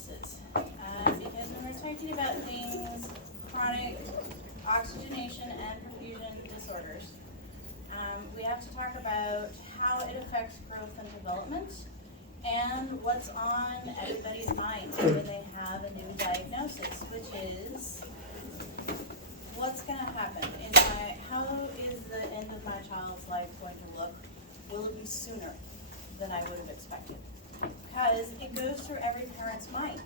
diagnosis. Because when we're talking about things, chronic oxygenation and perfusion disorders, we have to talk about how it affects growth and development and what's on everybody's mind when they have a new diagnosis, which is what's going to happen? How is the end of my child's life going to look? Will it be sooner than I would have expected? Because it goes through every parent's mind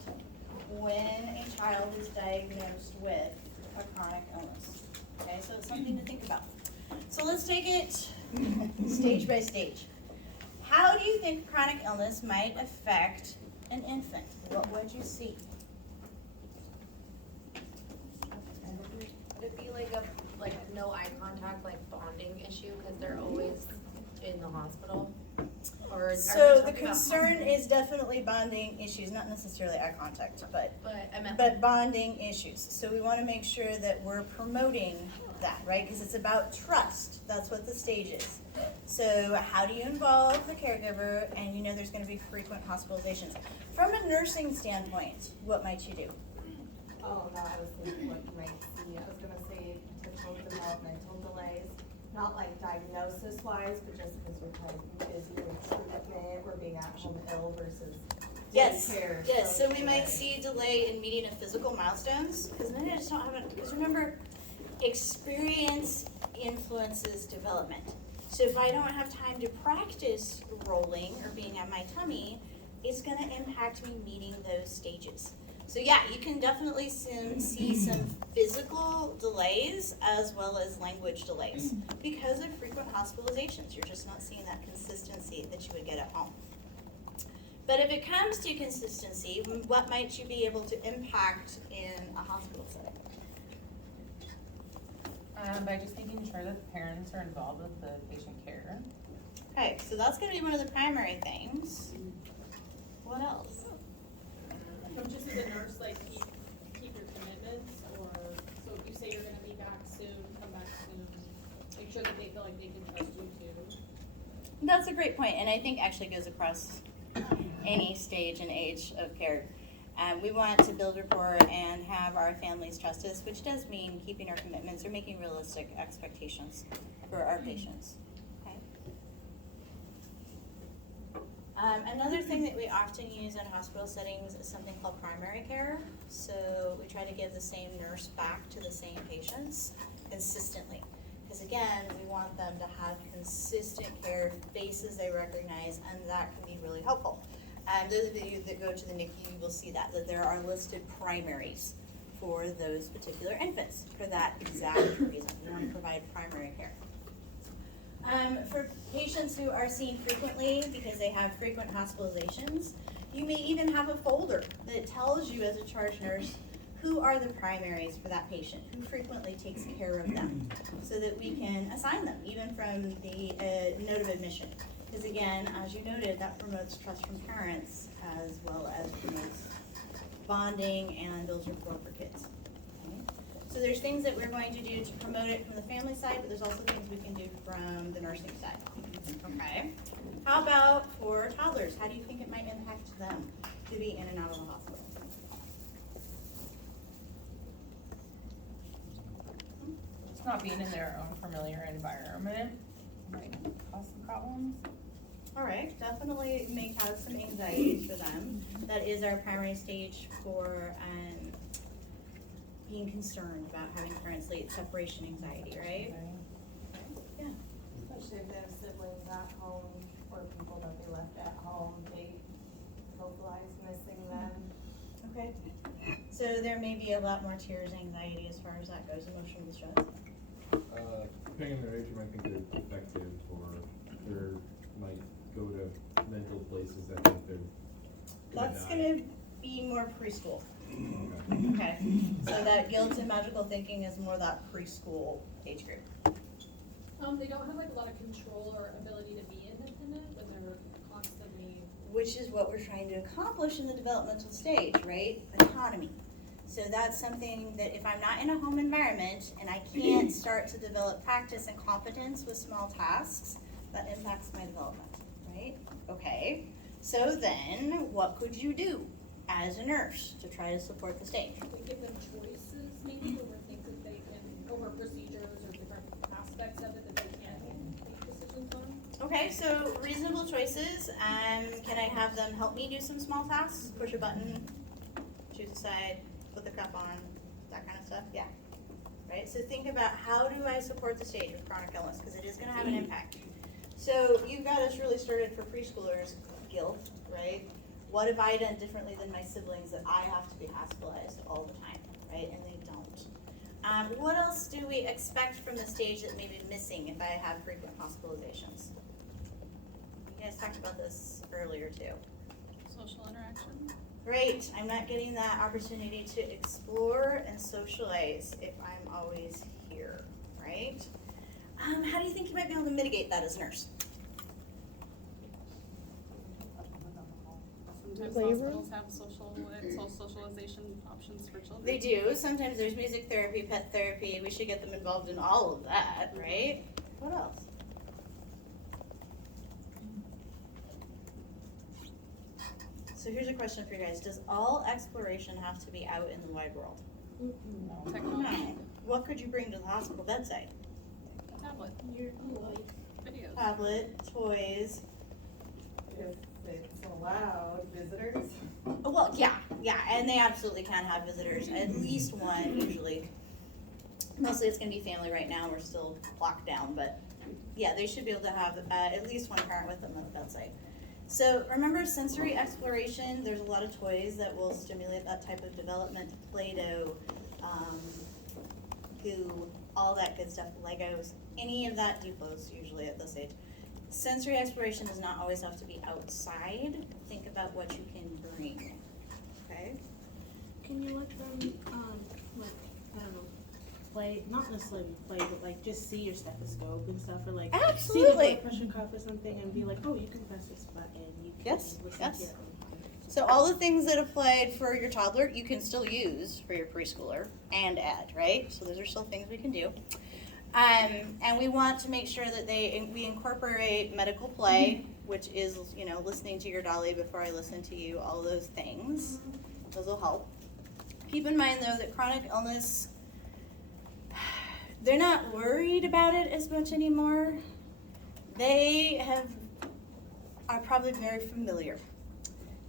when a child is diagnosed with a chronic illness. Okay, so it's something to think about. So let's take it stage by stage. How do you think chronic illness might affect an infant? What would you see? Would it be like a no eye contact, like bonding issue because they're always in the hospital? Or so the concern is definitely bonding issues, not necessarily eye contact, but bonding issues. So we want to make sure that we're promoting that, right? Because it's about trust. That's what the stage is. So how do you involve the caregiver? And you know there's going to be frequent hospitalizations. From a nursing standpoint, what might you do? Oh, no, I was thinking what you might see. I was going to say potential developmental delays. Not like diagnosis-wise, but just because we're trying to be busy with treatment or being at home ill versus daycare. Yes. So we might see delay in meeting of physical milestones because then I just don't have it. Because remember, experience influences development. So if I don't have time to practice rolling or being on my tummy, it's going to impact me meeting those stages. So yeah, you can definitely see some physical delays as well as language delays because of frequent hospitalizations. You're just not seeing that consistency that you would get at home. But if it comes to consistency, what might you be able to impact in a hospital setting? By just making sure that the parents are involved with the patient care. Okay, so that's going to be one of the primary things. What else? Just as a nurse, like keep your commitments, or so if you say you're going to be back soon, come back soon. Make sure that they feel like they can trust you too. That's a great point, and I think actually goes across any stage and age of care. We want to build rapport and have our families trust us, which does mean keeping our commitments or making realistic expectations for our patients. Okay. Another thing that we often use in hospital settings is something called primary care. So we try to give the same nurse back to the same patients consistently. Because again, we want them to have consistent care, faces they recognize, and that can be really helpful. And those of you that go to the NICU, you will see that there are listed primaries for those particular infants for that exact reason. We want to provide primary care. For patients who are seen frequently because they have frequent hospitalizations, you may even have a folder that tells you as a charge nurse who are the primaries for that patient, who frequently takes care of them, so that we can assign them, even from the note of admission. Because again, as you noted, that promotes trust from parents as well as promotes bonding and builds rapport for kids. Okay? So there's things that we're going to do to promote it from the family side, but there's also things we can do from the nursing side. Okay. How about for toddlers? How do you think it might impact them to be in and out of the hospital? Just not being in their own familiar environment might cause some problems. All right, definitely may cause some anxiety for them. That is our primary stage for being concerned about having parents late, separation anxiety, right? Yeah. Especially if they have siblings at home or people that they left at home, they vocalize missing them. Okay. So there may be a lot more tears, anxiety as far as that goes, emotional distress. Depending on their age, you might think they're defective, or they might go to mental places that think they're That's going to be more preschool. Okay. So that guilt and magical thinking is more that preschool age group. They don't have like a lot of control or ability to be independent when they're constantly. Which is what we're trying to accomplish in the developmental stage, right? Autonomy. So that's something that if I'm not in a home environment and I can't start to develop practice and competence with small tasks, that impacts my development, right? Okay. So then what could you do? as a nurse to try to support the stage. We give them choices maybe over things that they can, over procedures or different aspects of it that they can make decisions on. Okay, so reasonable choices. Can I have them help me do some small tasks? Push a button, choose a side, put the cup on, that kind of stuff? Yeah. Right? So think about how do I support the stage with chronic illness, because it is going to have an impact. So you got us really started for preschoolers, guilt, right? What have I done differently than my siblings that I have to be hospitalized all the time, right? And they don't. What else do we expect from the stage that may be missing if I have frequent hospitalizations? You guys talked about this earlier too. Social interaction. Great, I'm not getting that opportunity to explore and socialize if I'm always here, right? How do you think you might be able to mitigate that as a nurse? Sometimes hospitals have socialization options for children. They do. Sometimes there's music therapy, pet therapy. We should get them involved in all of that, right? What else? So here's a question for you guys. Does all exploration have to be out in the wide world? Technology. No. What could you bring to the hospital bedside? Tablet. Videos. Tablet, toys. If it's allowed, visitors. Oh, well, yeah, and they absolutely can have visitors, at least one usually. Mostly it's gonna be family right now, we're still locked down, but yeah, they should be able to have at least one parent with them on the bedside. So remember sensory exploration, there's a lot of toys that will stimulate that type of development, Play-Doh, goo, all that good stuff, Legos, any of that Duplos usually at this age. Sensory exploration does not always have to be outside. Think about what you can bring, okay? Can you let them, like, I don't know, play, not necessarily play, but like just see your stethoscope and stuff, or like see the Absolutely. blood pressure cuff or something and be like, oh, you can press this button, you can Yes, listen yes. to your own heart. So all the things that applied for your toddler, you can still use for your preschooler and add, right? So those are still things we can do. And we want to make sure that we incorporate medical play, which is, listening to your dolly before I listen to you, all those things. Those will help. Keep in mind though that chronic illness, they're not worried about it as much anymore. They are probably very familiar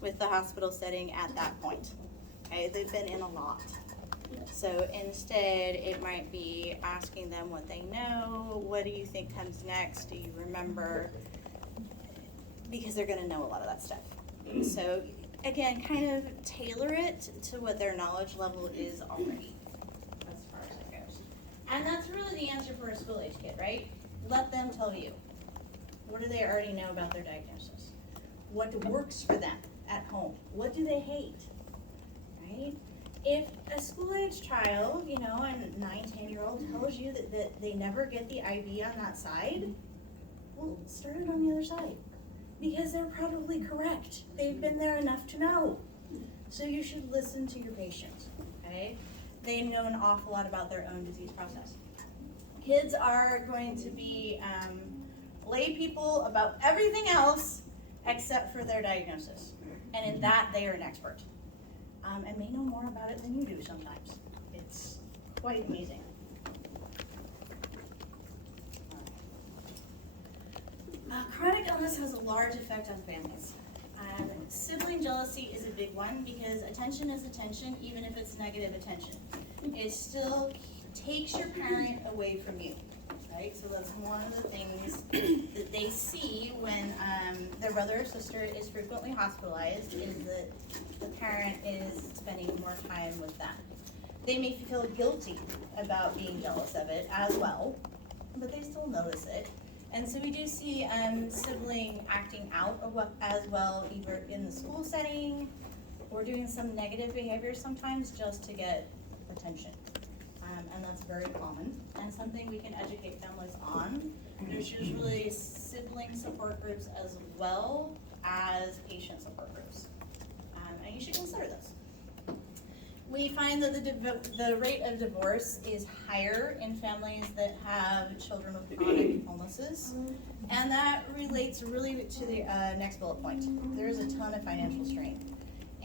with the hospital setting at that point. Okay, they've been in a lot. So instead, it might be asking them what they know, what do you think comes next, do you remember? Because they're gonna know a lot of that stuff. So again, kind of tailor it to what their knowledge level is already, as far as it goes. And that's really the answer for a school age kid, right? Let them tell you. What do they already know about their diagnosis? What works for them at home? What do they hate, right? If a school-age child, a 9-10-year-old tells you that they never get the IV on that side, well, start it on the other side. Because they're probably correct. They've been there enough to know. So you should listen to your patient, okay? They know an awful lot about their own disease process. Kids are going to be lay people about everything else except for their diagnosis. And in that, they are an expert. And may know more about it than you do sometimes. It's quite amazing. Chronic illness has a large effect on families. Sibling jealousy is a big one because attention is attention, even if it's negative attention. It still takes your parent away from you, right? So that's one of the things that they see when their brother or sister is frequently hospitalized, is that the parent is spending more time with them. They may feel guilty about being jealous of it as well, but they still notice it. And so we do see sibling acting out as well, either in the school setting or doing some negative behavior sometimes just to get attention. And that's very common and something we can educate families on. There's usually sibling support groups as well as patient support groups. And you should consider those. We find that the rate of divorce is higher in families that have children with chronic illnesses. And that relates really to the next bullet point. There is a ton of financial strain.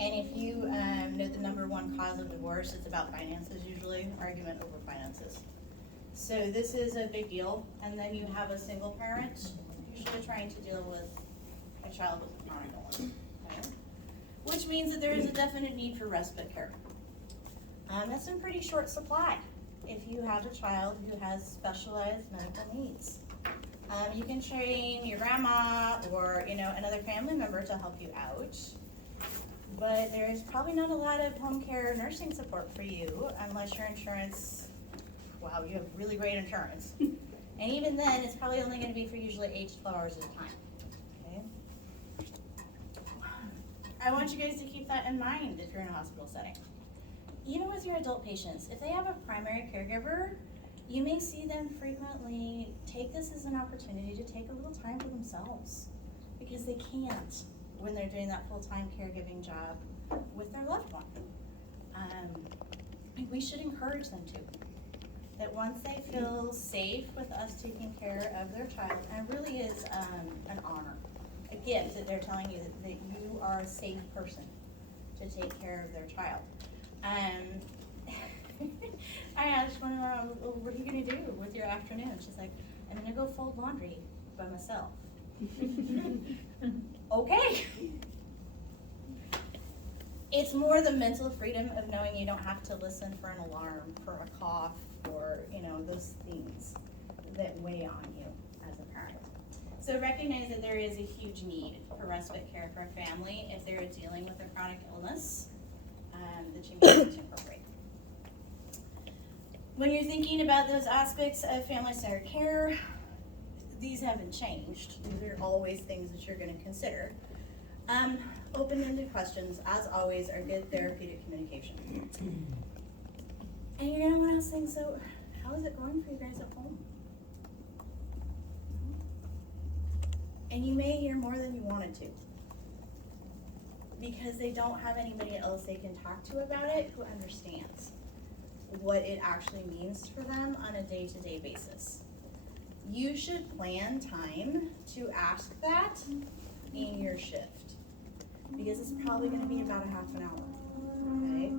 And if you know the number one cause of divorce, it's about finances usually, argument over finances. So this is a big deal. And then you have a single parent, usually trying to deal with a child with a chronic illness. Okay? Which means that there is a definite need for respite care. That's in pretty short supply if you have a child who has specialized medical needs. You can train your grandma or another family member to help you out, but there's probably not a lot of home care nursing support for you unless your insurance, wow, you have really great insurance. And even then, it's probably only going to be for usually 8 to 12 hours at a time. Okay? I want you guys to keep that in mind if you're in a hospital setting. Even with your adult patients, if they have a primary caregiver, you may see them frequently take this as an opportunity to take a little time for themselves because they can't when they're doing that full-time caregiving job with their loved one. We should encourage them to. That once they feel safe with us taking care of their child, and it really is an honor, a gift that they're telling you that you are a safe person to take care of their child. I asked one of her, what are you gonna do with your afternoon? She's like, I'm gonna go fold laundry by myself. Okay. It's more the mental freedom of knowing you don't have to listen for an alarm, for a cough, or those things that weigh on you as a parent. So recognize that there is a huge need for respite care for a family if they're dealing with a chronic illness that you need to incorporate. When you're thinking about those aspects of family-centered care, these haven't changed. These are always things that you're going to consider. Open-ended questions, as always, are good therapeutic communication. And you're going to want to ask things, so how is it going for you guys at home? And you may hear more than you wanted to, because they don't have anybody else they can talk to about it who understands what it actually means for them on a day-to-day basis. You should plan time to ask that in your shift, because it's probably going to be about a half an hour, okay?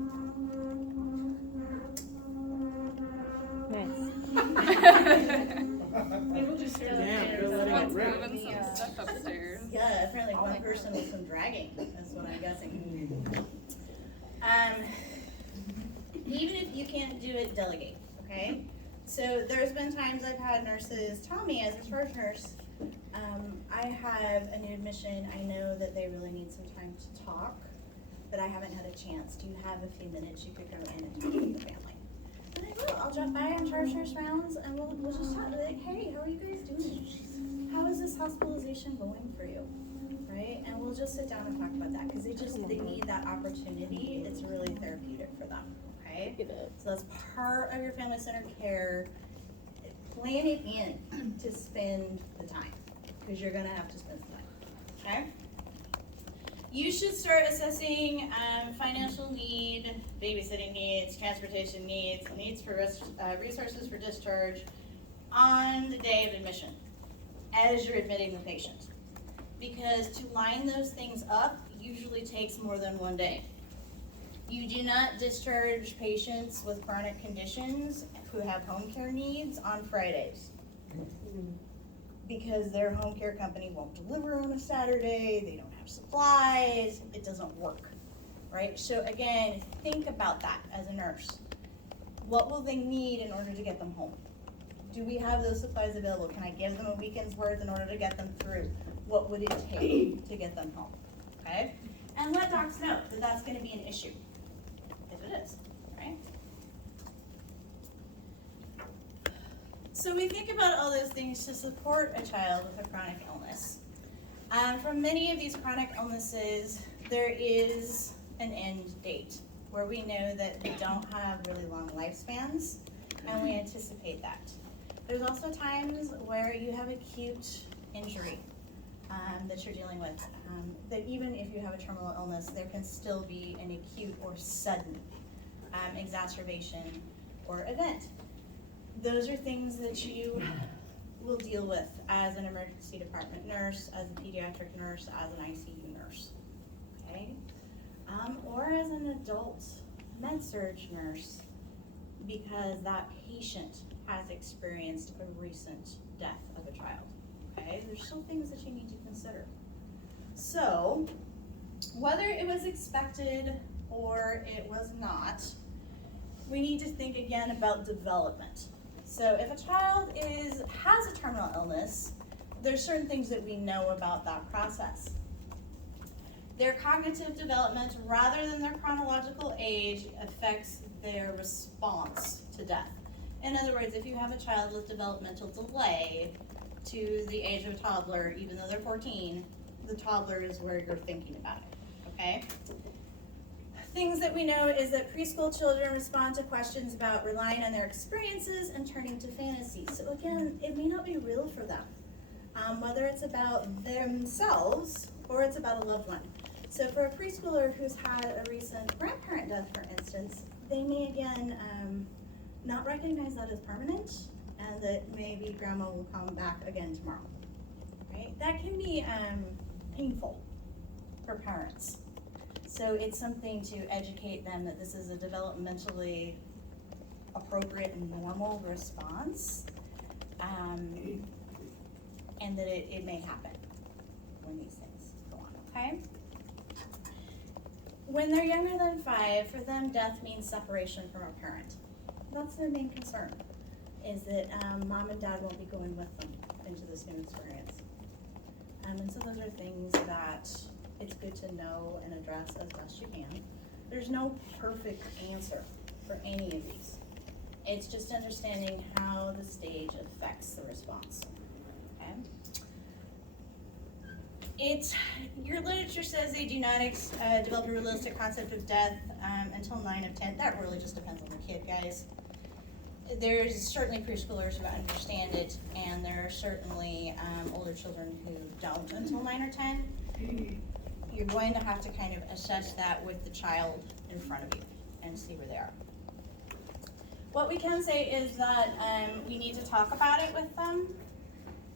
Maybe just go Someone's moving some stuff upstairs. Yeah, apparently one person with some dragging, that's what I'm guessing. Even if you can't do it, delegate, okay? So there's been times I've had nurses tell me as a charge nurse, I have a new admission, I know that they really need some time to talk, but I haven't had a chance. Do you have a few minutes you could go in and talk with the family? And I will, I'll drop by on charge nurse rounds and we'll just talk, like, hey, how are you guys doing? How is this hospitalization going for you? Right? And we'll just sit down and talk about that, because they need that opportunity. It's really therapeutic for them, okay? So that's part of your family-centered care. Plan it in to spend the time, because you're gonna have to spend the time, okay? You should start assessing financial need, babysitting needs, transportation needs, needs for resources for discharge on the day of admission as you're admitting the patient. Because to line those things up usually takes more than one day. You do not discharge patients with chronic conditions who have home care needs on Fridays, because their home care company won't deliver on a Saturday, they don't have supplies, it doesn't work, right? So again, think about that as a nurse. What will they need in order to get them home? Do we have those supplies available? Can I give them a weekend's worth in order to get them through? What would it take to get them home, okay? And let docs know that that's gonna be an issue, if it is, right? So we think about all those things to support a child with a chronic illness. For many of these chronic illnesses, there is an end date where we know that they don't have really long lifespans, and we anticipate that. There's also times where you have acute injury that you're dealing with, that even if you have a terminal illness, there can still be an acute or sudden exacerbation or event. Those are things that you will deal with as an emergency department nurse, as a pediatric nurse, as an ICU nurse, okay? or as an adult med-surg nurse, because that patient has experienced a recent death of a child, okay? There's still things that you need to consider. So, whether it was expected or it was not, we need to think again about development. So if a child has a terminal illness, there's certain things that we know about that process. Their cognitive development, rather than their chronological age, affects their response to death. In other words, if you have a child with developmental delay to the age of a toddler, even though they're 14, the toddler is where you're thinking about it, okay? Things that we know is that preschool children respond to questions about relying on their experiences and turning to fantasy. So again, it may not be real for them, whether it's about themselves or it's about a loved one. So for a preschooler who's had a recent grandparent death, for instance, they may again not recognize that as permanent, and that maybe grandma will come back again tomorrow, right? That can be painful for parents. So it's something to educate them that this is a developmentally appropriate and normal response, and that it may happen when these things go on, okay? When they're younger than 5, for them, death means separation from a parent. That's their main concern, is that mom and dad won't be going with them into this new experience. And so those are things that it's good to know and address as best you can. There's no perfect answer for any of these. It's just understanding how the stage affects the response, okay? Your literature says they do not develop a realistic concept of death until 9 of 10. That really just depends on the kid, guys. There's certainly preschoolers who understand it, and there are certainly older children who don't until 9 or 10. You're going to have to kind of assess that with the child in front of you and see where they are. What we can say is that we need to talk about it with them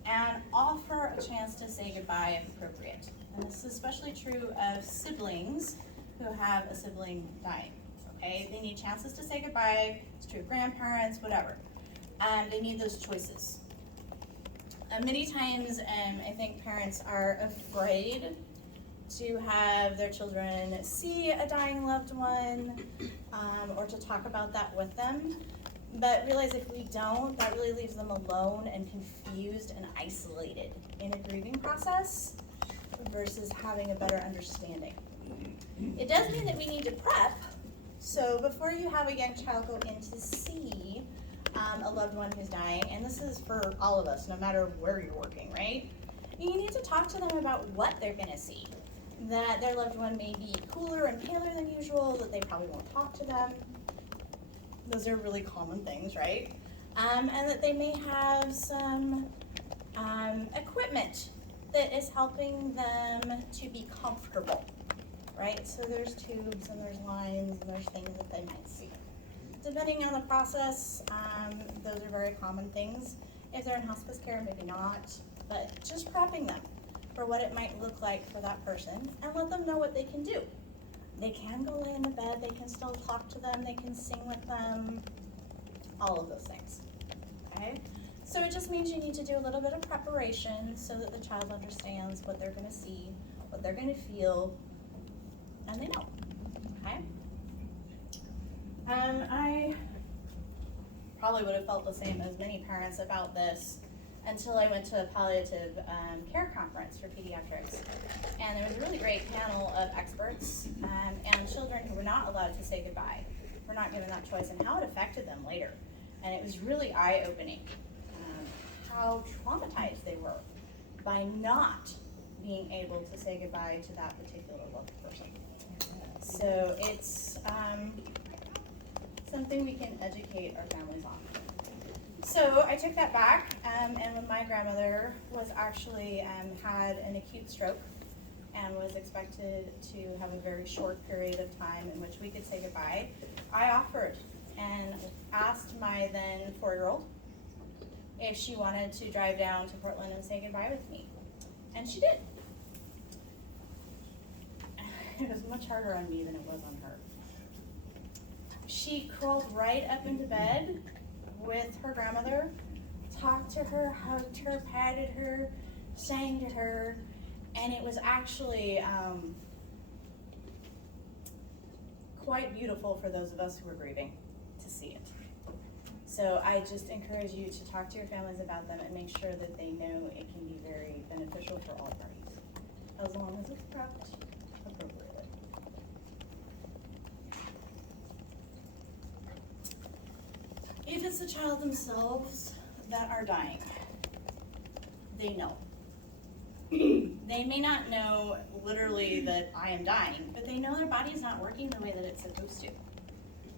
and offer a chance to say goodbye if appropriate. And this is especially true of siblings who have a sibling dying, okay? They need chances to say goodbye. It's true of grandparents, whatever. They need those choices. Many times, I think parents are afraid to have their children see a dying loved one, or to talk about that with them. But realize if we don't, that really leaves them alone and confused and isolated in a grieving process versus having a better understanding. It does mean that we need to prep. So before you have a young child go in to see a loved one who's dying, and this is for all of us, no matter where you're working, right? You need to talk to them about what they're gonna see. That their loved one may be cooler and paler than usual, that they probably won't talk to them. Those are really common things, right? And that they may have some equipment that is helping them to be comfortable, right? So there's tubes and there's lines and there's things that they might see. Depending on the process, those are very common things. If they're in hospice care, maybe not, but just prepping them for what it might look like for that person and let them know what they can do. They can go lay in the bed, they can still talk to them, they can sing with them, all of those things, okay? So it just means you need to do a little bit of preparation so that the child understands what they're gonna see, what they're gonna feel, and they know, okay? I probably would have felt the same as many parents about this until I went to a palliative care conference for pediatrics. And there was a really great panel of experts and children who were not allowed to say goodbye, were not given that choice, and how it affected them later. And it was really eye-opening how traumatized they were by not being able to say goodbye to that particular loved person. So it's something we can educate our families on. So I took that back, and when my grandmother was actually had an acute stroke and was expected to have a very short period of time in which we could say goodbye, I offered and asked my then 4-year-old if she wanted to drive down to Portland and say goodbye with me, and she did. it was much harder on me than it was on her. She crawled right up into bed with her grandmother, talked to her, hugged her, patted her, sang to her, and it was actually quite beautiful for those of us who were grieving to see it. So I just encourage you to talk to your families about them and make sure that they know it can be very beneficial for all parties, as long as it's prepped appropriately. If it's the child themselves that are dying, they know. They may not know literally that I am dying, but they know their body is not working the way that it's supposed to,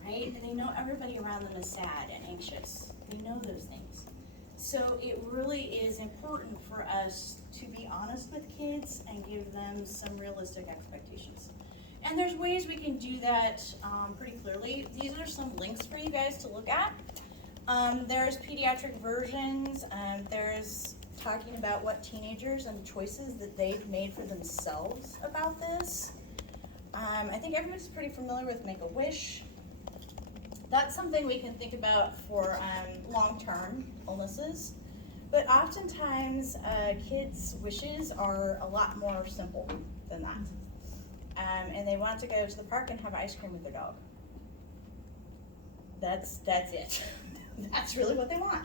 right? And they know everybody around them is sad and anxious. They know those things. So it really is important for us to be honest with kids and give them some realistic expectations. And there's ways we can do that pretty clearly. These are some links for you guys to look at. There's pediatric versions. There's talking about what teenagers and choices that they've made for themselves about this. I think everybody's pretty familiar with Make-A-Wish. That's something we can think about for long-term illnesses. But oftentimes, kids' wishes are a lot more simple than that. And they want to go to the park and have ice cream with their dog. That's it. That's really what they want.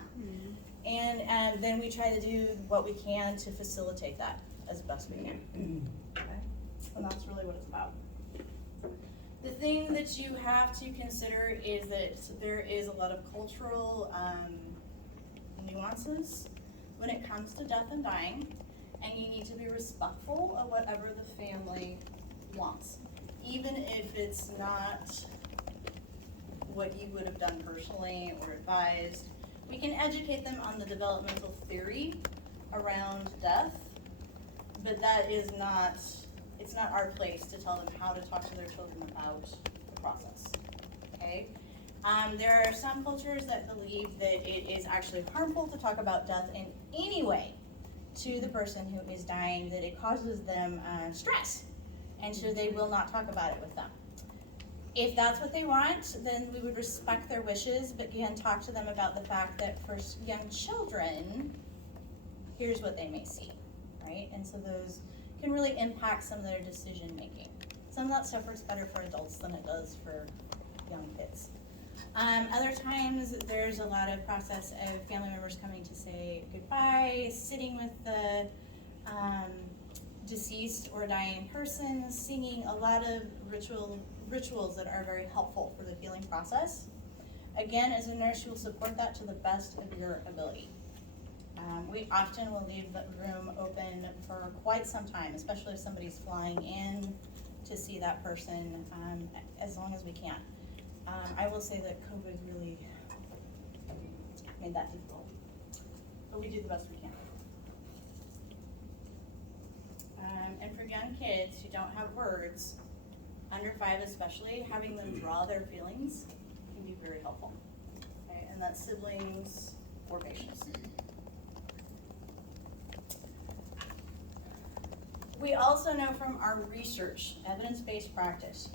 And then we try to do what we can to facilitate that as best we can. Okay? And that's really what it's about. The thing that you have to consider is that there is a lot of cultural nuances when it comes to death and dying, and you need to be respectful of whatever the family wants, even if it's not what you would have done personally or advised. We can educate them on the developmental theory around death, but that is not, it's not our place to tell them how to talk to their children about the process, okay? There are some cultures that believe that it is actually harmful to talk about death in any way to the person who is dying, that it causes them stress, and so they will not talk about it with them. If that's what they want, then we would respect their wishes, but again, talk to them about the fact that for young children, here's what they may see, right? And so those can really impact some of their decision making. Some of that stuff works better for adults than it does for young kids. Other times, there's a lot of process of family members coming to say goodbye, sitting with the deceased or dying person, singing a lot of rituals that are very helpful for the healing process. Again, as a nurse, you will support that to the best of your ability. We often will leave the room open for quite some time, especially if somebody's flying in to see that person, as long as we can. I will say that COVID really made that difficult, but we do the best we can. And for young kids who don't have words, under 5 especially, having them draw their feelings can be very helpful. Okay? And that's siblings or patients. We also know from our research, evidence-based practice,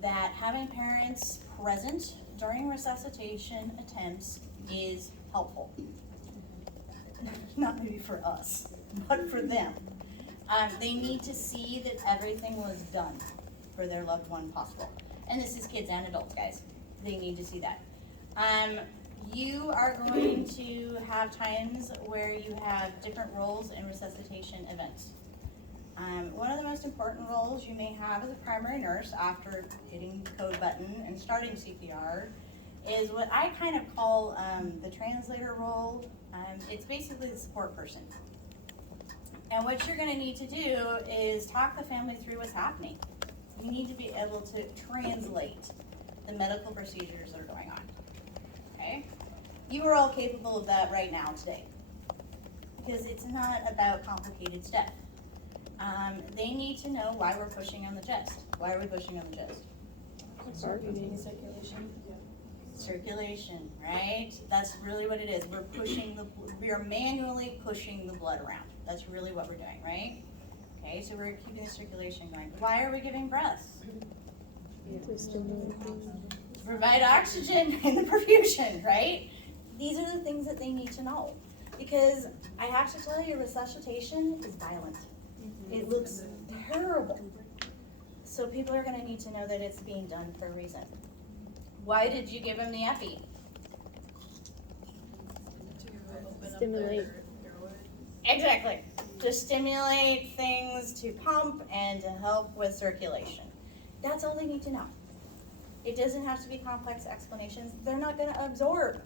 that having parents present during resuscitation attempts is helpful. Not maybe for us, but for them. They need to see that everything was done for their loved one possible. And this is kids and adults, guys. They need to see that. You are going to have times where you have different roles in resuscitation events. One of the most important roles you may have as a primary nurse after hitting the code button and starting CPR is what I kind of call the translator role. It's basically the support person. And what you're going to need to do is talk the family through what's happening. You need to be able to translate the medical procedures that are going on. Okay? You are all capable of that right now today, because it's not about complicated stuff. They need to know why we're pushing on the chest. Why are we pushing on the chest? Circulation. Circulation, right? That's really what it is. We are manually pushing the blood around. That's really what we're doing, right? Okay, so we're keeping the circulation going. Why are we giving breaths? To provide oxygen and the perfusion, right? These are the things that they need to know. Because I have to tell you, resuscitation is violent. It looks terrible. So people are gonna need to know that it's being done for a reason. Why did you give him the epi? Stimulate. Exactly. To stimulate things, to pump, and to help with circulation. That's all they need to know. It doesn't have to be complex explanations. They're not gonna absorb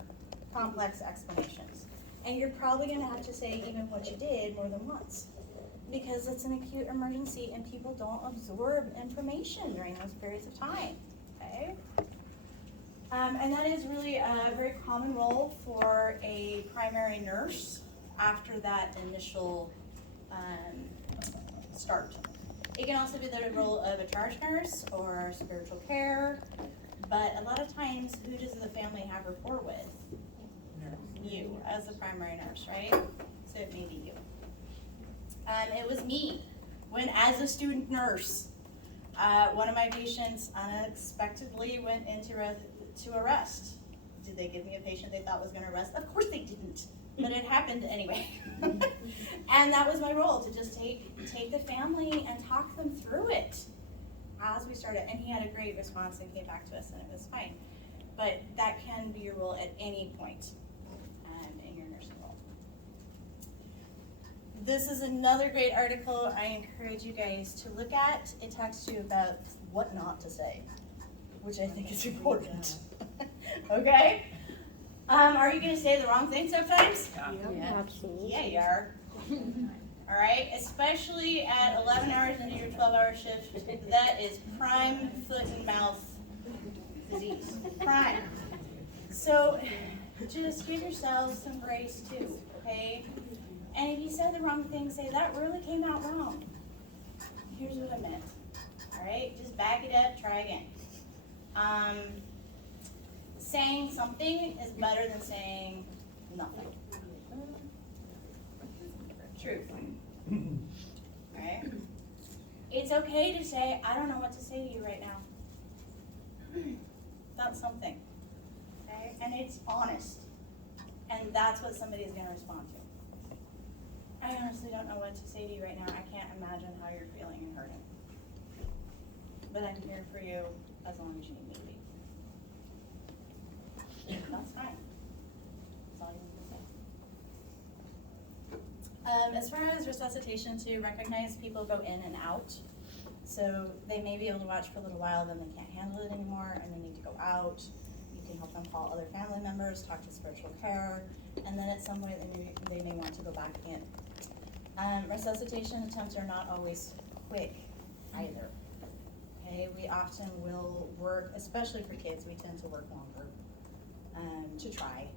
complex explanations. And you're probably gonna have to say even what you did more than once. Because it's an acute emergency and people don't absorb information during those periods of time, okay? And that is really a very common role for a primary nurse after that initial start. It can also be the role of a charge nurse or spiritual care, but a lot of times, who does the family have rapport with? You, as the primary nurse, right? So it may be you. It was me, when as a student nurse, one of my patients unexpectedly went into arrest. Did they give me a patient they thought was gonna arrest? Of course they didn't, but it happened anyway. And that was my role, to just take the family and talk them through it as we started. And he had a great response and came back to us and it was fine. But that can be your role at any point in your nursing role. This is another great article I encourage you guys to look at. It talks to you about what not to say, which I think is important. Okay? Are you gonna say the wrong thing sometimes? Absolutely. Yeah, you are. All right, especially at 11 hours into your 12-hour shift, that is prime foot and mouth disease, prime. So just give yourselves some grace too, okay? And if you said the wrong thing, say, that really came out wrong. Here's what I meant, all right? Just back it up, try again. Saying something is better than saying nothing. Truth. Alright? It's okay to say, I don't know what to say to you right now. That's something. Okay? And it's honest. And that's what somebody's going to respond to. I honestly don't know what to say to you right now. I can't imagine how you're feeling and hurting. But I'm here for you as long as you need me to be. That's fine. That's all you need to say. As far as resuscitation, to recognize people go in and out. So they may be able to watch for a little while, then they can't handle it anymore, and they need to go out. You can help them call other family members, talk to spiritual care, and then at some point they may want to go back in. Resuscitation attempts are not always quick either. Okay, we often will work, especially for kids, we tend to work longer to try.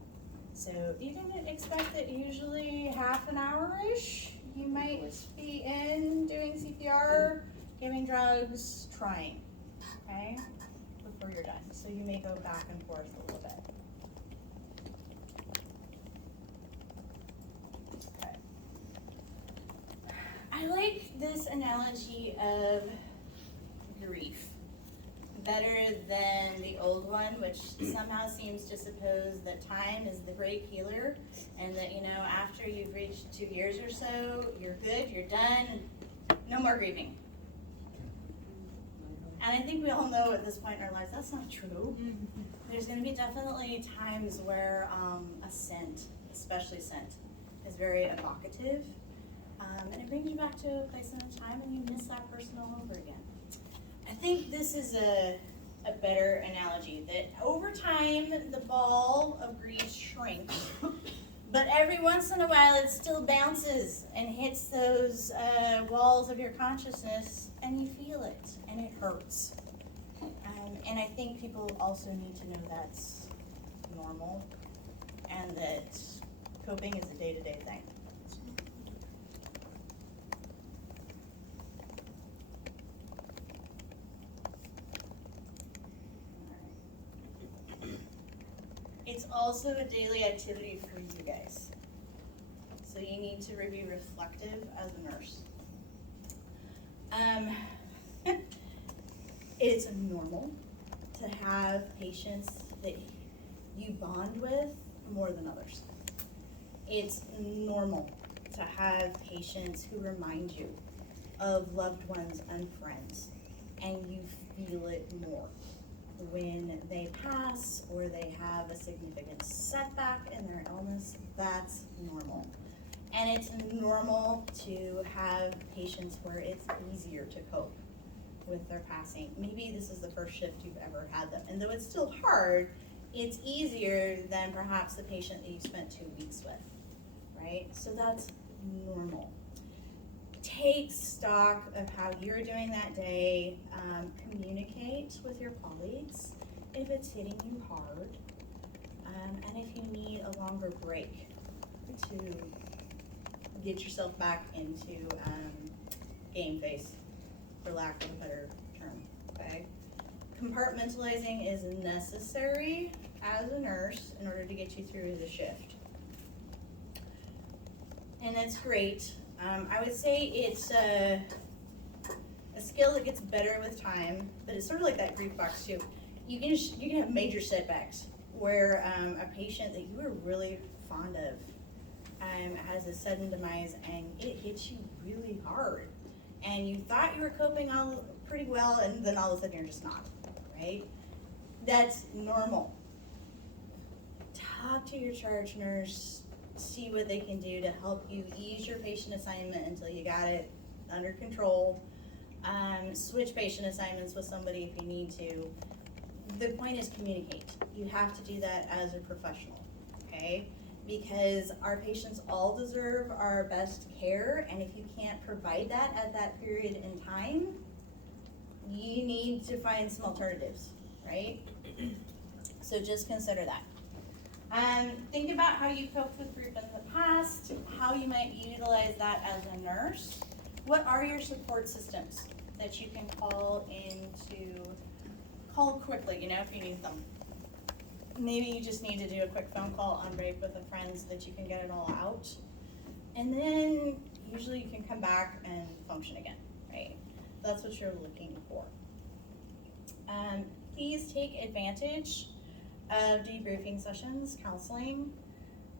So you can expect that usually half an hour-ish, you might be in doing CPR, giving drugs, trying, okay, before you're done. So you may go back and forth a little bit. Okay. I like this analogy of grief better than the old one, which somehow seems to suppose that time is the great healer, and that, you know, after you've reached 2 years or so, you're good, you're done, no more grieving. And I think we all know at this point in our lives that's not true. There's going to be definitely times where a scent, especially scent, is very evocative, and it brings you back to a place and a time, and you miss that person all over again. I think this is a better analogy, that over time the ball of grief shrinks, but every once in a while it still bounces and hits those walls of your consciousness, and you feel it, and it hurts. And I think people also need to know that's normal, and that coping is a day-to-day thing. It's also a daily activity for you guys. So you need to be reflective as a nurse. It's normal to have patients that you bond with more than others. It's normal to have patients who remind you of loved ones and friends, and you feel it more when they pass or they have a significant setback in their illness. That's normal. And it's normal to have patients where it's easier to cope with their passing. Maybe this is the first shift you've ever had them, and though it's still hard, it's easier than perhaps the patient that you spent 2 weeks with, right? So that's normal. Take stock of how you're doing that day. Communicate with your colleagues if it's hitting you hard, and if you need a longer break to get yourself back into game face, for lack of a better term, okay? Compartmentalizing is necessary as a nurse in order to get you through the shift. And that's great. I would say it's a skill that gets better with time, but it's sort of like that grief box too. You can have major setbacks where a patient that you were really fond of has a sudden demise, and it hits you really hard. And you thought you were coping all pretty well, and then all of a sudden you're just not, right? That's normal. Talk to your charge nurse, see what they can do to help you ease your patient assignment until you got it under control. Switch patient assignments with somebody if you need to. The point is communicate. You have to do that as a professional, okay? Because our patients all deserve our best care, and if you can't provide that at that period in time, you need to find some alternatives, right? So just consider that. Think about how you coped with grief in the past, how you might utilize that as a nurse. What are your support systems that you can call quickly, if you need them? Maybe you just need to do a quick phone call on break with a friend so that you can get it all out. And then usually you can come back and function again, right? That's what you're looking for. Please take advantage of debriefing sessions, counseling.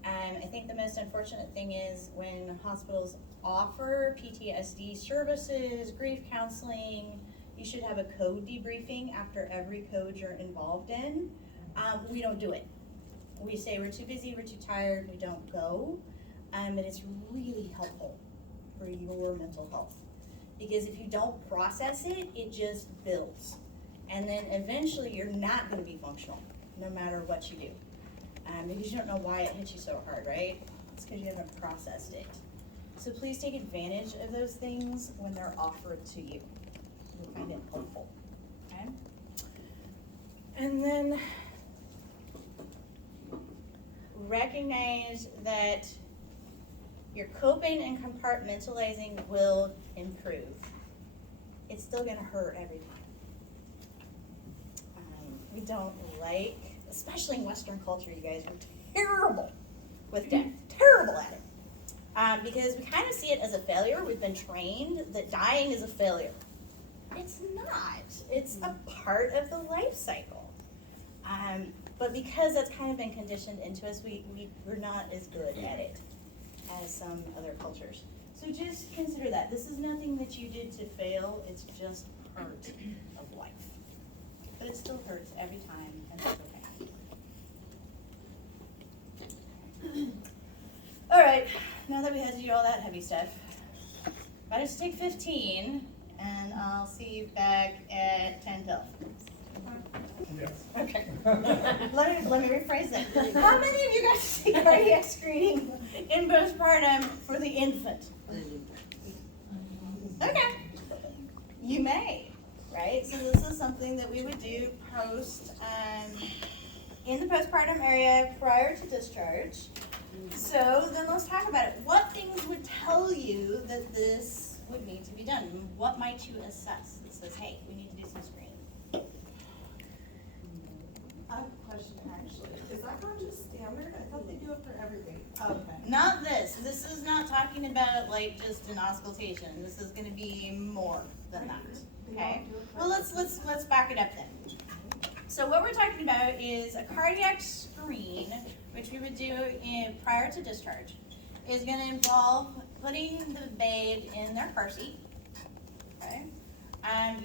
I think the most unfortunate thing is when hospitals offer PTSD services, grief counseling, you should have a code debriefing after every code you're involved in. We don't do it. We say we're too busy, we're too tired, we don't go. And it's really helpful for your mental health. Because if you don't process it, it just builds. And then eventually you're not gonna be functional, no matter what you do. Because you don't know why it hit you so hard, right? It's because you haven't processed it. So please take advantage of those things when they're offered to you. You'll find it helpful, okay? And then recognize that your coping and compartmentalizing will improve. It's still gonna hurt every time. We don't like, especially in Western culture, you guys, we're terrible with death, terrible at it. Because we kind of see it as a failure. We've been trained that dying is a failure. It's not. It's a part of the life cycle. But because that's kind of been conditioned into us, we're not as good at it as some other cultures. So just consider that. This is nothing that you did to fail. It's just part of life. But it still hurts every time, and that's okay. All right, now that we had to do all that heavy stuff, why don't you take 15, and I'll see you back at 10 till. Yes. Okay. Let me rephrase that. How many of you guys take cardiac screening in postpartum for the infant? Okay. You may, right? So this is something that we would do in the postpartum area prior to discharge. So then let's talk about it. What things would tell you that this would need to be done? What might you assess that says, hey, we need to do some screening? I have a question actually. Is that not just standard? I thought they do it for everybody. Okay. Not this. This is not talking about like just an auscultation. This is gonna be more than that, okay? Well, let's back it up then. So what we're talking about is a cardiac screen, which we would do prior to discharge, is gonna involve putting the babe in their car seat, okay?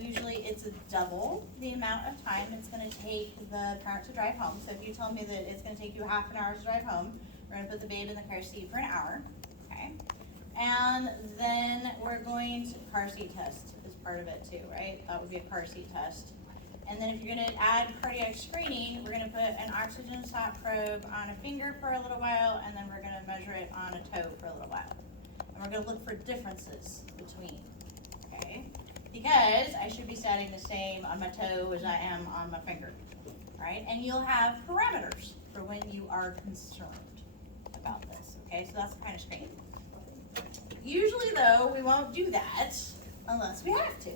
Usually it's a double the amount of time it's gonna take the parent to drive home. So if you tell me that it's gonna take you half an hour to drive home, we're gonna put the babe in the car seat for an hour, okay? And then we're going to car seat test is part of it too, right? That would be a car seat test. And then if you're gonna add cardiac screening, we're gonna put an oxygen sat probe on a finger for a little while, and then we're gonna measure it on a toe for a little while. And we're gonna look for differences between, okay? Because I should be standing the same on my toe as I am on my finger, right? And you'll have parameters for when you are concerned about this, okay? So that's the kind of screening. Usually though, we won't do that unless we have to.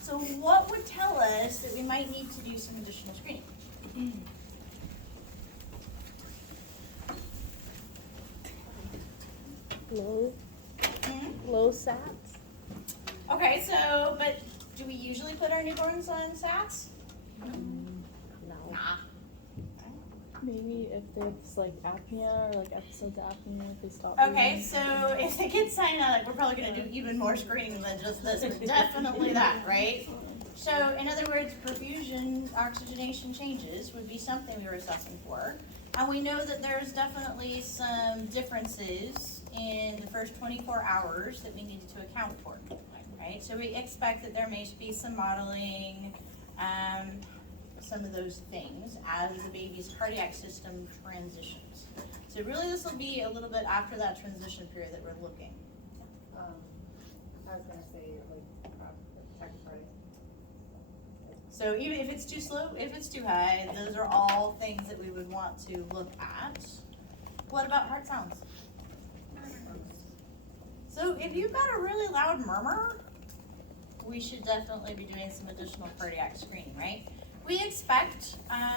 So what would tell us that we might need to do some additional screening? Low sats. Okay, so, but do we usually put our newborns on SATs? No. Nah. Maybe if there's like apnea or like episodes of apnea, if they stop. Okay, breathing. so if the kids sign out, like, we're probably gonna do even more screening than just this, but definitely that, right? So, in other words, perfusion, oxygenation changes would be something we were assessing for. And we know that there's definitely some differences in the first 24 hours that we needed to account for, right? So we expect that there may be some modeling, some of those things as the baby's cardiac system transitions. So really this will be a little bit after that transition period that we're looking. I was gonna say, like, tachycardia. So even if it's too slow, if it's too high, those are all things that we would want to look at. What about heart sounds? So if you've got a really loud murmur, we should definitely be doing some additional cardiac screening, right? We expect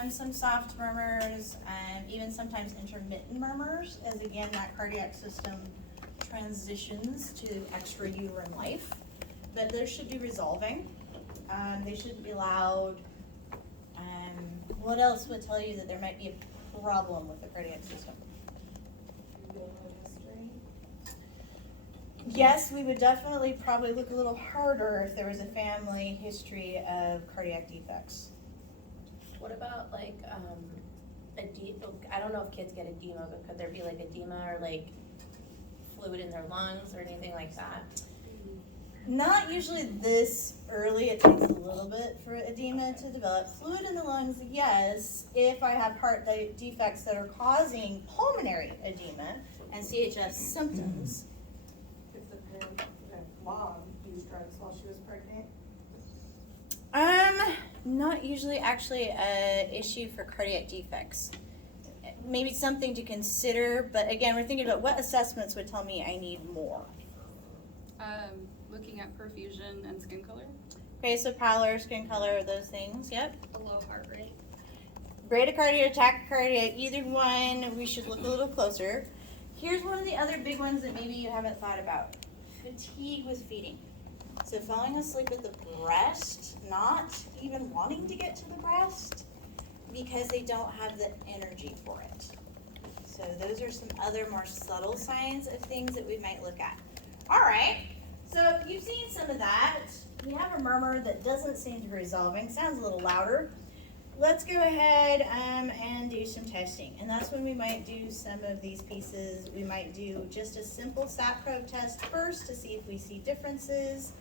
some soft murmurs and even sometimes intermittent murmurs as again that cardiac system transitions to extrauterine life, but those should be resolving. They shouldn't be loud. What else would tell you that there might be a problem with the cardiac system? Yes, we would definitely probably look a little harder if there was a family history of cardiac defects. What about like, I don't know if kids get edema, but could there be like edema or like fluid in their lungs or anything like that? Not usually this early. It takes a little bit for edema to develop. Fluid in the lungs, yes, if I have heart defects that are causing pulmonary edema and CHF symptoms. If the mom used drugs while she was pregnant? Not usually actually an issue for cardiac defects. Maybe something to consider, but again, we're thinking about what assessments would tell me I need more. Looking at perfusion and skin color. Okay, so pallor, skin color, those things, yep. A low heart rate. Bradycardia or tachycardia, either one, we should look a little closer. Here's one of the other big ones that maybe you haven't thought about. Fatigue with feeding. So falling asleep at the breast, not even wanting to get to the breast because they don't have the energy for it. So those are some other more subtle signs of things that we might look at. All right, so you've seen some of that. We have a murmur that doesn't seem to be resolving, sounds a little louder. Let's go ahead and do some testing. And that's when we might do some of these pieces. We might do just a simple sat probe test first to see if we see differences.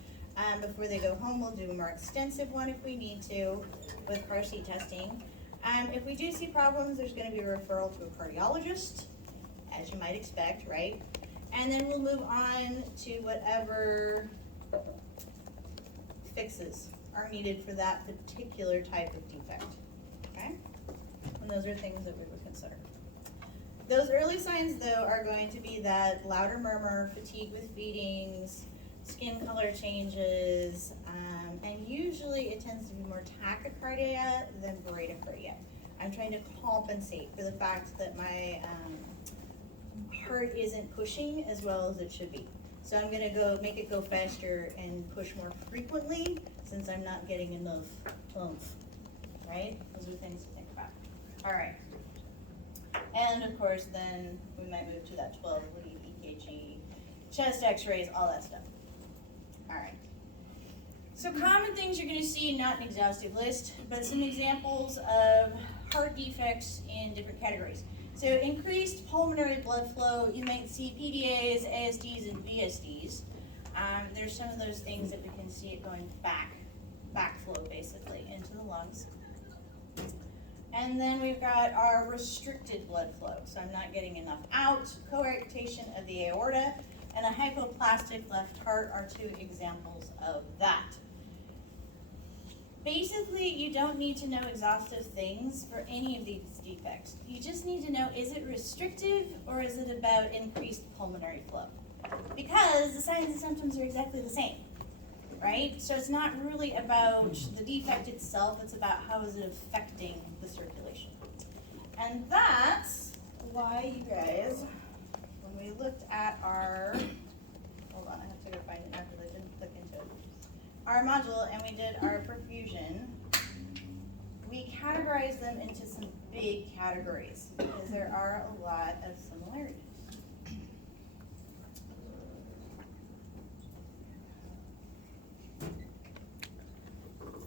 Before they go home, we'll do a more extensive one if we need to with car seat testing. If we do see problems, there's going to be a referral to a cardiologist, as you might expect, right? And then we'll move on to whatever fixes are needed for that particular type of defect, okay? And those are things that we would consider. Those early signs, though, are going to be that louder murmur, fatigue with feedings, skin color changes, and usually it tends to be more tachycardia than bradycardia. I'm trying to compensate for the fact that my heart isn't pushing as well as it should be. So I'm gonna go make it go faster and push more frequently since I'm not getting enough oomph, right? Those are things to think about. All right. And of course, then we might move to that 12 lead EKG, chest x-rays, all that stuff. All right. So common things you're gonna see, not an exhaustive list, but some examples of heart defects in different categories. So increased pulmonary blood flow, you might see PDAs, ASDs, and VSDs. There's some of those things that we can see it going backflow basically into the lungs. And then we've got our restricted blood flow. So I'm not getting enough out, coarctation of the aorta, and a hypoplastic left heart are two examples of that. Basically, you don't need to know exhaustive things for any of these defects. You just need to know, is it restrictive or is it about increased pulmonary flow? Because the signs and symptoms are exactly the same, right? So it's not really about the defect itself, it's about how is it affecting the circulation. And that's why you guys, when we looked at our, hold on, I have to go find it now because I didn't click into it. Our module and we did our perfusion, we categorized them into some big categories because there are a lot of similarities.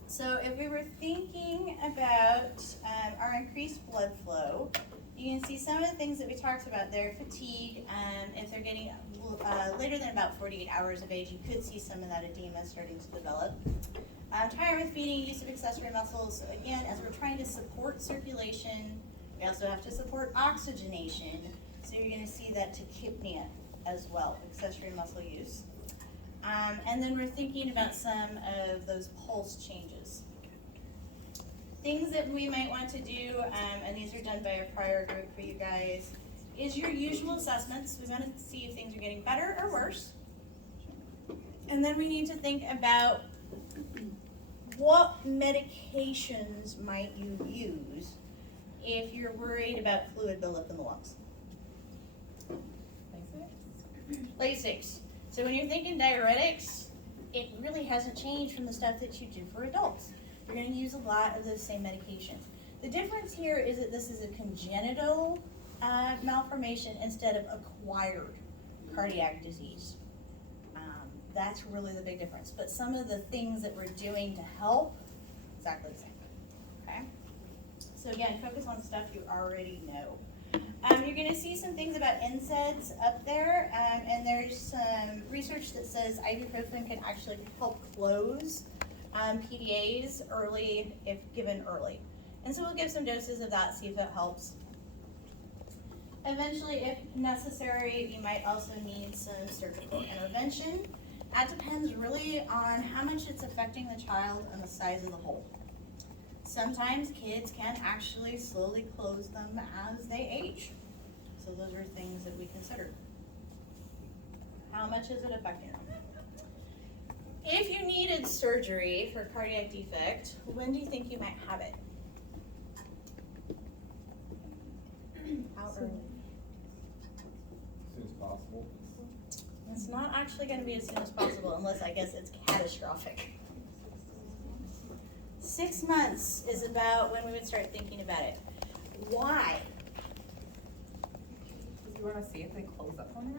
So if we were thinking about our increased blood flow, you can see some of the things that we talked about there. Fatigue, if they're getting later than about 48 hours of age, you could see some of that edema starting to develop. Tired with feeding, use of accessory muscles. So again, as we're trying to support circulation, we also have to support oxygenation. So you're going to see that tachypnea as well, accessory muscle use. And then we're thinking about some of those pulse changes. Things that we might want to do, and these are done by a prior group for you guys, is your usual assessments. We want to see if things are getting better or worse. And then we need to think about what medications might you use if you're worried about fluid buildup in the lungs. Lasix. So when you're thinking diuretics, it really hasn't changed from the stuff that you do for adults. You're going to use a lot of those same medications. The difference here is that this is a congenital malformation instead of acquired cardiac disease. That's really the big difference. But some of the things that we're doing to help, exactly the same. Okay? So again, focus on stuff you already know. You're going to see some things about NSAIDs up there, and there's some research that says ibuprofen can actually help close PDAs early if given early. And so we'll give some doses of that, see if it helps. Eventually, if necessary, you might also need some surgical intervention. That depends really on how much it's affecting the child and the size of the hole. Sometimes kids can actually slowly close them as they age. So those are things that we consider. How much is it affecting them? If you needed surgery for cardiac defect, when do you think you might have it? How early? As soon as possible. It's not actually going to be as soon as possible unless I guess it's catastrophic. 6 months is about when we would start thinking about it. Why? Do you wanna see if they close up on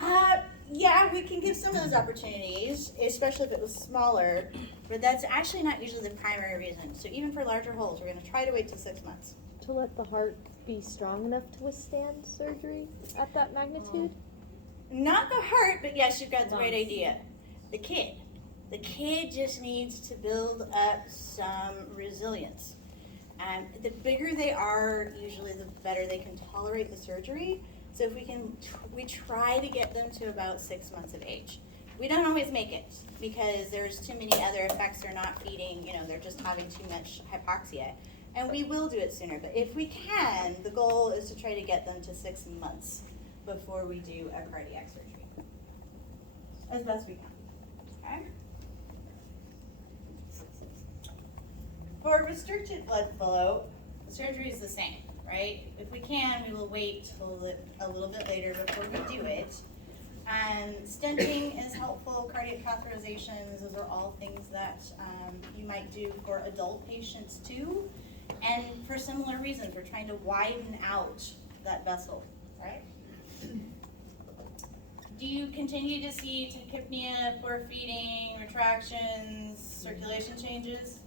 that? Yeah, we can give some of those opportunities, especially if it was smaller, but that's actually not usually the primary reason. So even for larger holes, we're going to try to wait till 6 months. To let the heart be strong enough to withstand surgery at that magnitude? Not the heart, but yes, you've got the right idea. The kid. The kid just needs to build up some resilience. The bigger they are, usually the better they can tolerate the surgery. So if we try to get them to about 6 months of age. We don't always make it because there's too many other effects. They're not feeding, they're just having too much hypoxia. And we will do it sooner, but if we can, the goal is to try to get them to 6 months before we do a cardiac surgery. As best we can, okay? For restricted blood flow, The surgery is the same, right? If we can, we will wait till a little bit later before we do it. Stenting is helpful, cardiac catheterizations, those are all things that you might do for adult patients too. And for similar reasons, we're trying to widen out that vessel, right? Do you continue to see tachypnea, poor feeding, retractions, circulation changes?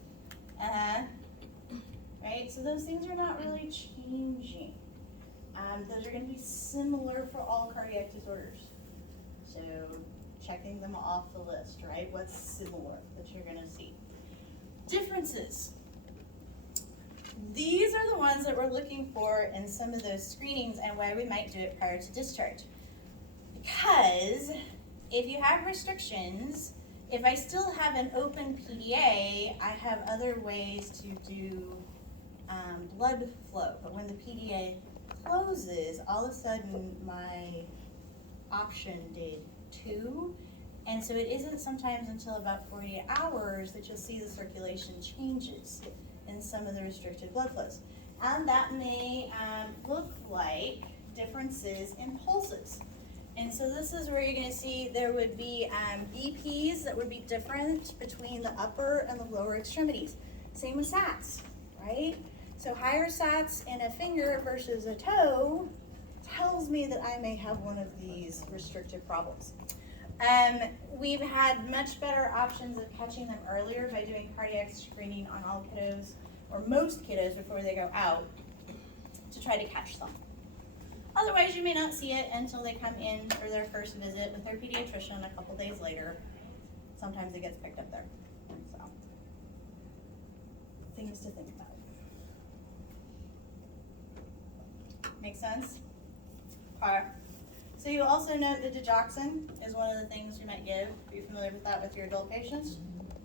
Right, so those things are not really changing. Those are gonna be similar for all cardiac disorders. So checking them off the list, right? What's similar that you're gonna see? Differences. These are the ones that we're looking for in some of those screenings and why we might do it prior to discharge. Because if you have restrictions, if I still have an open PDA, I have other ways to do blood flow. But when the PDA closes, all of a sudden my option did too. And so it isn't sometimes until about 48 hours that you'll see the circulation changes in some of the restricted blood flows. And that may look like differences in pulses. And so this is where you're gonna see there would be BPs that would be different between the upper and the lower extremities. Same with SATs, right? So higher SATs in a finger versus a toe tells me that I may have one of these restrictive problems. We've had much better options of catching them earlier by doing cardiac screening on all kiddos, or most kiddos before they go out, to try to catch them. Otherwise, you may not see it until they come in for their first visit with their pediatrician a couple days later. Sometimes it gets picked up there. So, things to think about. Make sense? Okay. So you also note that digoxin is one of the things you might give. Are you familiar with that with your adult patients?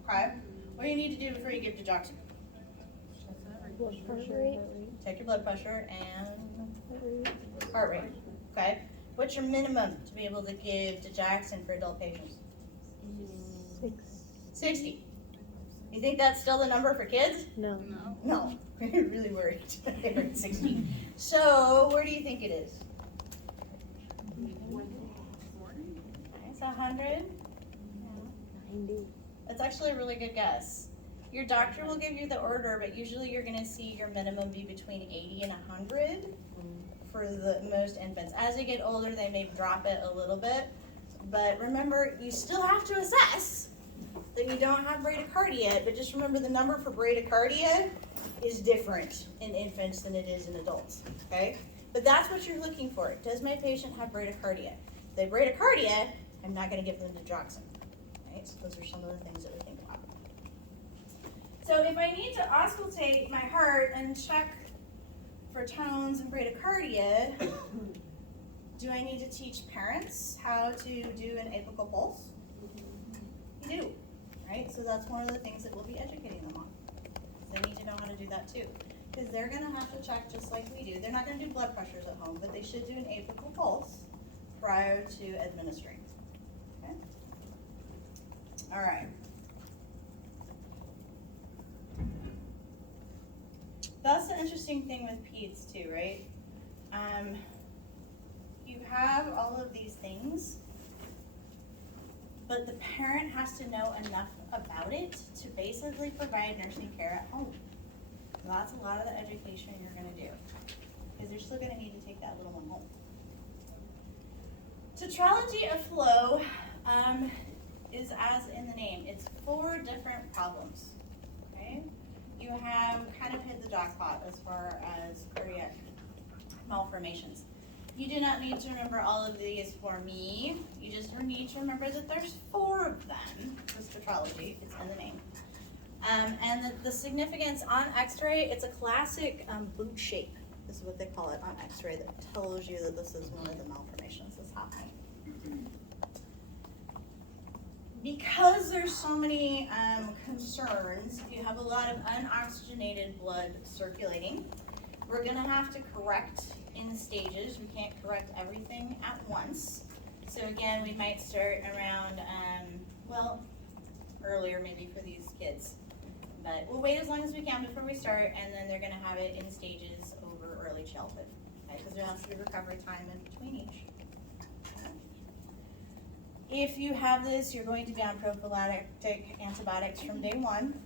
Okay. What do you need to do before you give digoxin? Blood pressure. Check your blood pressure and heart rate. Okay. What's your minimum to be able to give digoxin for adult patients? 60. You think that's still the number for kids? No. No. You're really worried. I heard 60. So where do you think it is? It's 100. 90. That's actually a really good guess. Your doctor will give you the order, but usually you're going to see your minimum be between 80 and 100 for the most infants. As they get older, they may drop it a little bit. But remember, you still have to assess that you don't have bradycardia, but just remember the number for bradycardia is different in infants than it is in adults, okay? But that's what you're looking for. Does my patient have bradycardia? If they have bradycardia, I'm not going to give them digoxin, right? So those are some of the things that we think about. So if I need to auscultate my heart and check for tones and bradycardia, do I need to teach parents how to do an apical pulse? You do, right? So that's one of the things that we'll be educating them on. They need to know how to do that too. Because they're going to have to check just like we do. They're not going to do blood pressures at home, but they should do an apical pulse prior to administering. Okay? All right. That's the interesting thing with Peds too, right? You have all of these things, but the parent has to know enough about it to basically provide nursing care at home. So that's a lot of the education you're going to do, because you're still going to need to take that little one home. Tetralogy of flow is as in the name. It's 4 different problems. Okay, you have kind of hit the jackpot as far as cardiac malformations. You do not need to remember all of these for me. You just need to remember that there's 4 of them. This tetralogy, it's in the name. And the significance on x-ray, it's a classic boot shape. This is what they call it on x-ray that tells you that this is one of the malformations that's happening. Because there's so many concerns, if you have a lot of unoxygenated blood circulating, we're gonna have to correct in stages. We can't correct everything at once. So again, we might start around, well, earlier maybe for these kids. But we'll wait as long as we can before we start, and then they're gonna have it in stages over early childhood, okay? Because there has to be recovery time in between each. Okay? If you have this, you're going to be on prophylactic antibiotics from day one,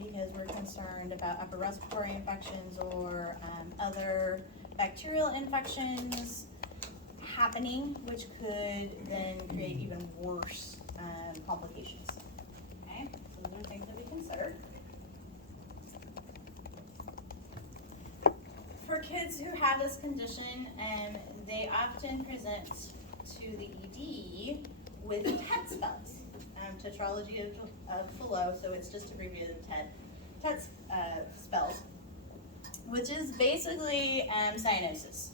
because we're concerned about upper respiratory infections or other bacterial infections happening, which could then create even worse complications. Okay, so those are things that we consider. For kids who have this condition, they often present to the ED with TED spells, tetralogy of Fallot, so it's just abbreviated TED spells, which is basically cyanosis.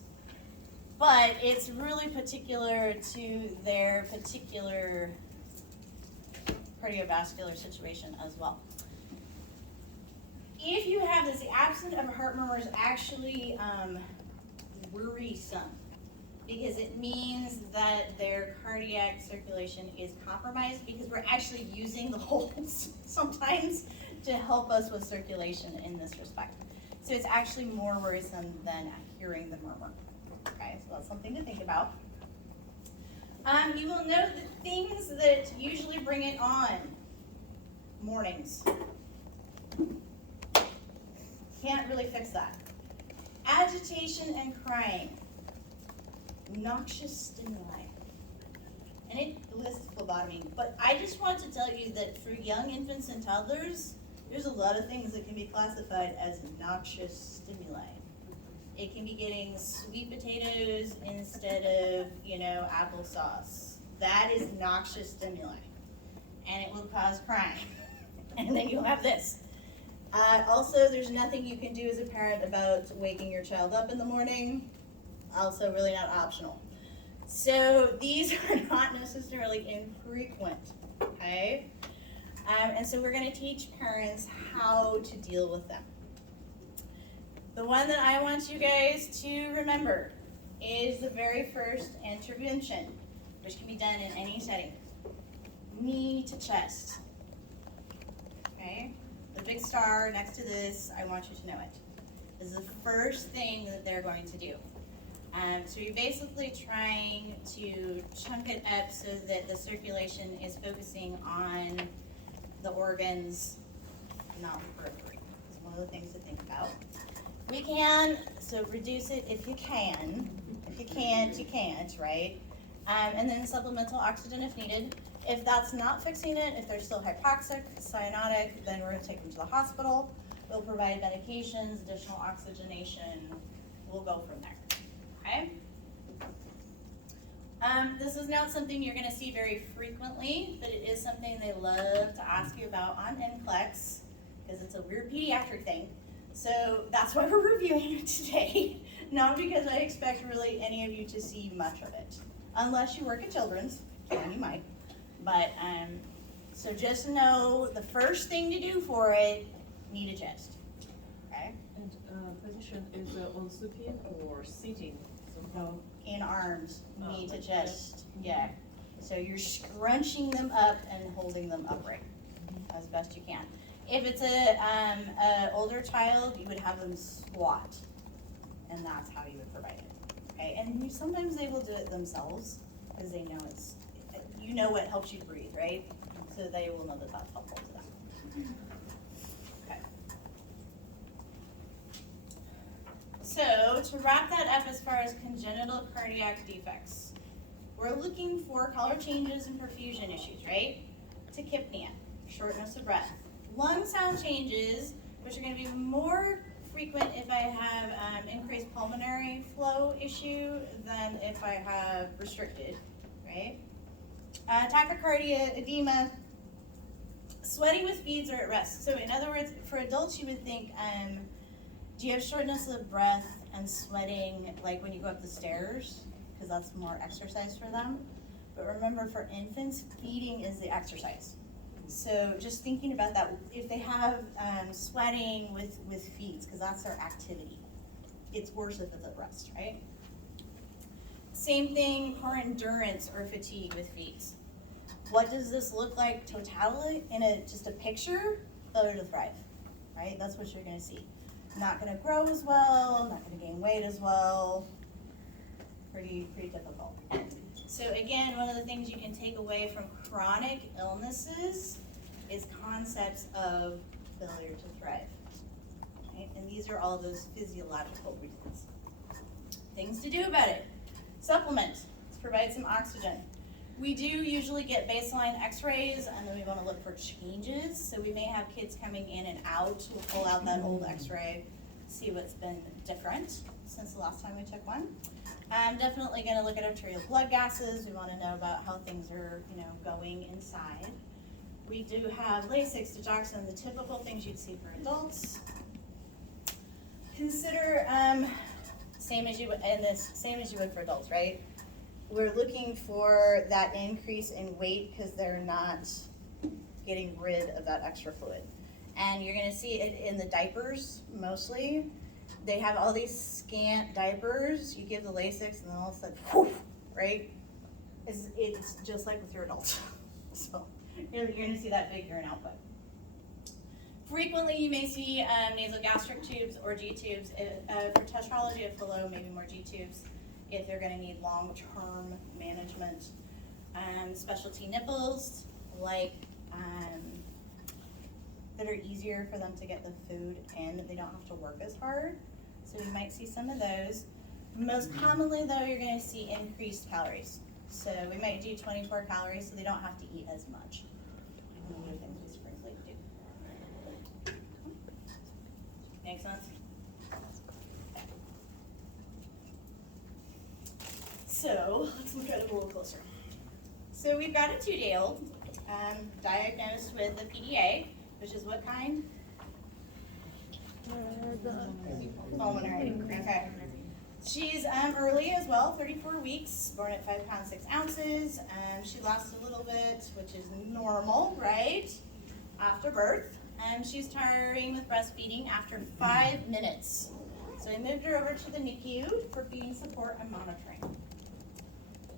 But it's really particular to their particular cardiovascular situation as well. If you have this, the absence of a heart murmur is actually worrisome, because it means that their cardiac circulation is compromised, because we're actually using the holes sometimes to help us with circulation in this respect. So it's actually more worrisome than hearing the murmur. Okay, so that's something to think about. You will note that things that usually bring it on: mornings. Can't really fix that. Agitation and crying. Noxious stimuli. And it lists phlebotomy, but I just want to tell you that for young infants and toddlers, there's a lot of things that can be classified as noxious stimuli. It can be getting sweet potatoes instead of, applesauce. That is noxious stimuli. And it will cause crying. And then you'll have this. Also, there's nothing you can do as a parent about waking your child up in the morning. Also really not optional. So these are not necessarily infrequent, okay? And so we're gonna teach parents how to deal with them. The one that I want you guys to remember is the very first intervention, which can be done in any setting. Knee to chest, okay? The big star next to this, I want you to know it. This is the first thing that they're going to do. So you're basically trying to chunk it up so that the circulation is focusing on the organs, not the periphery. It's one of the things to think about. We can, so reduce it if you can. If you can't, you can't, right? And then supplemental oxygen if needed. If that's not fixing it, if they're still hypoxic, cyanotic, then we're gonna take them to the hospital. We'll provide medications, additional oxygenation. We'll go from there, okay? This is not something you're gonna see very frequently, but it is something they love to ask you about on NCLEX, because it's a weird pediatric thing. So that's why we're reviewing it today. Not because I expect really any of you to see much of it. Unless you work at Children's, and you might. But, so just know the first thing to do for it, knee to chest, okay? And position is on supine or sitting? No, in arms, knee to chest, yeah. So you're scrunching them up and holding them upright as best you can. If it's a older child, you would have them squat, and that's how you would provide it, okay? And sometimes they will do it themselves, because they know what helps you breathe, right? So they will know that that's helpful to them. Okay. So to wrap that up as far as congenital cardiac defects, we're looking for color changes and perfusion issues, right? Tachypnea, shortness of breath. Lung sound changes, which are going to be more frequent if I have increased pulmonary flow issue than if I have restricted, right? Tachycardia, edema, sweating with feeds or at rest. So in other words, for adults you would think, do you have shortness of breath and sweating like when you go up the stairs? Because that's more exercise for them. But remember, for infants, feeding is the exercise. So just thinking about that, if they have sweating with feeds, because that's their activity, it's worse if it's at rest, right? Same thing for endurance or fatigue with feeds. What does this look like totality in just a picture? Failure to thrive. right? That's what you're gonna see. Not gonna grow as well, not gonna gain weight as well. Pretty typical. So again, one of the things you can take away from chronic illnesses is concepts of failure to thrive. Right? And these are all those physiological reasons. Things to do about it. Supplement. Let's provide some oxygen. We do usually get baseline x-rays, and then we want to look for changes. So we may have kids coming in and out. We'll pull out that old x-ray, see what's been different since the last time we took one. I'm definitely going to look at arterial blood gases. We want to know about how things are, going inside. We do have Lasix, digoxin, the typical things you'd see for adults. Consider same as you would for adults, right? We're looking for that increase in weight because they're not getting rid of that extra fluid. And you're gonna see it in the diapers mostly. They have all these scant diapers. You give the Lasix and then all of a sudden, whew, right? It's just like with your adults. So you're gonna see that big urine output. Frequently, you may see nasogastric tubes or G-tubes. For tetralogy of Fallot, maybe more G-tubes if they're going to need long-term management. Specialty nipples, like that are easier for them to get the food in. They don't have to work as hard. So you might see some of those. Most commonly, though, you're going to see increased calories. So we might do 24 calories so they don't have to eat as much. And the other things we sprinkle do. Make sense? So let's look at it a little closer. So we've got a 2-day-old diagnosed with the PDA, which is what kind? Pulmonary. Okay. She's early as well, 34 weeks, born at 5 pounds 6 ounces. She lost a little bit, which is normal, right? After birth. She's tiring with breastfeeding after 5 minutes. So we moved her over to the NICU for feeding support and monitoring.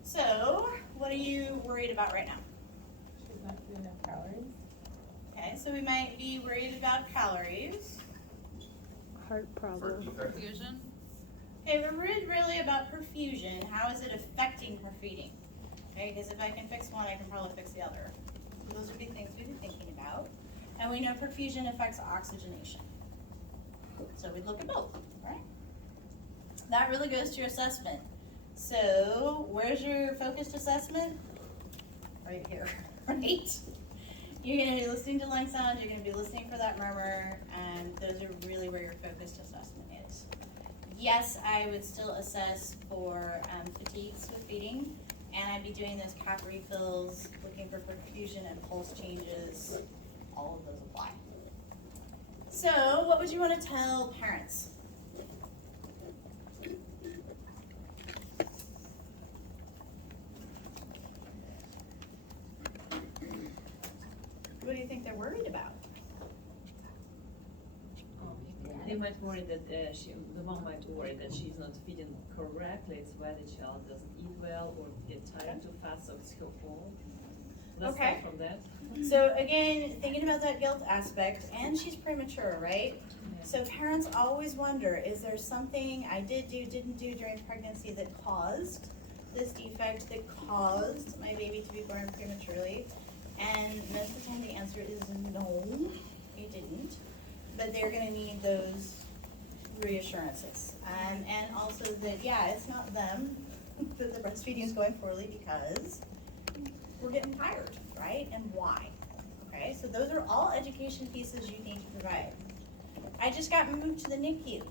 So, what are you worried about right now? She's not getting enough calories. Okay, so we might be worried about calories. Heart problem. Perfusion. Okay, we're worried really about perfusion. How is it affecting her feeding? Okay, because if I can fix one, I can probably fix the other. So those would be things we'd be thinking about. And we know perfusion affects oxygenation. So we'd look at both, right? That really goes to your assessment. So where's your focused assessment? Right here, right? You're going to be listening to lung sound, you're going to be listening for that murmur, and those are really where your focused assessment is. Yes, I would still assess for fatigues with feeding, and I'd be doing those cap refills, looking for perfusion and pulse changes. All of those apply. So, what would you want to tell parents? What do you think they're worried about? They might worry that the mom might worry that she's not feeding correctly. It's why the child doesn't eat well or get tired too fast, so it's her fault. Let's Okay. start from that. So again, thinking about that guilt aspect, and she's premature, right? Yeah. So parents always wonder, is there something I didn't do during pregnancy that caused this defect, that caused my baby to be born prematurely? And most of the time the answer is no, you didn't. But they're gonna need those reassurances. And also that, yeah, it's not them, that the breastfeeding is going poorly because we're getting tired, right? And why? Okay, so those are all education pieces you need to provide. I just got moved to the NICU.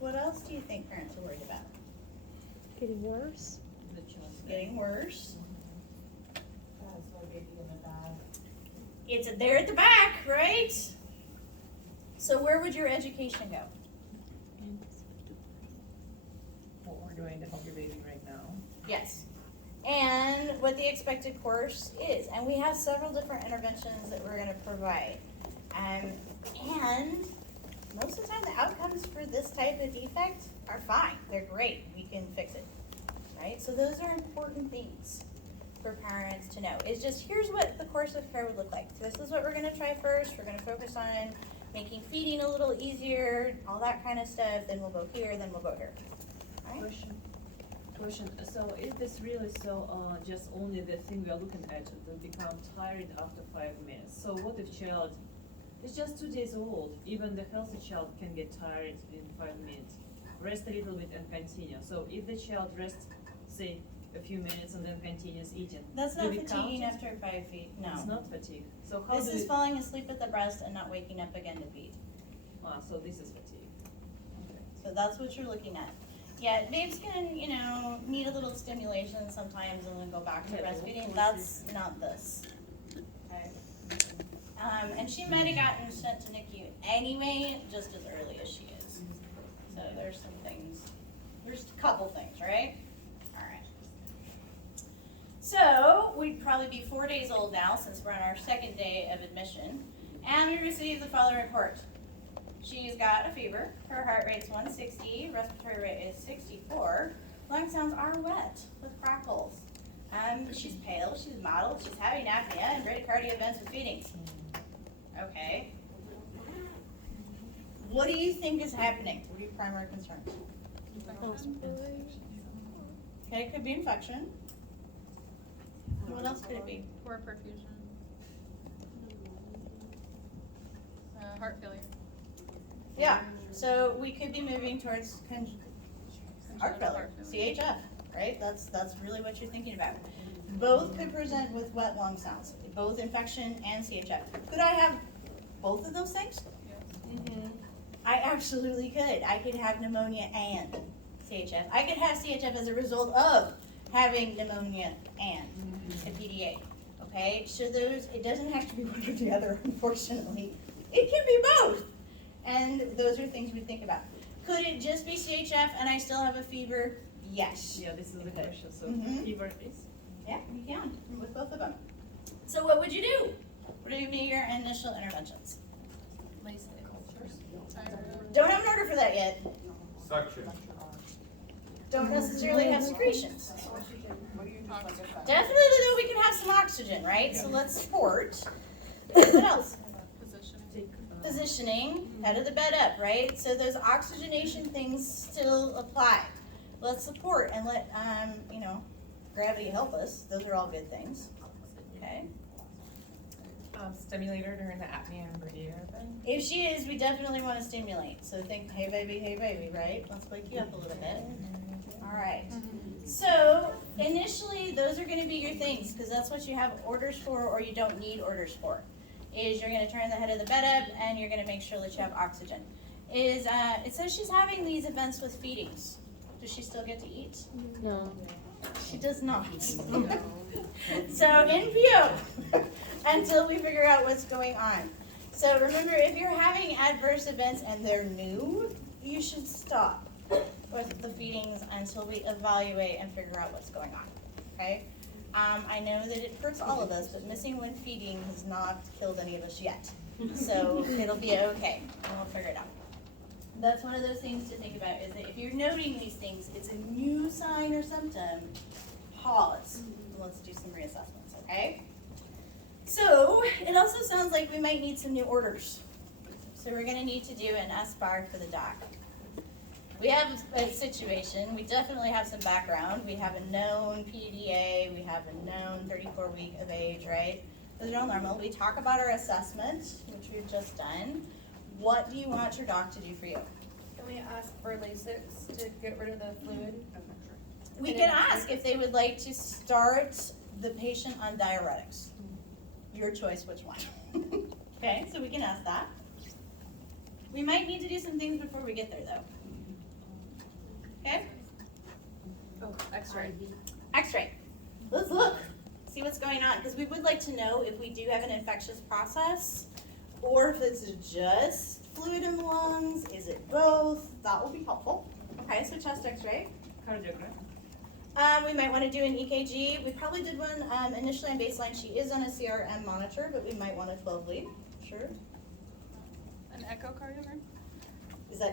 What else do you think parents are worried about? Getting worse. The child's Getting worse. That's my baby in the bag. It's there at the back, right? So where would your education go? What we're doing to help your baby right now. Yes. And what the expected course is. And we have several different interventions that we're going to provide. And most of the time the outcomes for this type of defect are fine. They're great. We can fix it. Right? So those are important things for parents to know. It's just, here's what the course of care would look like. This is what we're going to try first. We're going to focus on making feeding a little easier, all that kind of stuff, then we'll go here, then we'll go here. Alright? Question, so is this really so, just only the thing we are looking at, to become tired after 5 minutes? So what if child is just 2 days old, even the healthy child can get tired in 5 minutes? Rest a little bit and continue. So if the child rests, say, a few minutes and then continues eating. That's do not we count fatiguing it? after 5 feet, no. It's not fatigue. So how This do is we, falling asleep at the breast and not waking up again to feed. so this is fatigue. Okay. So that's what you're looking at. Yeah, babes can, need a little stimulation sometimes and then go back to Yeah, breastfeeding. That's not this. Okay. And she might have gotten sent to NICU anyway, just as early as she is. So there's some things, there's a couple things, right? All right. So we'd probably be 4 days old now since we're on our second day of admission. And we received the following report. She's got a fever, her heart rate's 160, respiratory rate is 64, lung sounds are wet with crackles. She's pale, she's mottled, she's having apnea and bradycardia events with feedings. Okay. What do you think is happening? What are your primary concerns? Okay, it could be infection. What else could it be? Poor perfusion. Heart failure. Yeah, so we could be moving towards heart failure, CHF, right? That's really what you're thinking about. Both could present with wet lung sounds, both infection and CHF. Could I have both of those things? I absolutely could. I could have pneumonia and CHF. I could have CHF as a result of having pneumonia and a PDA. Okay, so those, it doesn't have to be one or the other, unfortunately. It can be both. And those are things we think about. Could it just be CHF and I still have a fever? Yes. Yeah, this is the question. So Mhm. fever is. Yeah, you can, with both of them. So what would you do? What would be your initial interventions? Don't have an order for that yet. Suction. Don't necessarily have secretions. What do you do, like a second? Definitely though we can have some oxygen, right? So let's support. What else? Positioning. Positioning, head of the bed up, right? So those oxygenation things still apply. Let's support and let, gravity help us. Those are all good things. Okay. Stimulator during the apnea and bradycardia thing. If she is, we definitely want to stimulate. So think, hey baby, right? Let's wake you up a little bit. All right. So initially, those are going to be your things because that's what you have orders for or you don't need orders for. Is you're going to turn the head of the bed up and you're going to make sure that you have oxygen. It says she's having these events with feedings. Does she still get to eat? No. She does not. So NPO until we figure out what's going on. So remember, if you're having adverse events and they're new, you should stop with the feedings until we evaluate and figure out what's going on. Okay? I know that it hurts all of us, but missing one feeding has not killed any of us yet. So it'll be okay, and we'll figure it out. That's one of those things to think about, is that if you're noting these things, it's a new sign or symptom, pause. Let's do some reassessments, okay? So it also sounds like we might need some new orders. So we're gonna need to do an SBAR for the doc. We have a situation, we definitely have some background. We have a known PDA, we have a known 34-week of age, right? Those are all normal. We talk about our assessment, which we've just done. What do you want your doc to do for you? Can we ask for Lasix to get rid of the fluid? We can ask if they would like to start the patient on diuretics. Your choice which one. Okay, so we can ask that. We might need to do some things before we get there though. Okay? Oh, X-ray. X-ray. Let's look, see what's going on, because we would like to know if we do have an infectious process or if it's just fluid in the lungs. Is it both? That will be helpful. Okay, so chest X-ray. Cardiogram. We might want to do an EKG. We probably did one initially on baseline. She is on a CRM monitor, but we might want a 12 lead. Sure. An echocardiogram?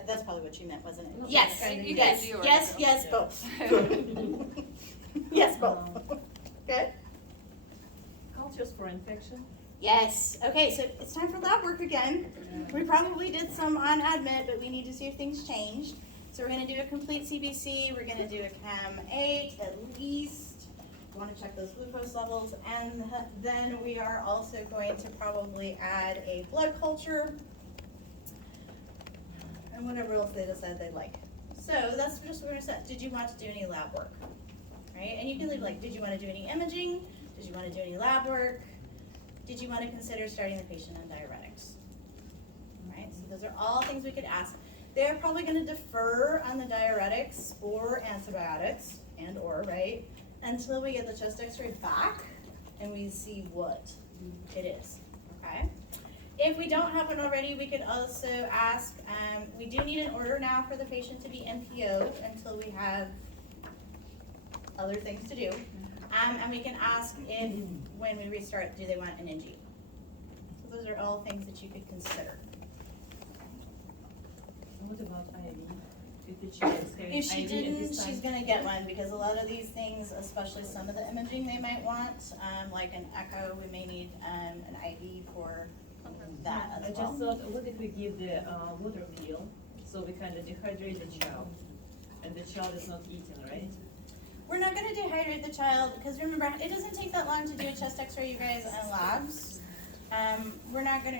That's probably what you meant, wasn't it? No, Yes, an yes, EKG or yes, so. yes, both. Yes, both. Okay. Cultures for infection. Yes, okay, so it's time for lab work again. We probably did some on admit, but we need to see if things changed. So we're gonna do a complete CBC, we're gonna do a Chem 8 at least. We wanna check those glucose levels, and then we are also going to probably add a blood culture and whatever else they decide they like. So that's just what we're gonna set. Did you want to do any lab work? Right, and you can leave like, did you wanna do any imaging? Did you wanna do any lab work? Did you want to consider starting the patient on diuretics? Right, so those are all things we could ask. They're probably going to defer on the diuretics or antibiotics right, until we get the chest x-ray back and we see what it is, okay? If we don't have one already, we could also ask, we do need an order now for the patient to be NPO'd until we have other things to do. And we can ask if, when we restart, do they want an NG? So those are all things that you could consider. What about IV? If the child is having If she IV at didn't, this time? she's gonna get one, because a lot of these things, especially some of the imaging they might want, like an echo, we may need an IV for that I as just well. thought, what if we give the water pill, so we kind of dehydrate the child, and the child is not eating, right? We're not gonna dehydrate the child, because remember, it doesn't take that long to do a chest x-ray, you guys, and labs.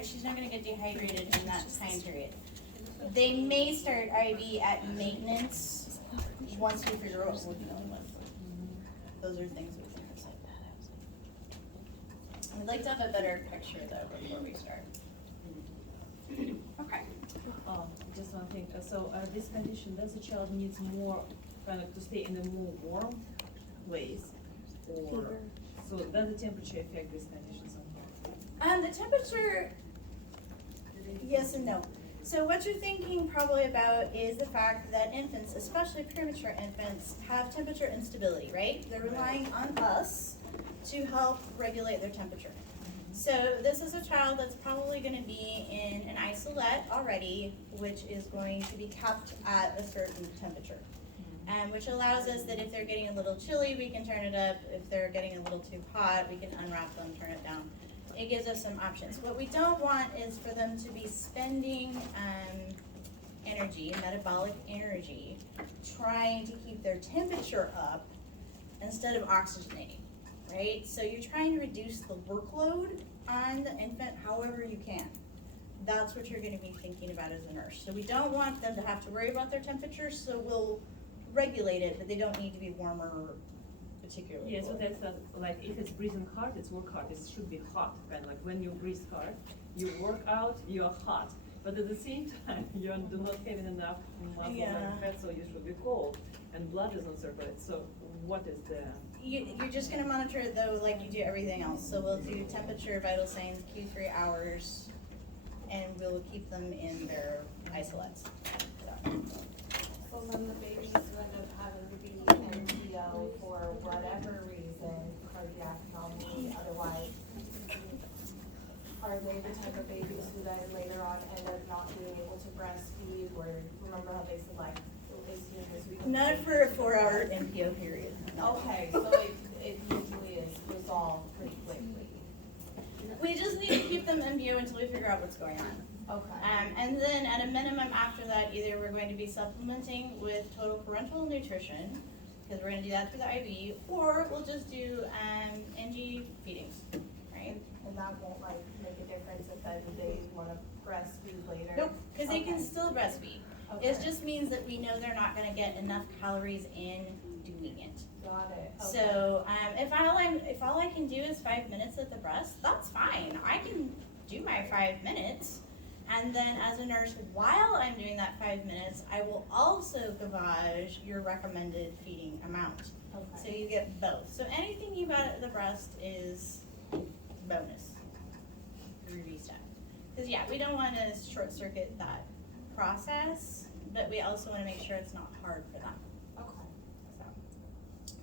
She's not gonna get dehydrated in that time period. They may start IV at maintenance once we figure out what we're dealing with. Those are things we can decide. I'd like to have a better picture though before we start. Okay. Just one thing, so this condition, does the child needs more, kind of to stay in a more warm place? Or, so does the temperature affect this condition somehow? The temperature, yes and no. So what you're thinking probably about is the fact that infants, especially premature infants, have temperature instability, right? They're relying on us to help regulate their temperature. So this is a child that's probably gonna be in an isolette already, which is going to be kept at a certain temperature. Which allows us that if they're getting a little chilly, we can turn it up. If they're getting a little too hot, we can unwrap them, turn it down. It gives us some options. What we don't want is for them to be spending energy, metabolic energy, trying to keep their temperature up instead of oxygenating, right? So you're trying to reduce the workload on the infant however you can. That's what you're gonna be thinking about as a nurse. So we don't want them to have to worry about their temperature, so we'll regulate it, but they don't need to be warmer particularly. Yeah, so that's like, if it's breathing hard, it's work hard, it should be hot, kind of like when you breathe hard, you work out, you're hot. But at the same time, you do not have enough muscle and fat, so you should be cold, and blood is not circulating, so what is the? You're just gonna monitor it though like you do everything else. So we'll do temperature, vital signs, Q3 hours, and we'll keep them in their isolates. So then the babies who end up having to be NPO for whatever reason, cardiac anomaly, otherwise, are they the type of babies who then later on end up not being able to breastfeed, or remember how they said like, they see this week? Not for a 4-hour NPO period. No. Okay, so it usually is resolved pretty quickly. We just need to keep them NPO until we figure out what's going on. Okay. And then at a minimum after that, either we're going to be supplementing with total parenteral nutrition, because we're gonna do that through the IV, or we'll just do NG feedings, right? And that won't like make a difference if then they wanna breastfeed later? Nope, because they can Okay. still breastfeed. Okay. It just means that we know they're not gonna get enough calories in doing it. Got it. Okay. So, if all I can do is 5 minutes at the breast, that's fine. I can do my 5 minutes. And then as a nurse, while I'm doing that 5 minutes, I will also gavage your recommended feeding amount. So Okay. you get both. So anything you got at the breast is bonus. 3D step. Because yeah, we don't want to short circuit that process, but we also want to make sure it's not hard for them. Okay. So,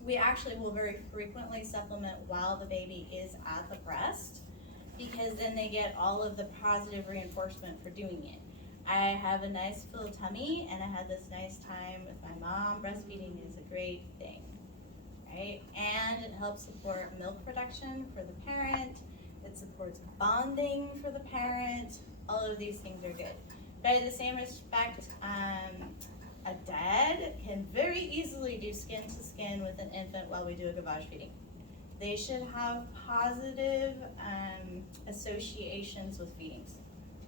we actually will very frequently supplement while the baby is at the breast, because then they get all of the positive reinforcement for doing it. I have a nice full tummy, and I had this nice time with my mom. Breastfeeding is a great thing, right? And it helps support milk production for the parent. It supports bonding for the parent. All of these things are good. But in the same respect, a dad can very easily do skin to skin with an infant while we do a gavage feeding. They should have positive associations with feedings,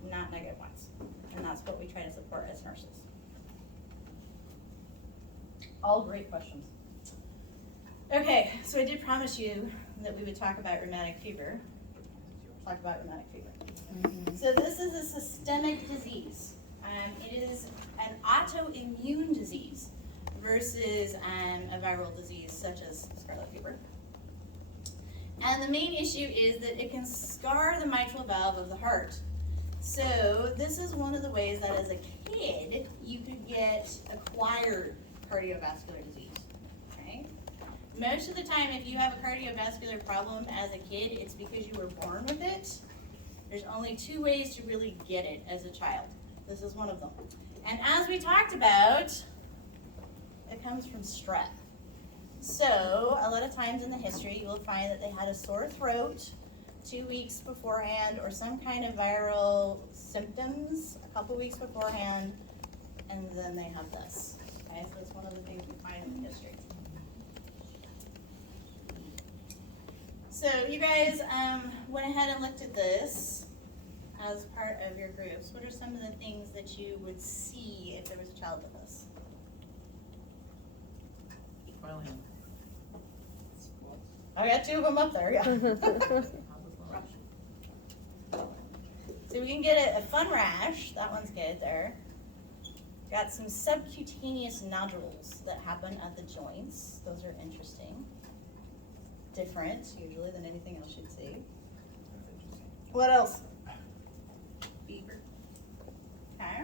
not negative ones. And that's what we try to support as nurses. All great questions. Okay, so I did promise you that we would talk about rheumatic fever. Talk about rheumatic fever. So this is a systemic disease. It is an autoimmune disease versus a viral disease such as scarlet fever. And the main issue is that it can scar the mitral valve of the heart. So this is one of the ways that as a kid you could get acquired cardiovascular disease. Okay? Most of the time if you have a cardiovascular problem as a kid, it's because you were born with it. There's only 2 ways to really get it as a child. This is one of them. And as we talked about, it comes from strep. So a lot of times in the history, you will find that they had a sore throat 2 weeks beforehand or some kind of viral symptoms a couple weeks beforehand, and then they have this. Okay, so it's one of the things we find in the history. So you guys went ahead and looked at this as part of your groups. What are some of the things that you would see if there was a child with this? I got 2 of them up there, yeah. So we can get a fun rash. That one's good there. Got some subcutaneous nodules that happen at the joints. Those are interesting. Different, usually, than anything else you'd see. What else? Fever. Okay.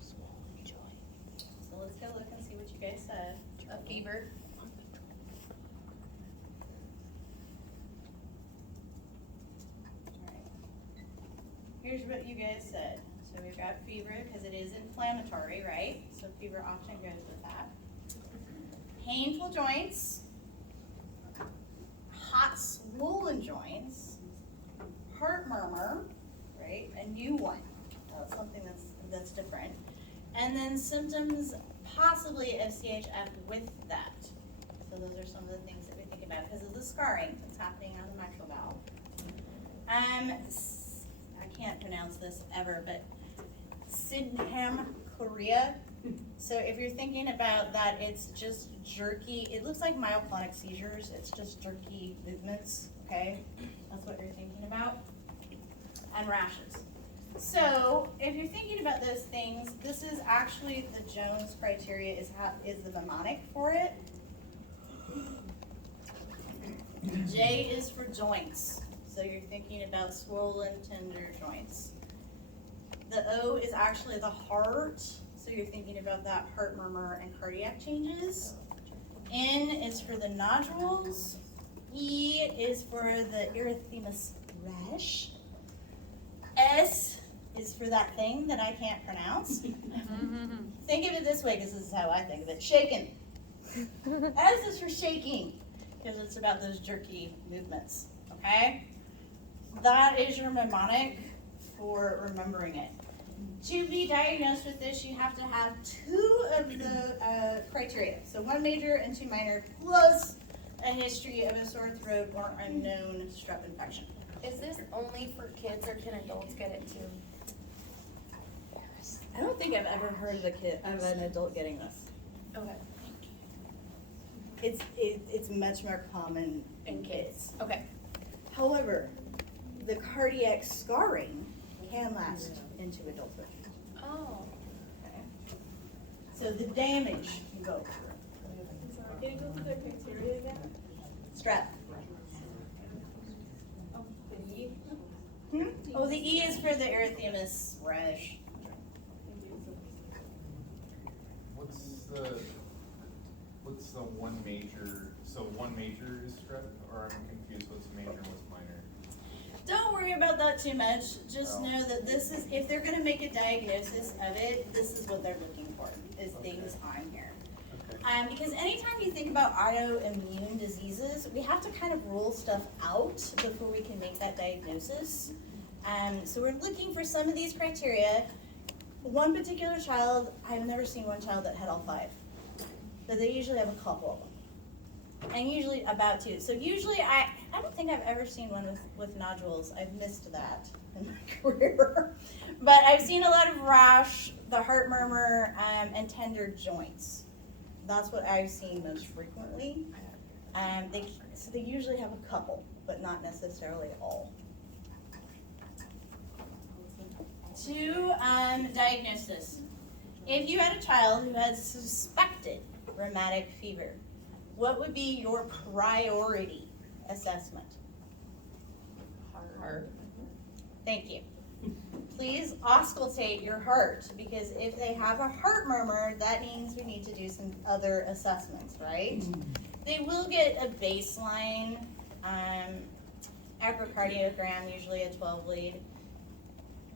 So let's go look and see what you guys said. A fever. Here's what you guys said. So we've got fever because it is inflammatory, right? So fever often goes with that. Painful joints, hot swollen joints, heart murmur, right? A new one, something that's different. And then symptoms possibly of CHF with that. So those are some of the things that we think about because of the scarring that's happening on the mitral valve. I can't pronounce this ever, but Sydenham-Chorea. So if you're thinking about that, it's just jerky. It looks like myoclonic seizures. It's just jerky movements, okay? That's what you're thinking about. And rashes. So if you're thinking about those things, this is actually the Jones criteria is the mnemonic for it. J is for joints. So you're thinking about swollen, tender joints. The O is actually the heart. So you're thinking about that heart murmur and cardiac changes. N is for the nodules. E is for the erythemus rash. S is for that thing that I can't pronounce. Think of it this way, because this is how I think of it. Shaken. S is for shaking, because it's about those jerky movements, okay? That is your mnemonic for remembering it. To be diagnosed with this, you have to have 2 of the criteria. So 1 major and 2 minor, plus a history of a sore throat or unknown strep infection. Is this only for kids or can adults get it too? I don't think I've ever heard of an adult getting this. Okay. It's much more common in kids. Okay. However, the cardiac scarring can last into adulthood. Oh. Okay. So the damage can go. Can you go through the criteria again? Strep. The E? Oh, the E is for the erythemus rash. What's the one major, so one major is strep, or I'm confused, what's major and what's minor? Don't worry about that too much. Just know that this is, if they're gonna make a diagnosis of it, this is what they're looking for, is things on here. Because anytime you think about autoimmune diseases, we have to kind of rule stuff out before we can make that diagnosis. So we're looking for some of these criteria. One particular child, I've never seen one child that had all 5, but they usually have a couple of them. And usually about 2. So usually I don't think I've ever seen one with nodules. I've missed that in my career. But I've seen a lot of rash, the heart murmur, and tender joints. That's what I've seen most frequently. So they usually have a couple, but not necessarily all. To diagnosis. If you had a child who had suspected rheumatic fever, what would be your priority assessment? Heart. Thank you. Please auscultate your heart, because if they have a heart murmur, that means we need to do some other assessments, right? They will get a baseline echocardiogram, usually a 12 lead,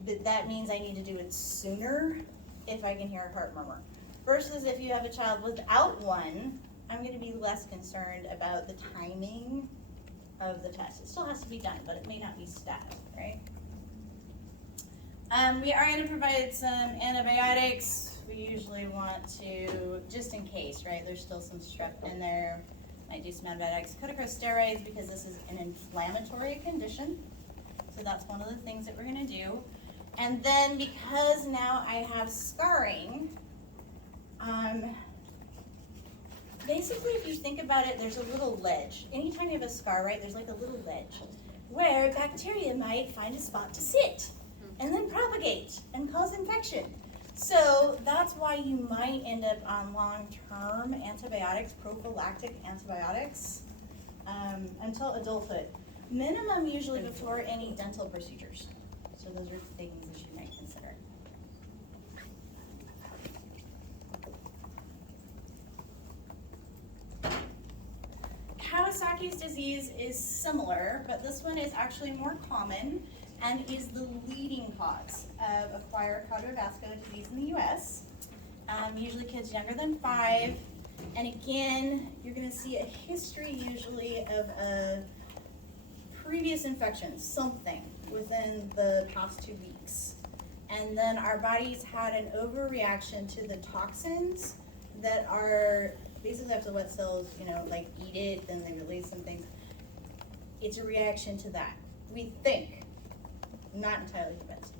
but that means I need to do it sooner if I can hear a heart murmur. Versus if you have a child without one, I'm going to be less concerned about the timing of the test. It still has to be done, but it may not be stat, right? We are going to provide some antibiotics. We usually want to, just in case, right? There's still some strep in there. Might do some antibiotics. Corticosteroids, because this is an inflammatory condition. So that's one of the things that we're going to do. And then because now I have scarring, basically, if you think about it, there's a little ledge. Anytime you have a scar, right, there's like a little ledge where bacteria might find a spot to sit and then propagate and cause infection. So that's why you might end up on long-term antibiotics, prophylactic antibiotics, until adulthood. Minimum usually before any dental procedures. So those are things that you might consider. Kawasaki's disease is similar, but this one is actually more common and is the leading cause of acquired cardiovascular disease in the U.S. Usually kids younger than 5. And again, you're going to see a history usually of a previous infection, something within the past 2 weeks. And then our bodies had an overreaction to the toxins that are basically after the wet cells, like eat it, then they release some things. It's a reaction to that. We think, not entirely convinced.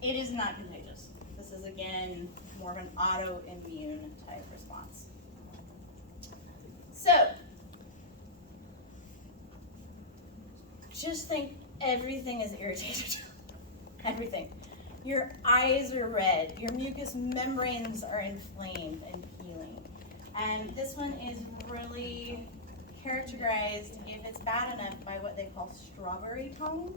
It is not contagious. This is, again, more of an autoimmune type response. So, just think everything is irritated. Everything. Your eyes are red. Your mucous membranes are inflamed and peeling. And this one is really characterized, if it's bad enough, by what they call strawberry tongue.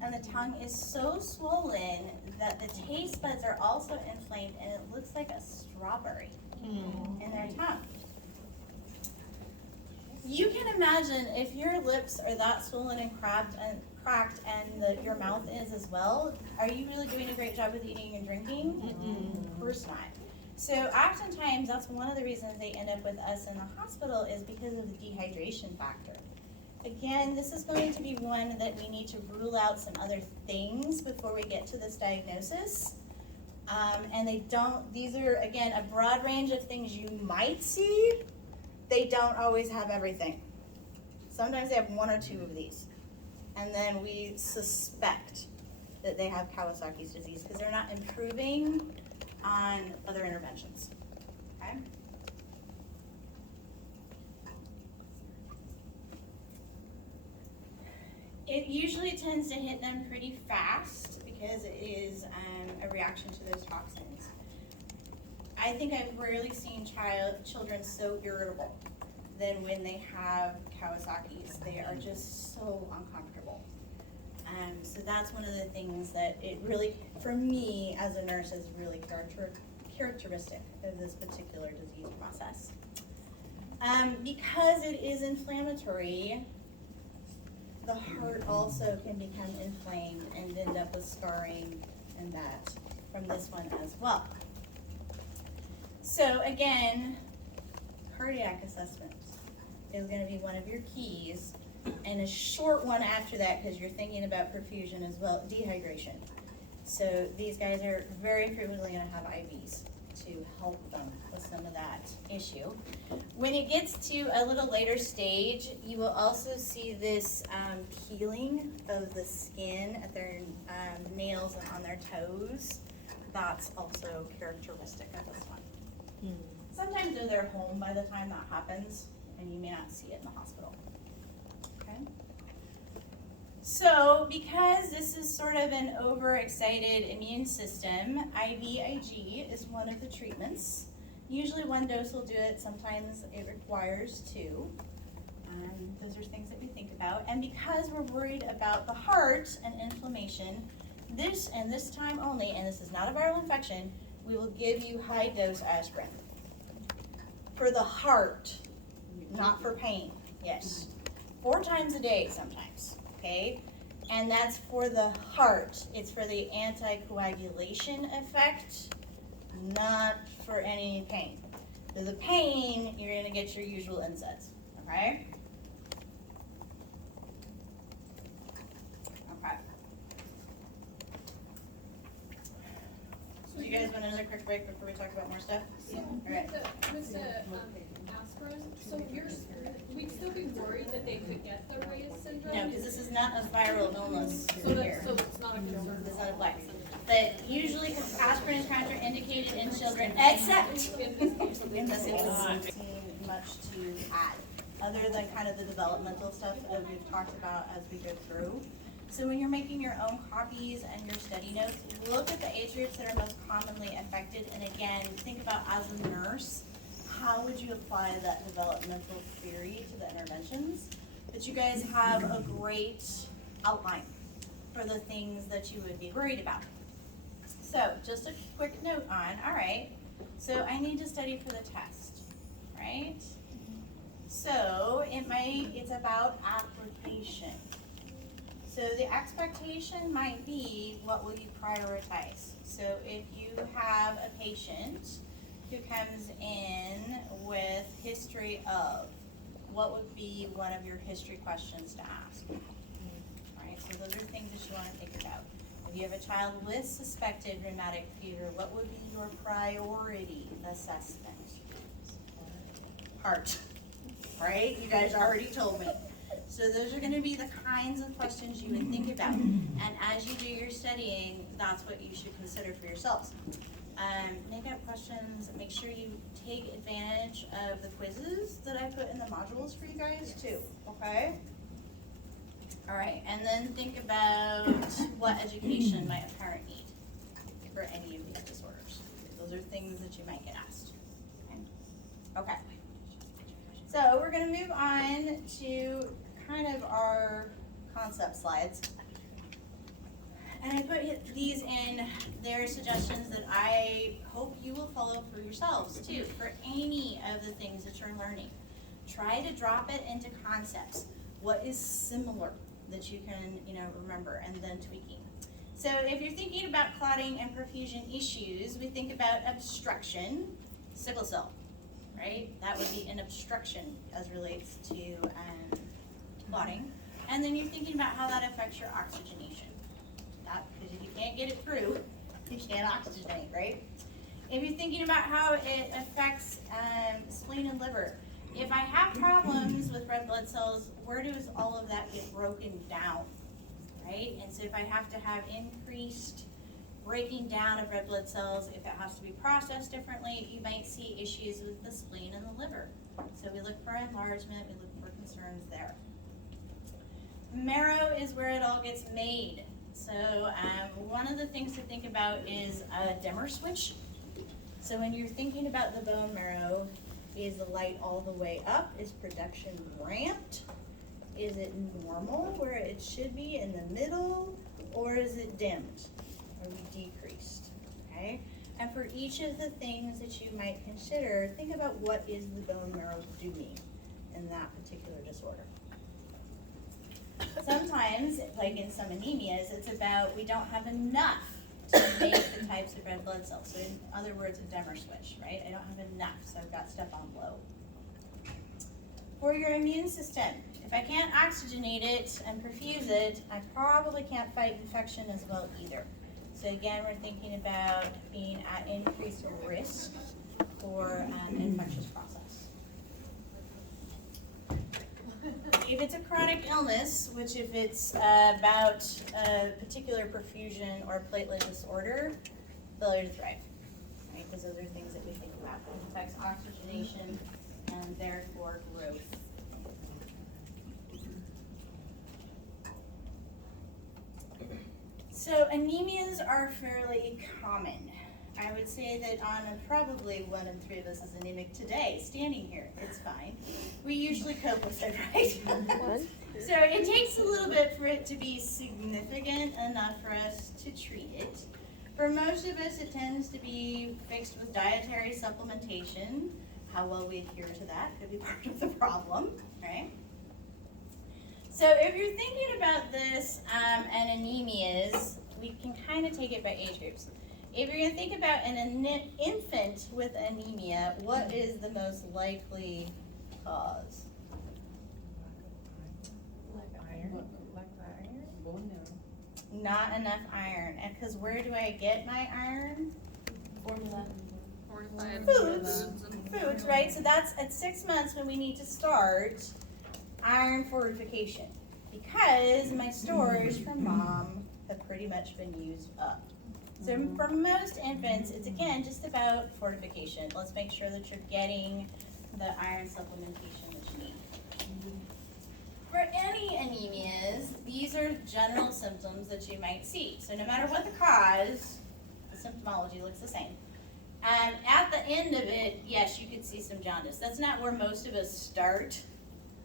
And the tongue is so swollen that the taste buds are also inflamed, and it looks like a strawberry in their tongue. You can imagine if your lips are that swollen and cracked and your mouth is as well, are you really doing a great job with eating and drinking? Of course not. So oftentimes that's one of the reasons they end up with us in the hospital is because of the dehydration factor. Again, this is going to be one that we need to rule out some other things before we get to this diagnosis. These are, again, a broad range of things you might see. They don't always have everything. Sometimes they have 1 or 2 of these. And then we suspect that they have Kawasaki's disease because they're not improving on other interventions. Okay? It usually tends to hit them pretty fast because it is a reaction to those toxins. I think I've rarely seen children so irritable than when they have Kawasaki's. They are just so uncomfortable. So that's one of the things that it really, for me as a nurse, is really characteristic of this particular disease process. Because it is inflammatory, the heart also can become inflamed and end up with scarring and that from this one as well. So again, cardiac assessment is gonna be one of your keys, and a short one after that, because you're thinking about perfusion as well, dehydration. So these guys are very frequently gonna have IVs to help them with some of that issue. When it gets to a little later stage, you will also see this peeling of the skin at their nails and on their toes. That's also characteristic of this one. Sometimes they're home by the time that happens, and you may not see it in the hospital. Okay? So, because this is sort of an overexcited immune system, IVIG is one of the treatments. Usually one dose will do it, sometimes it requires two. Those are things that we think about. And because we're worried about the heart and inflammation, this time only, and this is not a viral infection, we will give you high dose aspirin. For the heart, not for pain, yes. 4 times a day sometimes, okay? And that's for the heart. It's for the anticoagulation effect, not for any pain. For the pain, you're gonna get your usual NSAIDs, okay? Okay. So you guys want another quick break before we talk about more stuff? So Alright. with the aspirin, so we'd still be worried that they could get the Reyes syndrome? No, because this is not a viral illness So here. so it's not a concern? It's not a flex. But usually aspirin is contraindicated in children, except in this case. Much to add, other than kind of the developmental stuff that we've talked about as we go through. So when you're making your own copies and your study notes, look at the age groups that are most commonly affected, and again, think about as a nurse, how would you apply that developmental theory to the interventions? But you guys have a great outline for the things that you would be worried about. So just a quick note on, all right, so I need to study for the test, right? So it's about application. So the expectation might be, what will you prioritize? So if you have a patient who comes in with history of, what would be one of your history questions to ask? Right, so those are things that you want to think about. If you have a child with suspected rheumatic fever, what would be your priority assessment? Heart, right? You guys already told me. So those are gonna be the kinds of questions you would think about. And as you do your studying, that's what you should consider for yourselves. Make up questions, make sure you take advantage of the quizzes that I put in the modules for you guys too, okay? All right, and then think about what education might a parent need for any of these disorders. Those are things that you might get asked. Okay. So we're gonna move on to kind of our concept slides. And I put these in their suggestions that I hope you will follow for yourselves too, for any of the things that you're learning. Try to drop it into concepts. What is similar that you can, remember, and then tweaking. So if you're thinking about clotting and perfusion issues, we think about obstruction, sickle cell, right? That would be an obstruction as relates to clotting. And then you're thinking about how that affects your oxygenation. Because if you can't get it through, you can't oxygenate, right? If you're thinking about how it affects spleen and liver, if I have problems with red blood cells, where does all of that get broken down, right? And so if I have to have increased breaking down of red blood cells, if it has to be processed differently, you might see issues with the spleen and the liver. So we look for enlargement, we look for concerns there. Marrow is where it all gets made. So one of the things to think about is a dimmer switch. So when you're thinking about the bone marrow, is the light all the way up? Is production ramped? Is it normal where it should be in the middle? Or is it dimmed? Are we decreased? Okay? And for each of the things that you might consider, think about what is the bone marrow doing in that particular disorder. Sometimes, like in some anemias, it's about we don't have enough to make the types of red blood cells. So in other words, a dimmer switch, right? I don't have enough, so I've got stuff on low. For your immune system, if I can't oxygenate it and perfuse it, I probably can't fight infection as well either. So again, we're thinking about being at increased risk for infectious process. If it's a chronic illness, which if it's about a particular perfusion or platelet disorder, failure to thrive, right? Because those are things that we think about. It affects oxygenation and therefore growth. So anemias are fairly common. I would say that on probably 1 in 3 of us is anemic today, standing here. It's fine. We usually cope with it, right? So it takes a little bit for it to be significant enough for us to treat it. For most of us, it tends to be fixed with dietary supplementation. How well we adhere to that could be part of the problem, right? So if you're thinking about this and anemias, we can kind of take it by age groups. If you're going to think about an infant with anemia, what is the most likely cause? Not enough iron. And because where do I get my iron? Formula. Fortified Foods, right? So that's at 6 months when we need to start iron fortification, because my stores from mom have pretty much been used up. So for most infants, it's again just about fortification. Let's make sure that you're getting the iron supplementation that you need. For any anemias, these are general symptoms that you might see. So no matter what the cause, the symptomology looks the same. At the end of it, yes, you could see some jaundice. That's not where most of us start.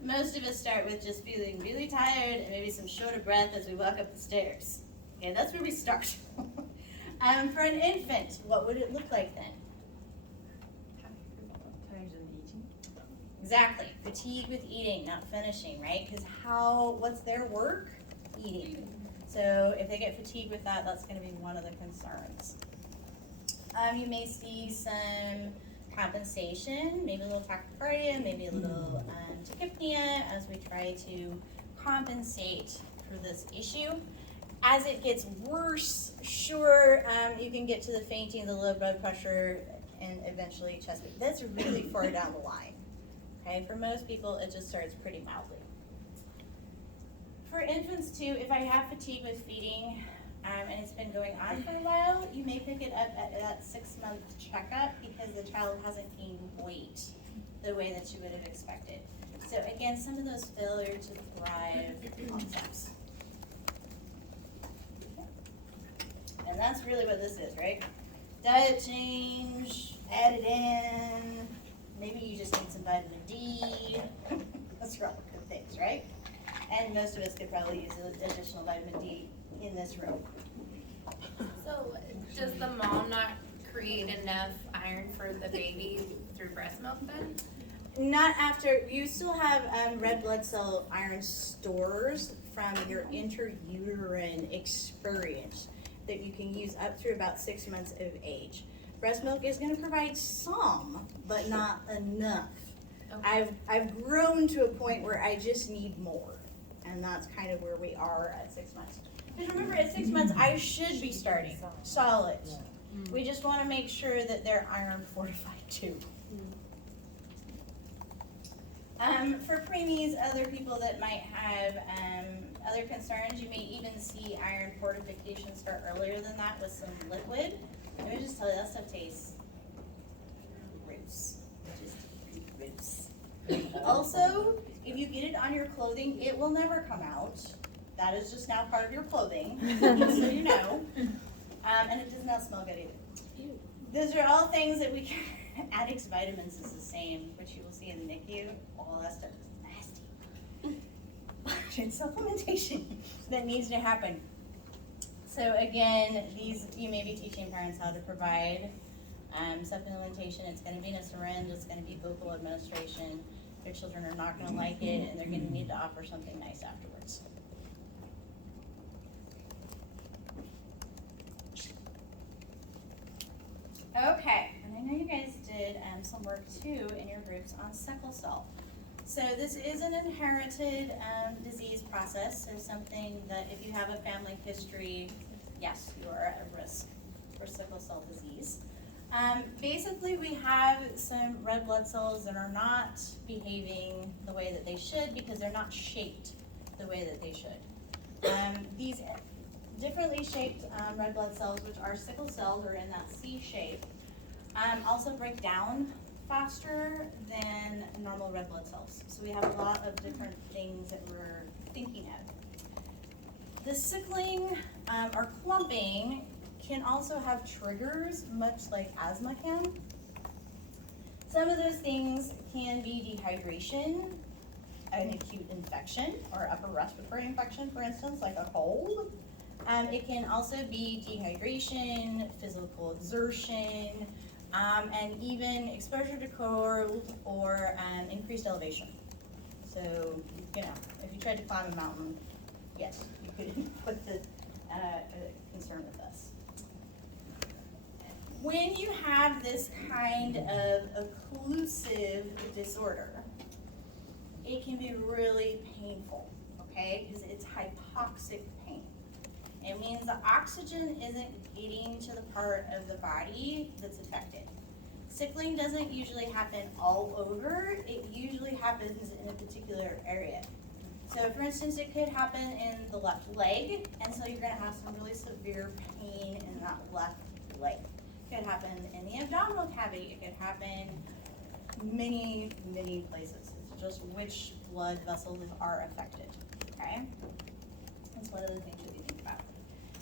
Most of us start with just feeling really tired and maybe some short of breath as we walk up the stairs. Okay, that's where we start. For an infant, what would it look like then? Tired and eating. Exactly, fatigue with eating, not finishing, right? Because what's their work? Eating. So if they get fatigued with that, that's going to be one of the concerns. You may see some compensation, maybe a little tachycardia, maybe a little tachypnea as we try to compensate for this issue. As it gets worse, sure, you can get to the fainting, the low blood pressure, and eventually chest pain. That's really far down the line. Okay, for most people, it just starts pretty mildly. For infants too, if I have fatigue with feeding, and it's been going on for a while, you may pick it up at that 6-month checkup because the child hasn't gained weight the way that you would have expected. So again, some of those failure to thrive concepts. And that's really what this is, right? Diet change, add it in, maybe you just need some vitamin D. Those are all good things, right? And most of us could probably use additional vitamin D in this room. So does the mom not create enough iron for the baby through breast milk then? Not after, you still have red blood cell iron stores from your intrauterine experience that you can use up through about 6 months of age. Breast milk is going to provide some, but not enough. Okay. I've grown to a point where I just need more, and that's kind of where we are at 6 months. Because remember, at 6 months, I should be starting solids. We just want to make sure that they're iron fortified too. For preemies, other people that might have other concerns, you may even see iron fortification start earlier than that with some liquid. Let me just tell you, that stuff tastes gross. Just gross. Also, if you get it on your clothing, it will never come out. That is just now part of your clothing, just so you know. And it does not smell good either. Those are all things that we can. Addicts vitamins is the same, which you will see in the NICU. All that stuff is nasty. It's supplementation that needs to happen. So again, you may be teaching parents how to provide supplementation. It's going to be in a syringe. It's going to be local administration. Their children are not going to like it, and they're going to need to offer something nice afterwards. homework too in your groups on sickle cell. So this is an inherited disease process, so something that if you have a family history, yes, you are at risk for sickle cell disease. Basically, we have some red blood cells that are not behaving the way that they should because they're not shaped the way that they should. These differently shaped red blood cells, which are sickle cells or in that C shape, also break down faster than normal red blood cells. So we have a lot of different things that we're thinking of. The sickling or clumping can also have triggers, much like asthma can. Some of those things can be dehydration, an acute infection, or upper respiratory infection, for instance, like a cold. It can also be dehydration, physical exertion, and even exposure to cold or increased elevation. So, you know, if you tried to climb a mountain, yes, you could put the concern with this. When you have this kind of occlusive disorder, it can be really painful, okay, because it's hypoxic pain. It means the oxygen isn't getting to the part of the body that's affected. Sickling doesn't usually happen all over, it usually happens in a particular area. So for instance, it could happen in the left leg, and so you're gonna have some really severe pain in that left leg. It could happen in the abdominal cavity, it could happen many, many places. It's just which blood vessels are affected, okay? That's one of the things that we think about.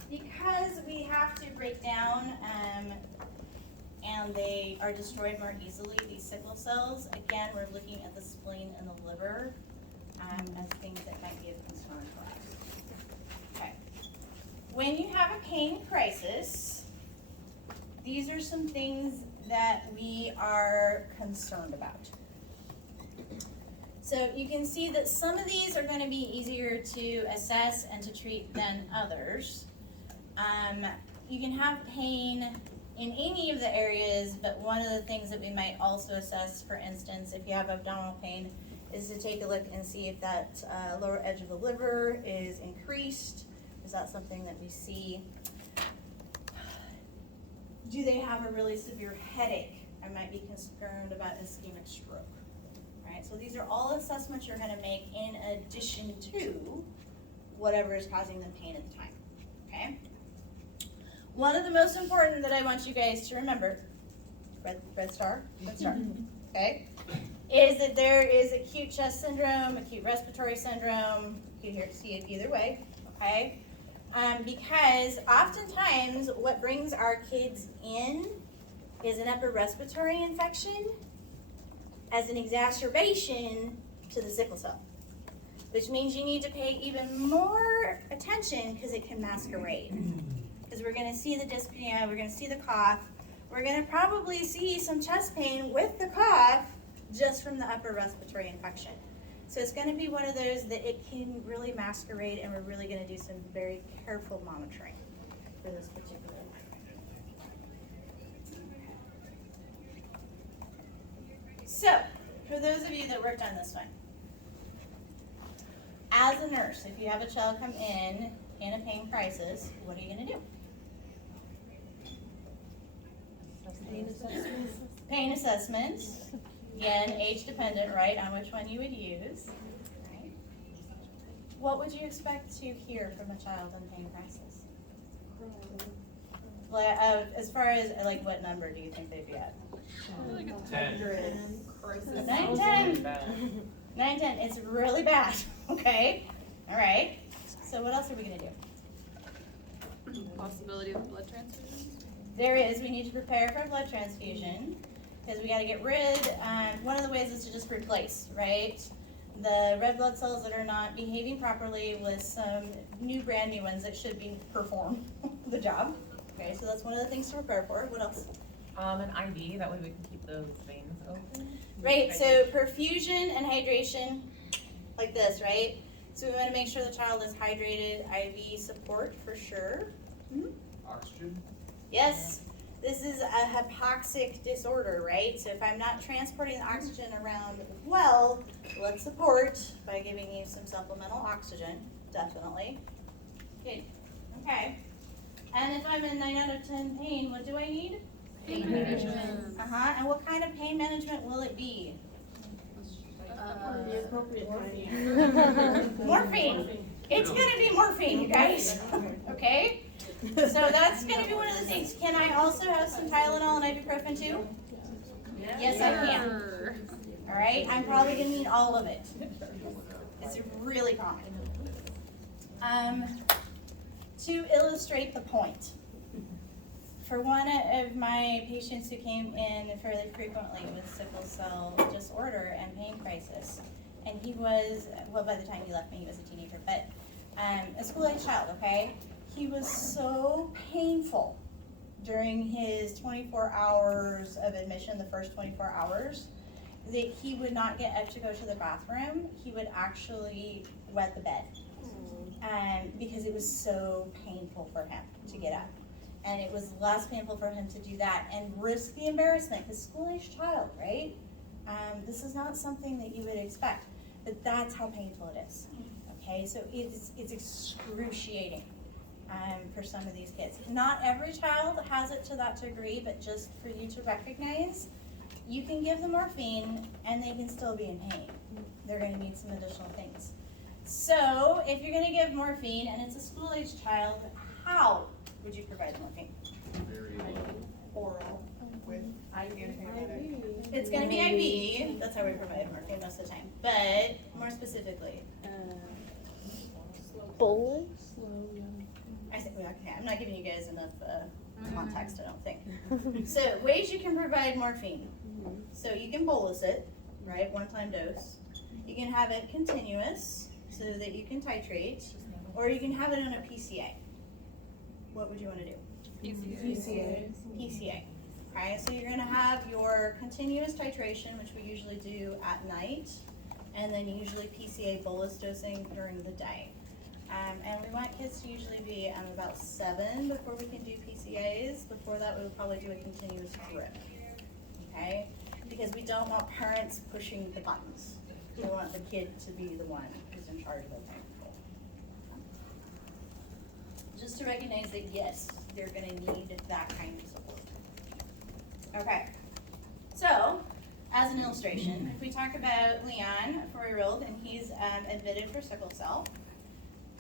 Because we have to break down and they are destroyed more easily, these sickle cells, again, we're looking at the spleen and the liver as things that might be of concern for us. Okay. When you have a pain crisis, these are some things that we are concerned about. So you can see that some of these are going to be easier to assess and to treat than others. You can have pain in any of the areas, but one of the things that we might also assess, for instance, if you have abdominal pain, is to take a look and see if that lower edge of the liver is increased. Is that something that we see? Do they have a really severe headache? I might be concerned about ischemic stroke. Right? So these are all assessments you're going to make in addition to whatever is causing them pain at the time. Okay? One of the most important that I want you guys to remember, red star, okay, is that there is acute chest syndrome, acute respiratory syndrome. You can see it either way, okay? Because oftentimes what brings our kids in is an upper respiratory infection as an exacerbation to the sickle cell, which means you need to pay even more attention because it can masquerade. Because we're going to see the dyspnea, we're going to see the cough, we're going to probably see some chest pain with the cough just from the upper respiratory infection. So it's going to be one of those that it can really masquerade, and we're really going to do some very careful monitoring for this particular. So, for those of you that worked on this one, as a nurse, if you have a child come in a pain crisis, what are you going to do? Pain assessment. Again, age dependent, right, on which one you would use. Right? What would you expect to hear from a child in pain crisis? As far as, like, what number do you think they'd be at? 10. 9, 10. 9, 10. It's really bad, okay? All right. So what else are we going to do? Possibility of blood transfusion? There is. We need to prepare for blood transfusion because we got to get rid. One of the ways is to just replace, right? The red blood cells that are not behaving properly with some brand new ones that should be perform the job. Okay, so that's one of the things to prepare for. What else? An IV, that way we can keep those veins open. Right, so perfusion and hydration, like this, right? So we want to make sure the child is hydrated, IV support for sure. Oxygen? Yes, This is a hypoxic disorder, right? So if I'm not transporting the oxygen around well, let's support by giving you some supplemental oxygen, definitely. Good. Okay. And if I'm in 9 out of 10 pain, what do I need? Pain management. And what kind of pain management will it be? The appropriate time. Morphine. It's gonna be morphine, you guys. Okay? So that's gonna be one of the things. Can I also have some Tylenol and ibuprofen too? Yes, I can. All right, I'm probably gonna need all of it. It's really common. To illustrate the point, for one of my patients who came in fairly frequently with sickle cell disorder and pain crisis, and he was, well, by the time he left me, he was a teenager, but a school-age child, okay? He was so painful during his 24 hours of admission, the first 24 hours, that he would not get up to go to the bathroom. He would actually wet the bed because it was so painful for him to get up. And it was less painful for him to do that and risk the embarrassment, because school-age child, right? This is not something that you would expect, but that's how painful it is. Okay, so it's excruciating for some of these kids. Not every child has it to that degree, but just for you to recognize, you can give them morphine and they can still be in pain. They're going to need some additional things. So if you're going to give morphine and it's a school-age child, how would you provide morphine? Very Oral with IV. It's going to be IV. That's how we provide morphine most of the time. But more specifically, Bolus? I think okay. I'm not giving you guys enough context, I don't think. So ways you can provide morphine. So you can bolus it, right? One-time dose. You can have it continuous so that you can titrate, or you can have it on a PCA. What would you want to do? PCA. Okay, so you're going to have your continuous titration, which we usually do at night, and then usually PCA bolus dosing during the day. And we want kids to usually be about 7 before we can do PCAs. Before that, we would probably do a continuous drip. Okay? Because we don't want parents pushing the buttons. We want the kid to be the one who's in charge of the pain control. Just to recognize that, yes, they're going to need that kind of support. Okay. So, as an illustration, if we talk about Leon, a 4-year-old, and he's admitted for sickle cell,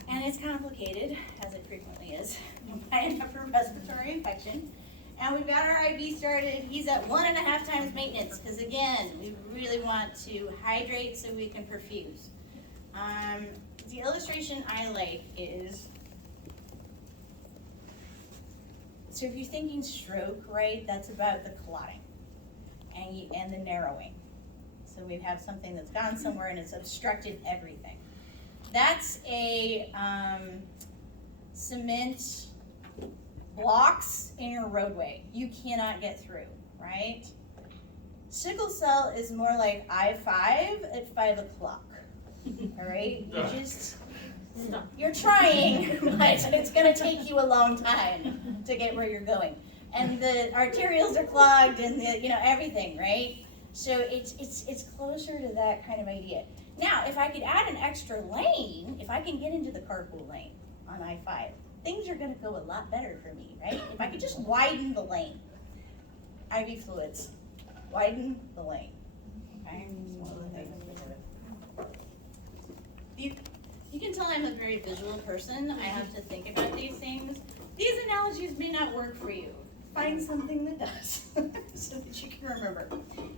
and it's complicated, as it frequently is, by an upper respiratory infection. And we've got our IV started. He's at 1.5 times maintenance, because again, we really want to hydrate so we can perfuse. The illustration I like is, so if you're thinking stroke, right, that's about the clotting and the narrowing. So we have something that's gone somewhere and it's obstructed everything. That's a cement blocks in your roadway. You cannot get through, right? Sickle cell is more like I-5 at 5 o'clock, all right? You're trying, but it's gonna take you a long time to get where you're going. And the arterials are clogged and everything, right? So it's closer to that kind of idea. Now, if I could add an extra lane, if I can get into the carpool lane on I-5, things are going to go a lot better for me, right? If I could just widen the lane. IV fluids, widen the lane. Okay? You can tell I'm a very visual person. I have to think about these things. These analogies may not work for you. Find something that does so that you can remember.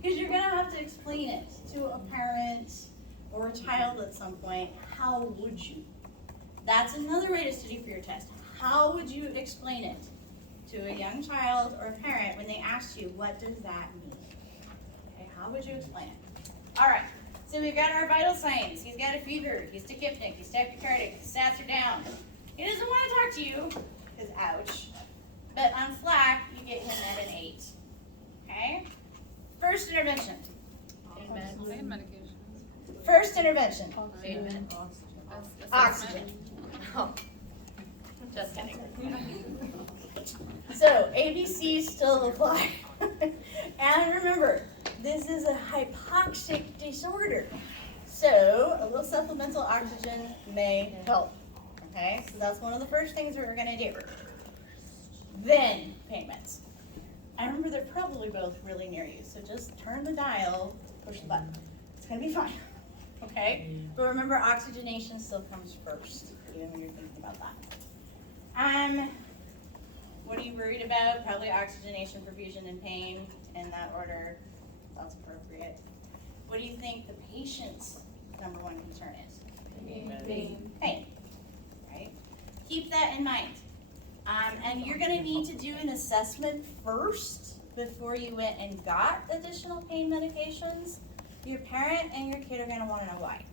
Because you're going to have to explain it to a parent or a child at some point. How would you? That's another way to study for your test. How would you explain it to a young child or a parent when they ask you, what does that mean? Okay, how would you explain it? All right, so we've got our vital signs. He's got a fever, he's tachypnic, he's tachycardic, his stats are down. He doesn't want to talk to you, because ouch. But on FLAC, you get him at an 8. Okay? First intervention. Pain medication. First intervention. Oxygen. Oh. Just kidding. So So ABCs still apply. And remember, this is a hypoxic disorder. So a little supplemental oxygen may help. Okay, so that's one of the first things we're gonna do. Then pain meds. I remember they're probably both really near you, so just turn the dial, push the button. It's gonna be fine. Okay? But remember, oxygenation still comes first, even when you're thinking about that. What are you worried about? Probably oxygenation, perfusion, and pain in that order. That's appropriate. What do you think the patient's number one concern is? Pain. Pain, right? Keep that in mind. And you're gonna need to do an assessment first before you went and got additional pain medications. Your parent and your kid are gonna wanna know why.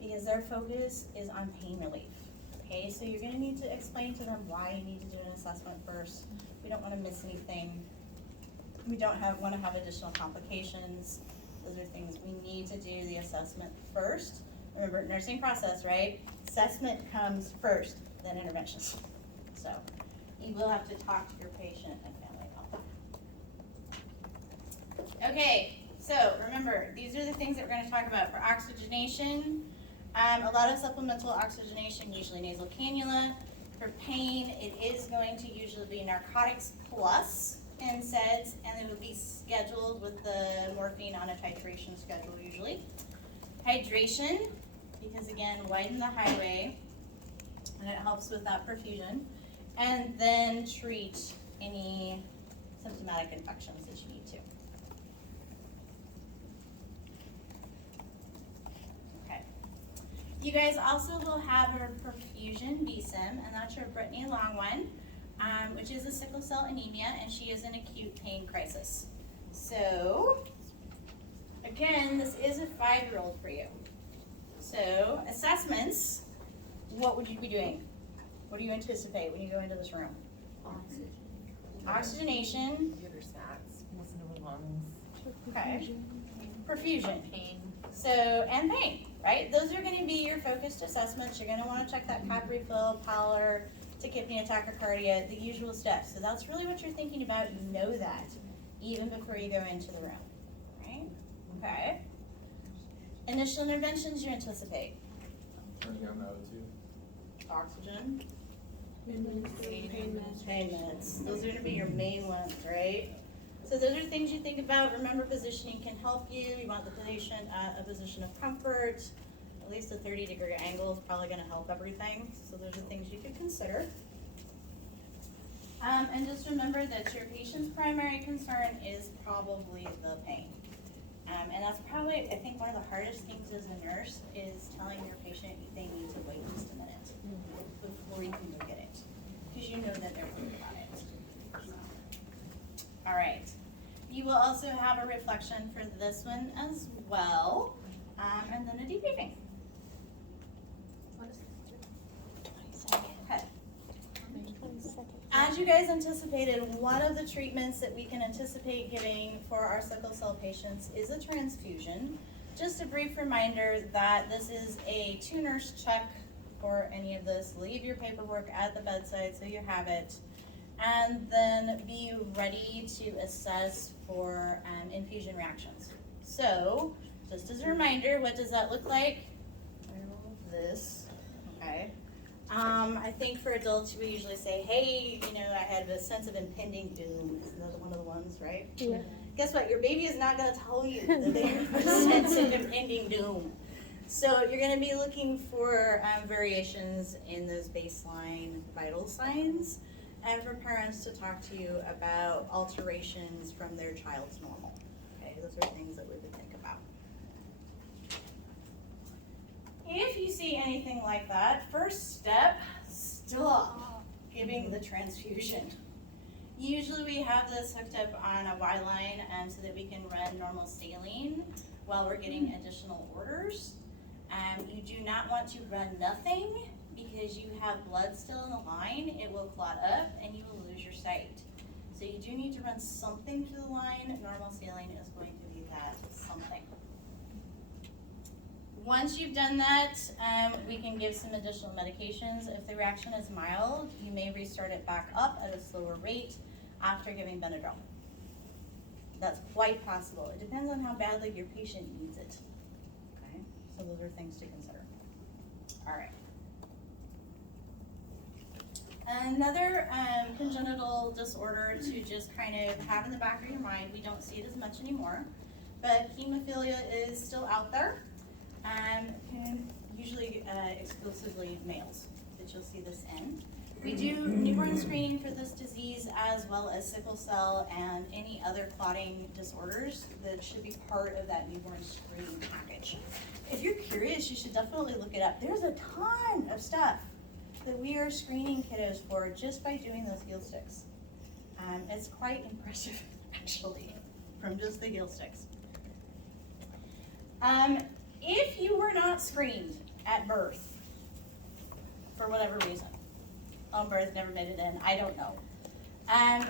Because their focus is on pain relief. Okay, so you're gonna need to explain to them why you need to do an assessment first. We don't wanna miss anything. We don't wanna have additional complications. Those are things we need to do the assessment first. Remember, nursing process, right? Assessment comes first, then interventions. So you will have to talk to your patient and family about that. Okay, so remember, these are the things that we're gonna talk about for oxygenation. A lot of supplemental oxygenation, usually nasal cannula. For pain, it is going to usually be narcotics plus NSAIDs, and it would be scheduled with the morphine on a titration schedule usually. Hydration, because again, widen the highway, and it helps with that perfusion. And then treat any symptomatic infections that you need to. Okay. You guys also will have a perfusion DSIM, and that's your Brittany Long one, which is a sickle cell anemia, and she is in acute pain crisis. So, again, this is a 5-year-old for you. So, assessments, what would you be doing? What do you anticipate when you go into this room? Oxygenation. The other stats, listen to the lungs. Okay. Perfusion. Pain. So, and pain, right? Those are gonna be your focused assessments. You're gonna wanna check that cap refill, pallor, tachypnea, tachycardia, the usual steps. So that's really what you're thinking about. You know that even before you go into the room, right? Okay. Initial interventions you anticipate. Turning on the O2. Oxygen. Pain Meds. Those are gonna be your main ones, right? So those are things you think about. Remember, positioning can help you. You want the patient at a position of comfort. At least a 30-degree angle is probably gonna help everything. So those are things you could consider. And just remember that your patient's primary concern is probably the pain. And that's probably, I think, one of the hardest things as a nurse is telling your patient they need to wait just a minute before you can go get it, because you know that they're worried about it. So. All right. You will also have a reflection for this one as well, and then a debriefing. Okay. As you guys anticipated, one of the treatments that we can anticipate giving for our sickle cell patients is a transfusion. Just a brief reminder that this is a 2-nurse check for any of this. Leave your paperwork at the bedside so you have it. And then be ready to assess for infusion reactions. So, just as a reminder, what does that look like? This, okay. I think for adults, we usually say, hey, you know, I had a sense of impending doom. Isn't that one of the ones, right? Yeah. Guess what? Your baby is not going to tell you that they have a sense of impending doom. So you're going to be looking for variations in those baseline vital signs, and for parents to talk to you about alterations from their child's normal. Okay, those are things that we would think about. If you see anything like that, first step, stop giving the transfusion. Usually we have this hooked up on a Y line so that we can run normal saline while we're getting additional orders. You do not want to run nothing because you have blood still in the line. It will clot up and you will lose your sight. So you do need to run something through the line. Normal saline is going to be that something. Once you've done that, we can give some additional medications. If the reaction is mild, you may restart it back up at a slower rate after giving Benadryl. That's quite possible. It depends on how badly your patient needs it. Okay, so those are things to consider. All right. Another congenital disorder to just kind of have in the back of your mind, we don't see it as much anymore, but hemophilia is still out there. Usually exclusively males that you'll see this in. We do newborn screening for this disease as well as sickle cell and any other clotting disorders that should be part of that newborn screening package. If you're curious, you should definitely look it up. There's a ton of stuff that we are screening kiddos for just by doing those heel sticks. It's quite impressive, actually, from just the heel sticks. If you were not screened at birth, for whatever reason, on birth, never made it in, I don't know.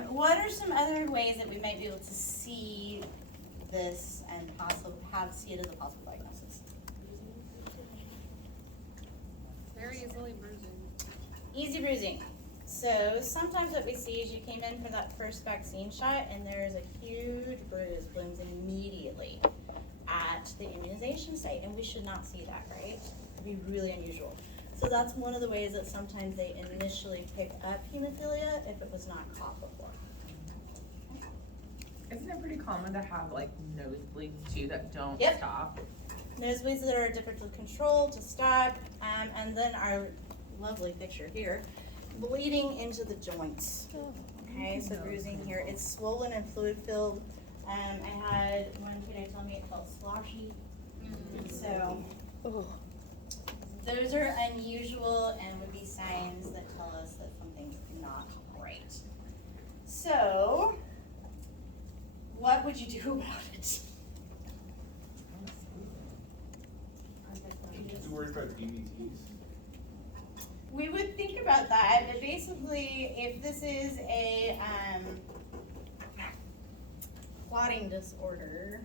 What are some other ways that we might be able to see this and see it as a possible diagnosis? Very easily bruising. Easy bruising. So sometimes what we see is you came in for that first vaccine shot and there's a huge bruise blooms immediately at the immunization site, and we should not see that, right? It'd be really unusual. So that's one of the ways that sometimes they initially pick up hemophilia if it was not caught before. Isn't it pretty common to have like nosebleeds too that don't Yep. stop? Nosebleeds that are difficult to control, to stop, and then our lovely picture here, bleeding into the joints. Okay, so bruising here, it's swollen and fluid filled. I had one kid tell me it felt sloshy. So those are unusual and would be signs that tell us that something's not right. So what would you do about it? You worried about DVTs? We would think about that, but basically, if this is a clotting disorder,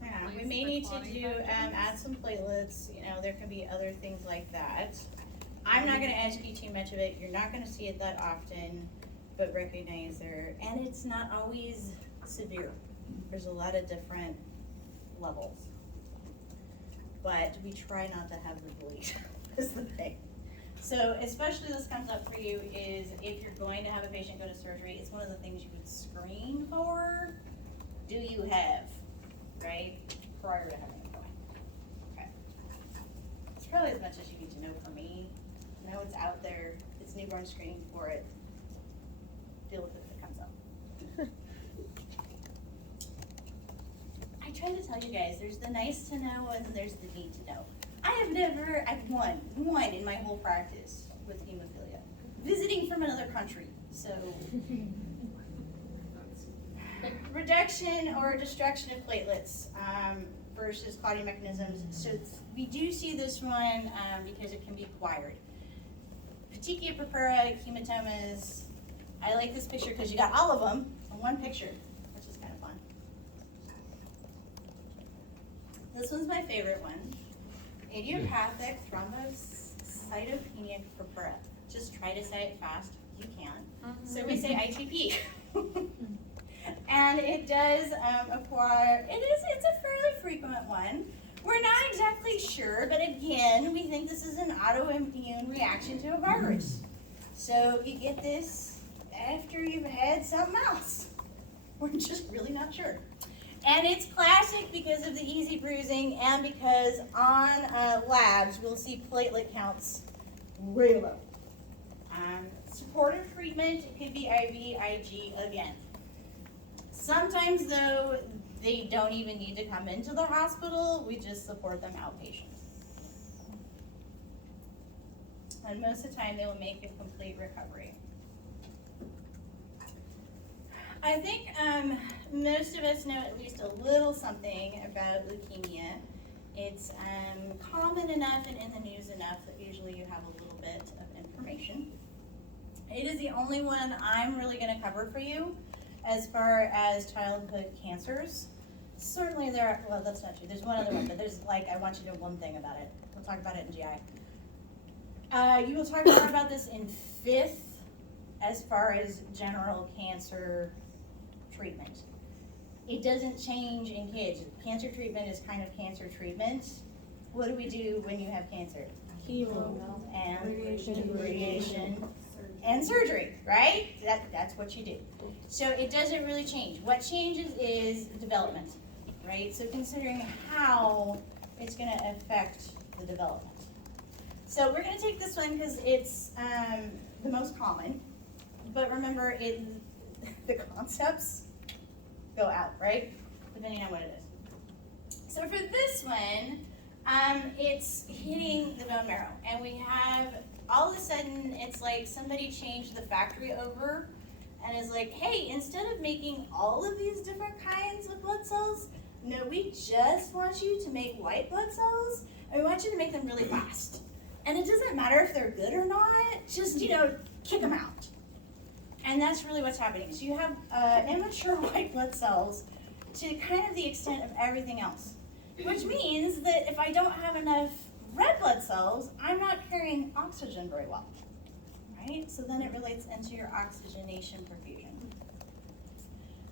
yeah, we may need to do add some platelets. You know, there can be other things like that. I'm not going to educate too much of it. You're not going to see it that often, but recognize there, and it's not always severe. There's a lot of different levels. But we try not to have the bleed, is the thing. So especially this comes up for you is if you're going to have a patient go to surgery, it's one of the things you would screen for. Do you have, right, prior to having it going? Okay. It's probably as much as you need to know for me. Know it's out there, it's newborn screening for it. Deal with it if it comes up. I try to tell you guys, there's the nice to know and there's the need to know. I've won in my whole practice with hemophilia. Visiting from another country, so. Reduction or destruction of platelets versus clotting mechanisms. So we do see this one because it can be acquired. Petechiae purpura, hematomas. I like this picture because you got all of them in one picture, which is kind of fun. This one's my favorite one. Idiopathic thrombocytopenia purpura. Just try to say it fast. You can. So we say ITP. And it does acquire, it's a fairly frequent one. We're not exactly sure, but again, we think this is an autoimmune reaction to a virus. So you get this after you've had something else. We're just really not sure. And it's classic because of the easy bruising and because on labs, we'll see platelet counts way low. Supportive treatment, it could be IV, IG again. Sometimes though, they don't even need to come into the hospital, we just support them outpatient. And most of the time they will make a complete recovery. I think most of us know at least a little something about leukemia. It's common enough and in the news enough that usually you have a little bit of information. It is the only one I'm really going to cover for you as far as childhood cancers. Certainly there are, well, that's not true, there's one other one, but there's like, I want you to know one thing about it. We'll talk about it in GI. You will talk more about this in 5th as far as general cancer treatment. It doesn't change in kids. Cancer treatment is kind of cancer treatment. What do we do when you have cancer? Chemo. And radiation and surgery, right? That's what you do. So it doesn't really change. What changes is development, right? So considering how it's gonna affect the development. So we're gonna take this one because it's the most common, but remember the concepts go out, right? Depending on what it is. So for this one, it's hitting the bone marrow, and we have, all of a sudden, it's like somebody changed the factory over and is like, hey, instead of making all of these different kinds of blood cells, no, we just want you to make white blood cells, and we want you to make them really fast. And it doesn't matter if they're good or not, just, kick them out. And that's really what's happening. So you have immature white blood cells to kind of the extent of everything else, which means that if I don't have enough red blood cells, I'm not carrying oxygen very well, right? So then it relates into your oxygenation perfusion.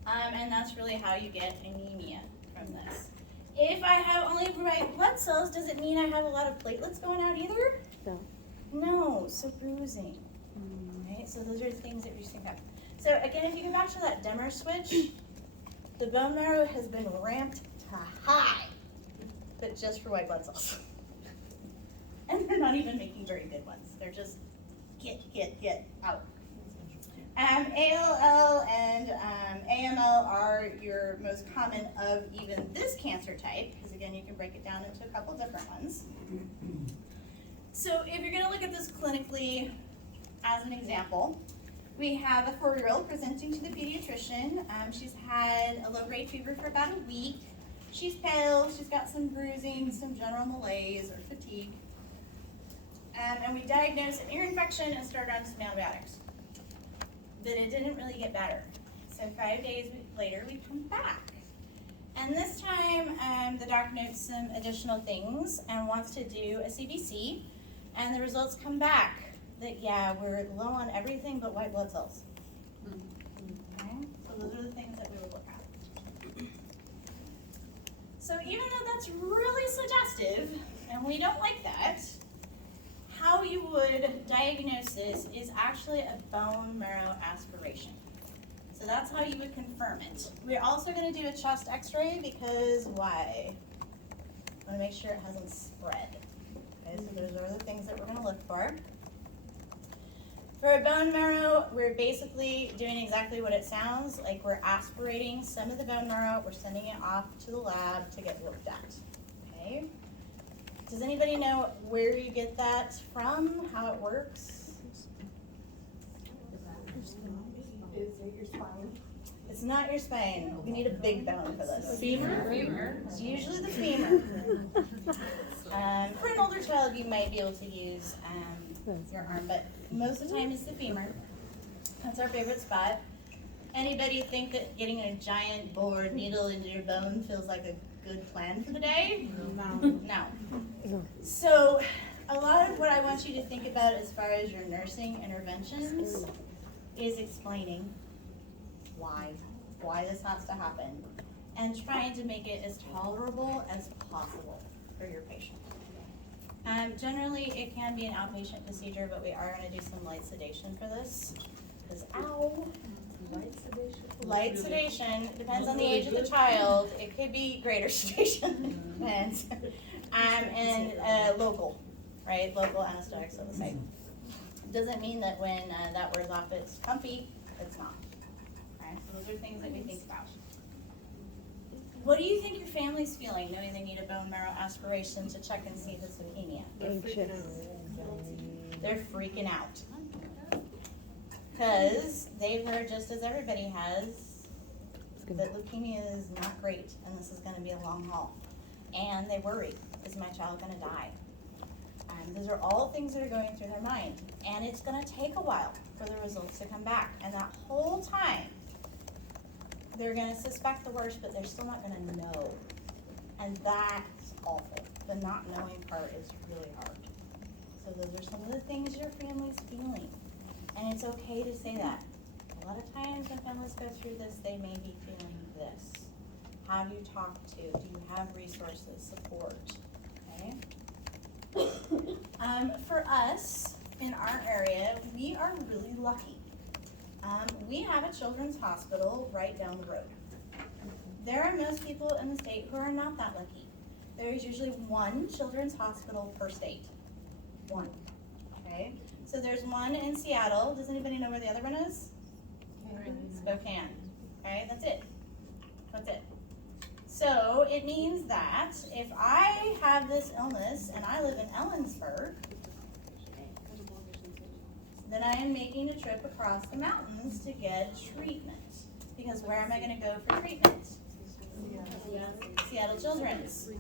And that's really how you get anemia from this. If I have only white blood cells, does it mean I have a lot of platelets going out either? No. No, so bruising, right? So those are the things that we think of. So again, if you go back to that dimmer switch, the bone marrow has been ramped to high, but just for white blood cells. And they're not even making very good ones. They're just get out. ALL and AML are your most common of even this cancer type, because again, you can break it down into a couple different ones. So if you're gonna look at this clinically as an example, we have a 4-year-old presenting to the pediatrician. She's had a low-grade fever for about a week. She's pale, she's got some bruising, some general malaise or fatigue. And we diagnosed an ear infection and started on some antibiotics. But it didn't really get better. So 5 days later, we come back. And this time, the doc notes some additional things and wants to do a CBC. And the results come back that, yeah, we're low on everything but white blood cells. Okay? So those are the things that we would look at. So even though that's really suggestive, and we don't like that, how you would diagnose this is actually a bone marrow aspiration. So that's how you would confirm it. We're also going to do a chest x-ray because why? I want to make sure it hasn't spread. Okay, so those are the things that we're going to look for. For a bone marrow, we're basically doing exactly what it sounds like. We're aspirating some of the bone marrow, we're sending it off to the lab to get looked at. Okay? Does anybody know where you get that from, how it works? Is it your spine? It's not your spine. We need a big bone for this. Femur? It's usually the femur. For an older child, you might be able to use your arm, but most of the time it's the femur. That's our favorite spot. Anybody think that getting a giant bored needle into your bone feels like a good plan for the day? No. So a lot of what I want you to think about as far as your nursing interventions is explaining why this has to happen, and trying to make it as tolerable as possible for your patient. Generally, it can be an outpatient procedure, but we are going to do some light sedation for this, because ow! Light sedation, depends on the age of the child. It could be greater sedation, and local, right? Local anesthetics are the same. Doesn't mean that when that wears off it's comfy, it's not. Right? So those are things that we think about. What do you think your family's feeling, knowing they need a bone marrow aspiration to check and see if it's leukemia? They're freaking out. Because they've heard, just as everybody has, that leukemia is not great and this is going to be a long haul. And they worry, is my child going to die? Those are all things that are going through their mind. And it's going to take a while for the results to come back. And that whole time, they're gonna suspect the worst, but they're still not gonna know. And that's awful. The not knowing part is really hard. So those are some of the things your family's feeling. And it's okay to say that. A lot of times when families go through this, they may be feeling this. Have you talked to? Do you have resources, support? Okay. For us, in our area, we are really lucky. We have a children's hospital right down the road. There are most people in the state who are not that lucky. There's usually one children's hospital per state. One, okay? So there's one in Seattle. Does anybody know where the other one is? Spokane, okay, that's it. That's it. So it means that if I have this illness and I live in Ellensburg, then I am making a trip across the mountains to get treatment. Because where am I gonna go for treatment? Seattle Children's.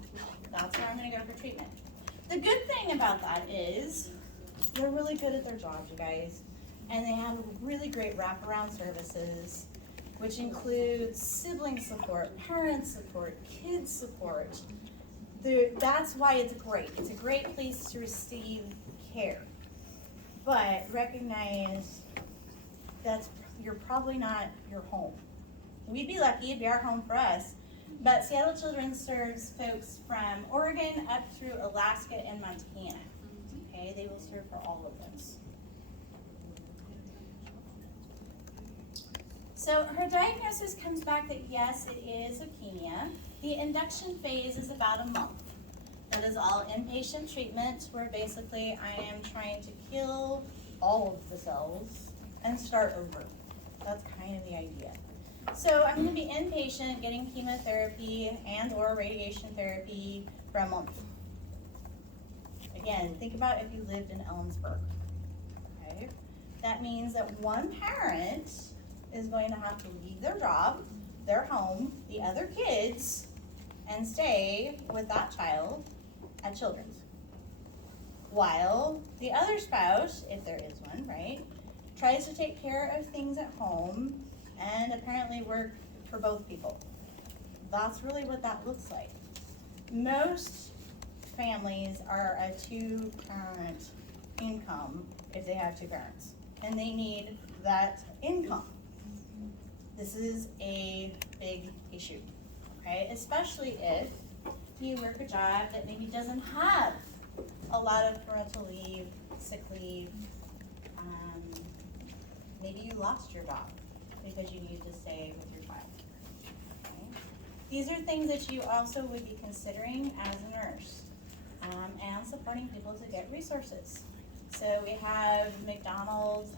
That's where I'm gonna go for treatment. The good thing about that is they're really good at their job, you guys. And they have really great wraparound services, which includes sibling support, parent support, kids support. That's why it's great. It's a great place to receive care. But recognize that you're probably not your home. We'd be lucky, it'd be our home for us. But Seattle Children's serves folks from Oregon up through Alaska and Montana. Okay, they will serve for all of those. So her diagnosis comes back that yes, it is leukemia. The induction phase is about a month. That is all inpatient treatment where basically I am trying to kill all of the cells and start over. That's kind of the idea. So I'm going to be inpatient getting chemotherapy and or radiation therapy for a month. Again, think about if you lived in Ellensburg. Okay? That means that one parent is going to have to leave their job, their home, the other kids, and stay with that child at Children's. While the other spouse, if there is one, right, tries to take care of things at home and apparently work for both people. That's really what that looks like. Most families are a two-parent income if they have two parents, and they need that income. This is a big issue, okay? Especially if you work a job that maybe doesn't have a lot of parental leave, sick leave. Maybe you lost your job because you need to stay with your child. Okay? These are things that you also would be considering as a nurse and supporting people to get resources. So we have McDonald's,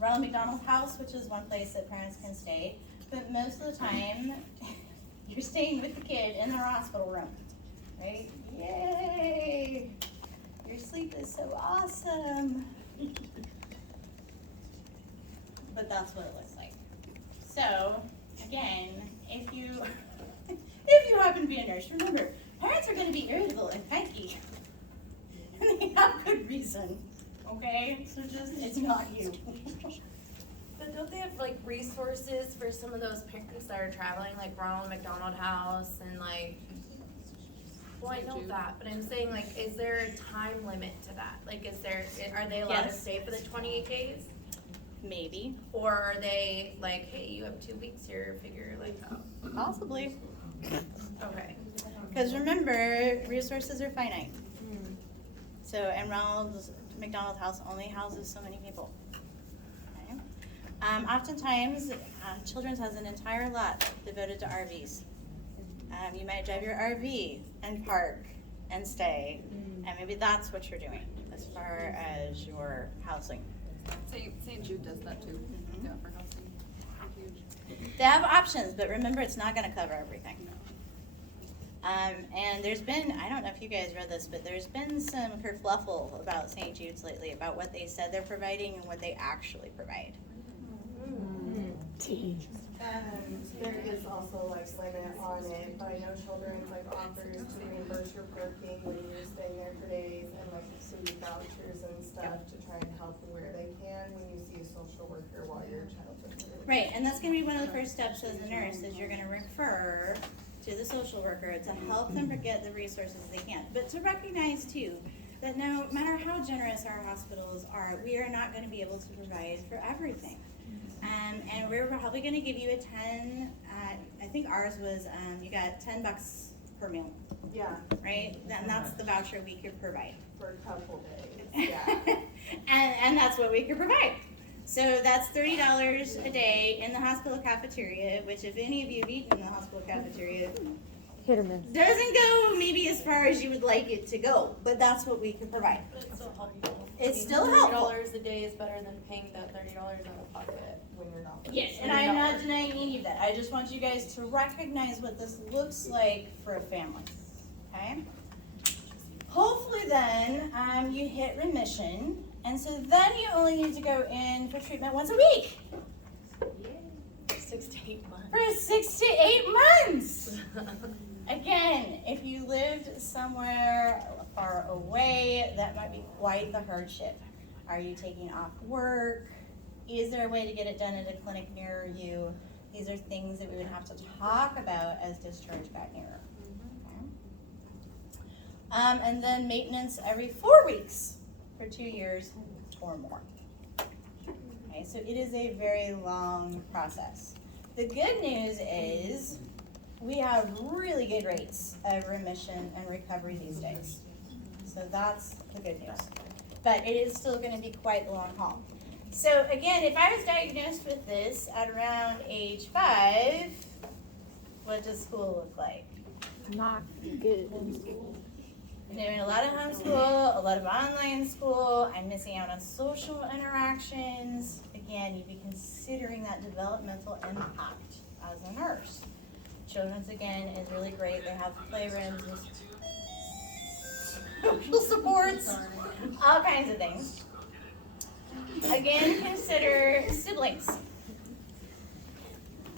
Ronald McDonald's House, which is one place that parents can stay, but most of the time you're staying with the kid in their hospital room, right? Yay! Your sleep is so awesome. But that's what it looks like. So, again, if you happen to be a nurse, remember, parents are going to be irritable and cranky. And they have good reason, okay? So just, it's not you. But don't they have like resources for some of those parents that are traveling, like Ronald McDonald House and like, well, I know that, but I'm saying like, is there a time limit to that? Like, are they allowed to stay for the 28 days? Maybe. Or are they like, hey, you have 2 weeks here, figure your life out? Possibly. Okay. Because remember, resources are finite. So, and Ronald McDonald House only houses so many people. Okay. Oftentimes, Children's has an entire lot devoted to RVs. You might drive your RV and park and stay, and maybe that's what you're doing as far as your housing. St. Jude does that too. Yeah, for housing. Huge. They have options, but remember, it's not going to cover everything. And there's been, I don't know if you guys read this, but there's been some kerfluffle about St. Jude's lately, about what they said they're providing and what they actually provide. There is also like limit on it, but I know Children's like offers to reimburse your parking when you're staying there for days and like food vouchers and stuff to try and help where they can when you see a social worker while your child's in there. Right, and that's gonna be one of the first steps as a nurse, is you're gonna refer to the social worker to help them get the resources they can. But to recognize too, that no matter how generous our hospitals are, we are not gonna be able to provide for everything. And we're probably gonna give you a 10, I think ours was, you got $10 per meal, Yeah, right? And that's the voucher we could provide. for a couple days, yeah. And that's what we could provide. So that's $30 a day in the hospital cafeteria, which if any of you have eaten in the hospital cafeteria, Hit or miss. doesn't go maybe as far as you would like it to go, but that's what we could provide. But it's still helpful. It's still helpful. $30 a day is better than paying that $30 out of pocket. When you're not. Yes, and I'm not denying any of that. I just want you guys to recognize what this looks like for a family, okay? Hopefully then, you hit remission, and so then you only need to go in for treatment once a week 6 to 8 months. for 6 to 8 months. Again, if you lived somewhere far away, that might be quite the hardship. Are you taking off work? Is there a way to get it done at a clinic near you? These are things that we would have to talk about as discharge got nearer. Okay. And then maintenance every 4 weeks for 2 years or more. Okay, so it is a very long process. The good news is we have really good rates of remission and recovery these days. So that's the good news. But it is still going to be quite a long haul. So again, if I was diagnosed with this at around age 5, what does school look like? Not good. I'm doing a lot of homeschool, a lot of online school. I'm missing out on social interactions. Again, you'd be considering that developmental impact as a nurse. Children's, again, is really great. They have playrooms and social supports, all kinds of things. Again, consider siblings.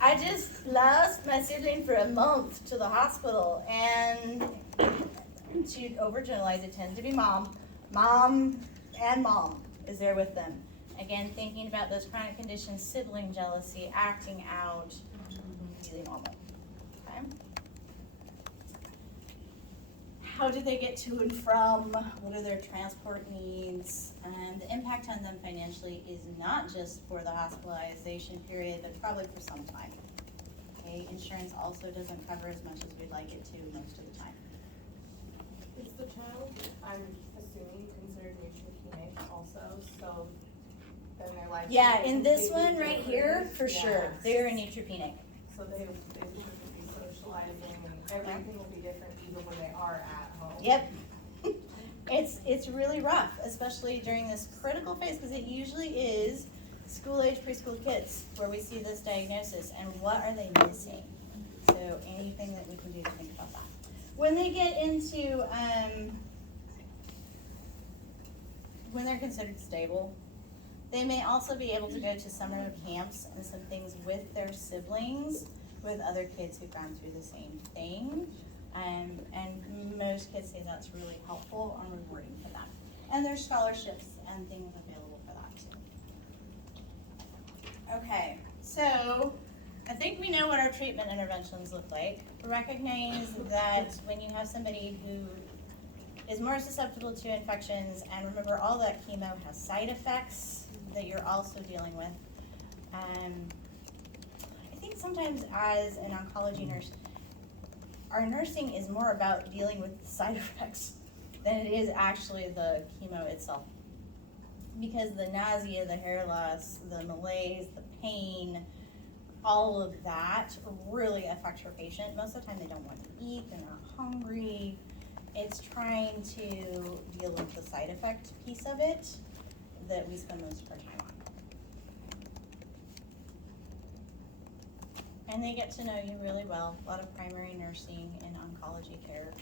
I just lost my sibling for a month to the hospital, and to overgeneralize, it tends to be mom. Mom and mom is there with them. Again, thinking about those chronic conditions, sibling jealousy, acting out, really normal. Okay? How do they get to and from? What are their transport needs? And the impact on them financially is not just for the hospitalization period, but probably for some time. Okay? Insurance also doesn't cover as much as we'd like it to most of the time. Is the child, I'm assuming, considered neutropenic also, so then their life. Yeah, in this one right here, for sure, they're a neutropenic. So they shouldn't be socializing and everything will be different even when they are at home. Yep. It's really rough, especially during this critical phase, because it usually is school-age preschool kids where we see this diagnosis, and what are they missing? So anything that we can do to think about that. When they get into, when they're considered stable, they may also be able to go to summer camps and some things with their siblings, with other kids who've gone through the same thing. And most kids say that's really helpful and rewarding for them. And there's scholarships and things available for that too. Okay, so I think we know what our treatment interventions look like. Recognize that when you have somebody who is more susceptible to infections, and remember all that chemo has side effects that you're also dealing with. I think sometimes as an oncology nurse, our nursing is more about dealing with the side effects than it is actually the chemo itself. Because the nausea, the hair loss, the malaise, the pain, all of that really affect your patient. Most of the time they don't want to eat, they're not hungry. It's trying to deal with the side effect piece of it that we spend most of our time on. And they get to know you really well, a lot of primary nursing and oncology care,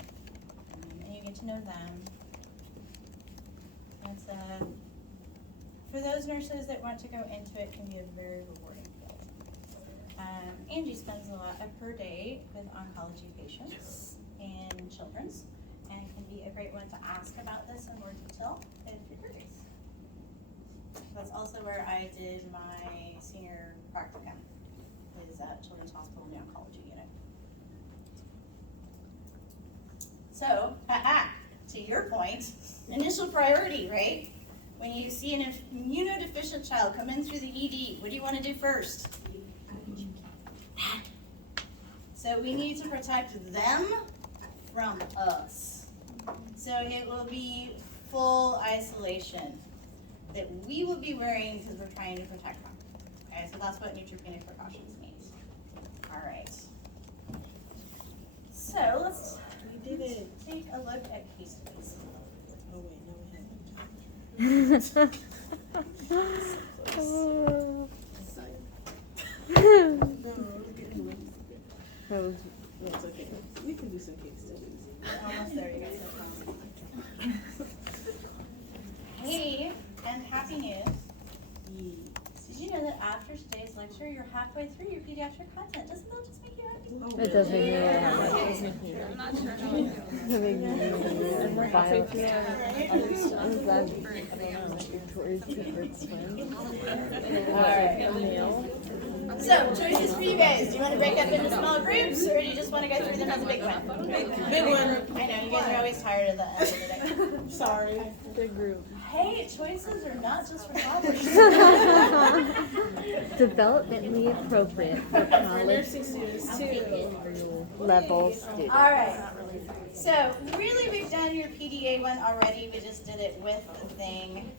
and you get to know them. It's for those nurses that want to go into it, can be a very rewarding field. Angie spends a lot of her day with oncology patients and children's, and can be a great one to ask about this in more detail if you're curious. That's also where I did my senior practicum, is at Children's Hospital in the oncology unit. So, to your point, initial priority, right? When you see an immunodeficient child come in through the ED, what do you want to do first? So we need to protect them from us. So it will be full isolation that we will be wearing because we're trying to protect them. Okay, so that's what neutropenic precautions means. All right. So let's take a look at case studies. Oh wait, no, we haven't. That was, that's okay. We can do some case studies. We're almost there, you guys. Hey, and happy news. Did you know that after today's lecture, you're halfway through your pediatric content? Doesn't that just make you happy? It does make me happy. I'm not sure how I feel. It makes me And we're halfway violent. through I'm glad Victoria's Secret swim. Alright. So, choices for you guys. Do you want to break up into small groups, or do you just want to go through them as a big one? Big one. I know, you guys are always tired at the end of the day. Sorry. Big group. Hey, choices are not just for toddlers. Developmentally appropriate for college Nursing students too. level students. Alright. So, really, we've done your PDA one already. We just did it with the thing.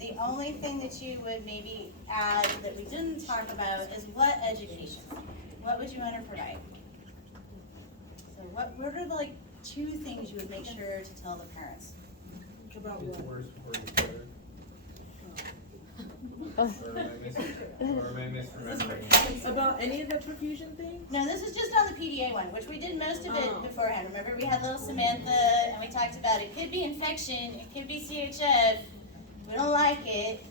The only thing that you would maybe add that we didn't talk about is what education? What would you want to provide? So, what are the like 2 things you would make sure to tell the parents? About It's what? worse before it's better. Oh. Or am I misremembering? About any of the perfusion things? No, this is just on the PDA one, which we did most of it Oh. beforehand. Remember, we had little Samantha, and we talked about it could be infection, it could be CHF. We don't like it.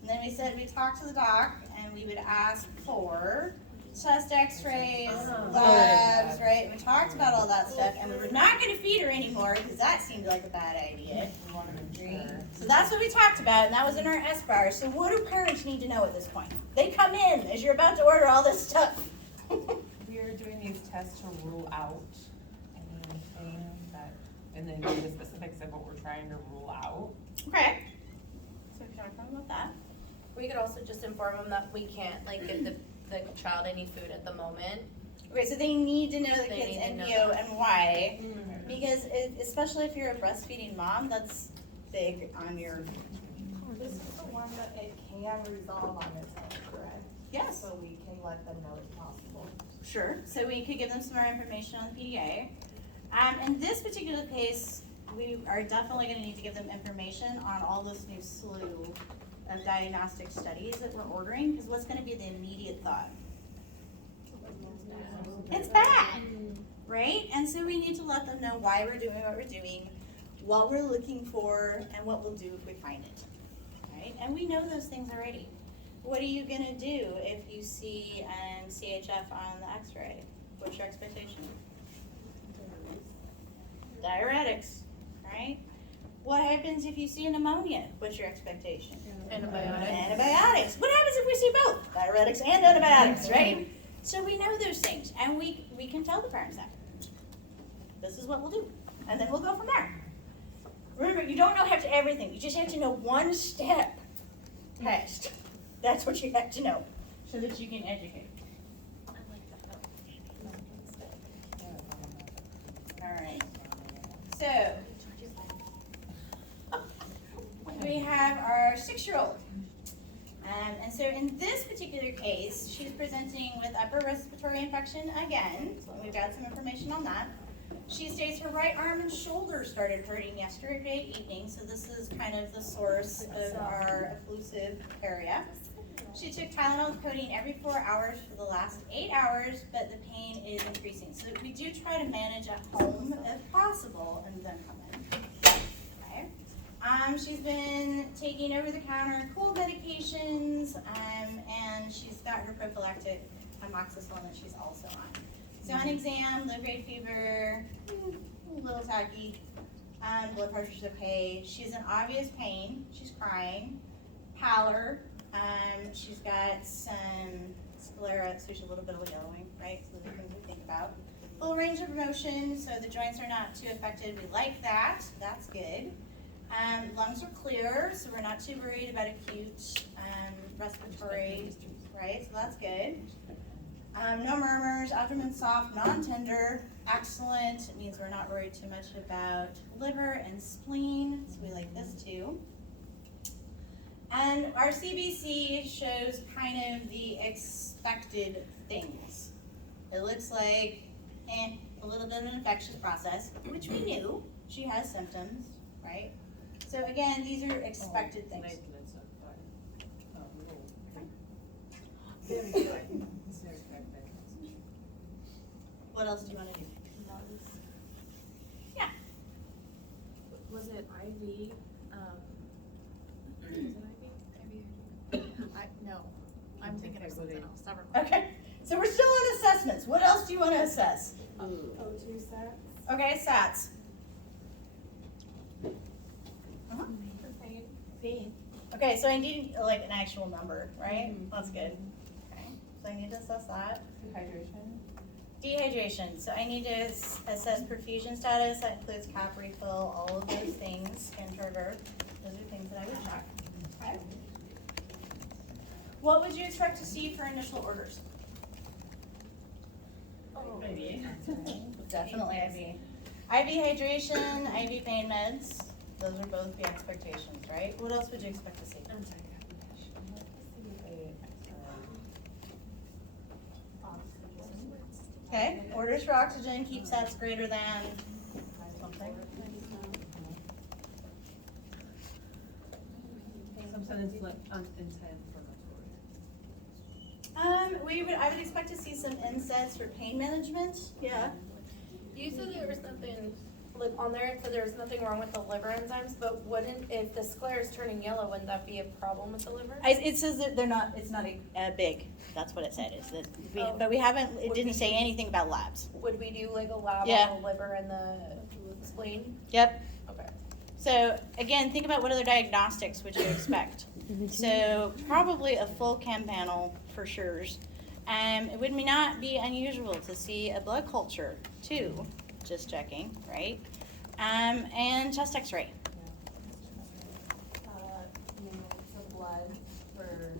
And then we said we'd talk to the doc, and we would ask for chest x-rays, labs, right? And we talked about all that stuff, and we were not going to feed her anymore, because that seemed like a bad idea. So that's what we talked about, and that was in our S-bar. So what do parents need to know at this point? They come in as you're about to order all this stuff. We are doing these tests to rule out anything that, and then give the specifics of what we're trying to rule out. Okay. So we can talk about that. We could also just inform them that we can't like give the child any food at the moment. Okay, so they need to know the They kid's need to know NPO that. and why, because especially if you're a breastfeeding mom, that's big on your. This is the one that it can resolve on its own, correct? Yes. So we can let them know it's possible. Sure. So we could give them some more information on the PDA. In this particular case, we are definitely going to need to give them information on all this new slew of diagnostic studies that we're ordering, because what's going to be the immediate thought? It's bad, right? And so we need to let them know why we're doing what we're doing, what we're looking for, and what we'll do if we find it, right? And we know those things already. What are you going to do if you see an CHF on the x-ray? What's your expectation? Diuretics, right? What happens if you see a pneumonia? What's your expectation? Antibiotics. Antibiotics. What happens if we see both? Diuretics and antibiotics, right? So we know those things, and we can tell the parents that. This is what we'll do, and then we'll go from there. Remember, you don't know have to everything. You just have to know one step past. That's what you have to know, so that you can educate. All right. So we have our 6-year-old. And so in this particular case, she's presenting with upper respiratory infection again. So we've got some information on that. She states her right arm and shoulder started hurting yesterday evening, so this is kind of the source of our efflusive area. She took Tylenol with codeine every 4 hours for the last 8 hours, but the pain is increasing. So we do try to manage at home if possible, and then come in. Okay. She's been taking over-the-counter cold medications, and she's got her prophylactic amoxicillin that she's also on. So on exam, low-grade fever, a little tacky, blood pressure's okay. She's in obvious pain. She's crying. pallor. She's got some sclera, so she's a little bit of yellowing, right? So those are things we think about. Full range of motion, so the joints are not too affected. We like that. That's good. Lungs are clear, so we're not too worried about acute respiratory, right? So that's good. No murmurs, abdomen soft, non-tender, excellent. It means we're not worried too much about liver and spleen, so we like this too. And our CBC shows kind of the expected things. It looks like a little bit of an infectious process, which we knew. She has symptoms, right? So again, these are expected things. Platelets are fine. Very good. It's very good. What else do you want to do? Yeah. Was it IV? Was it IV? No. I'm thinking of something else. Never mind. Okay, so we're still on assessments. What else do you want to assess? O2 sets. Okay, SATs. Pain. Okay, so I need like an actual number, right? That's good. Okay, so I need to assess that. Dehydration. Dehydration, so I need to assess perfusion status. That includes cap refill, all of those things, skin turgor. Those are things that I would check. Okay. What would you expect to see for initial orders? Maybe. Definitely IV. IV hydration, IV pain meds. Those are both the expectations, right? What else would you expect to see? Okay, orders for oxygen, keep sats greater than something. Sometimes it's like anti-inflammatory. I would expect to see some NSAIDs for pain management. Yeah. You said there was nothing, like on there, it said there was nothing wrong with the liver enzymes, but wouldn't, if the sclera is turning yellow, wouldn't that be a problem with the liver? It says that it's not big. That's what it said. Is that but we haven't. It didn't say anything about labs. Would we do like a lab Yeah. on the liver and the spleen? Yep. Okay. So again, think about what other diagnostics would you expect. So probably a full chem panel for sure. It would not be unusual to see a blood culture too, just checking, right? And chest X-ray. Some blood for,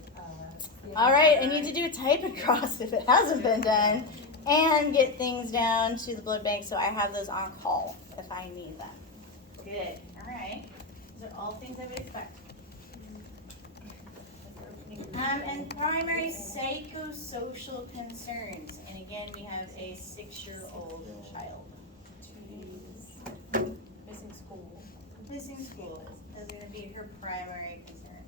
All right, I need to do a type across if it hasn't been done, and get things down to the blood bank so I have those on call if I need them. Good. All right. These are all things I would expect. And primary psychosocial concerns. And again, we have a 6-year-old child. Missing school. Missing school is going to be her primary concern.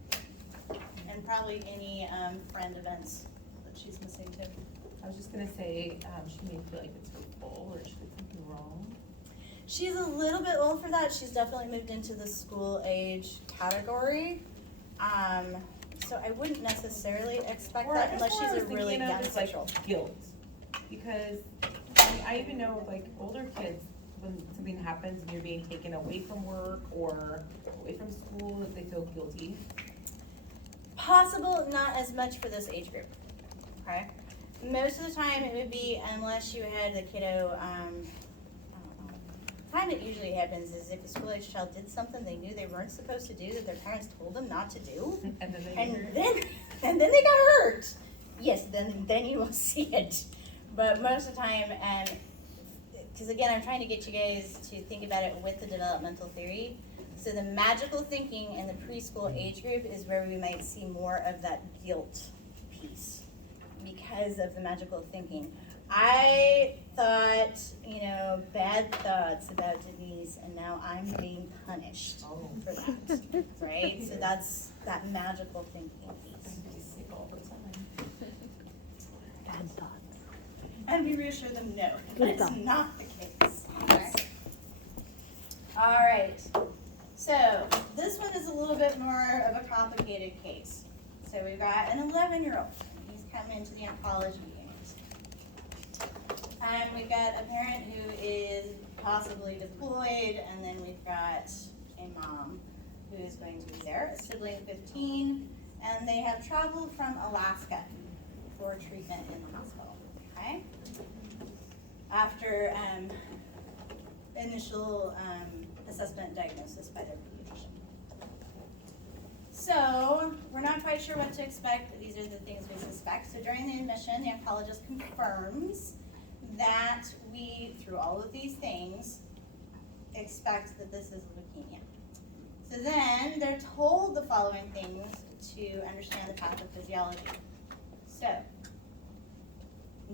And probably any friend events that she's missing too. I was just gonna say, she may feel like it's her fault or she did something wrong. She's a little bit old for that. She's definitely moved into the school age category. So I wouldn't necessarily expect Or that I guess unless what she's I a was really thinking of young is, like, sexual. guilt. Because I even know like older kids, when something happens and you're being taken away from work or away from school, they feel guilty. Possible, not as much for this age group. Okay. Most of the time, it would be unless you had the kiddo. I don't know. The time it usually happens is if a school-age child did something they knew they weren't supposed to do that their parents told them not to do, And then they and then they got hurt. Yes, then you will see it. But most of the time, because again, I'm trying to get you guys to think about it with the developmental theory. So the magical thinking in the preschool age group is where we might see more of that guilt piece because of the magical thinking. I thought, bad thoughts about Denise, and now I'm being punished for that, right? So that's that magical thinking piece. Bad thoughts. And we reassure them, no, Good that's thoughts. not the case. Okay. All right. So this one is a little bit more of a complicated case. So we've got an 11-year-old. He's come into the oncology unit. And we've got a parent who is possibly deployed, and then we've got a mom who is going to be there, a sibling 15. and they have traveled from Alaska for treatment in the hospital, okay? After initial assessment and diagnosis by their pediatrician. So, we're not quite sure what to expect, but these are the things we suspect. So during the admission, the oncologist confirms that we, through all of these things, expect that this is leukemia. So then, they're told the following things to understand the pathophysiology. So,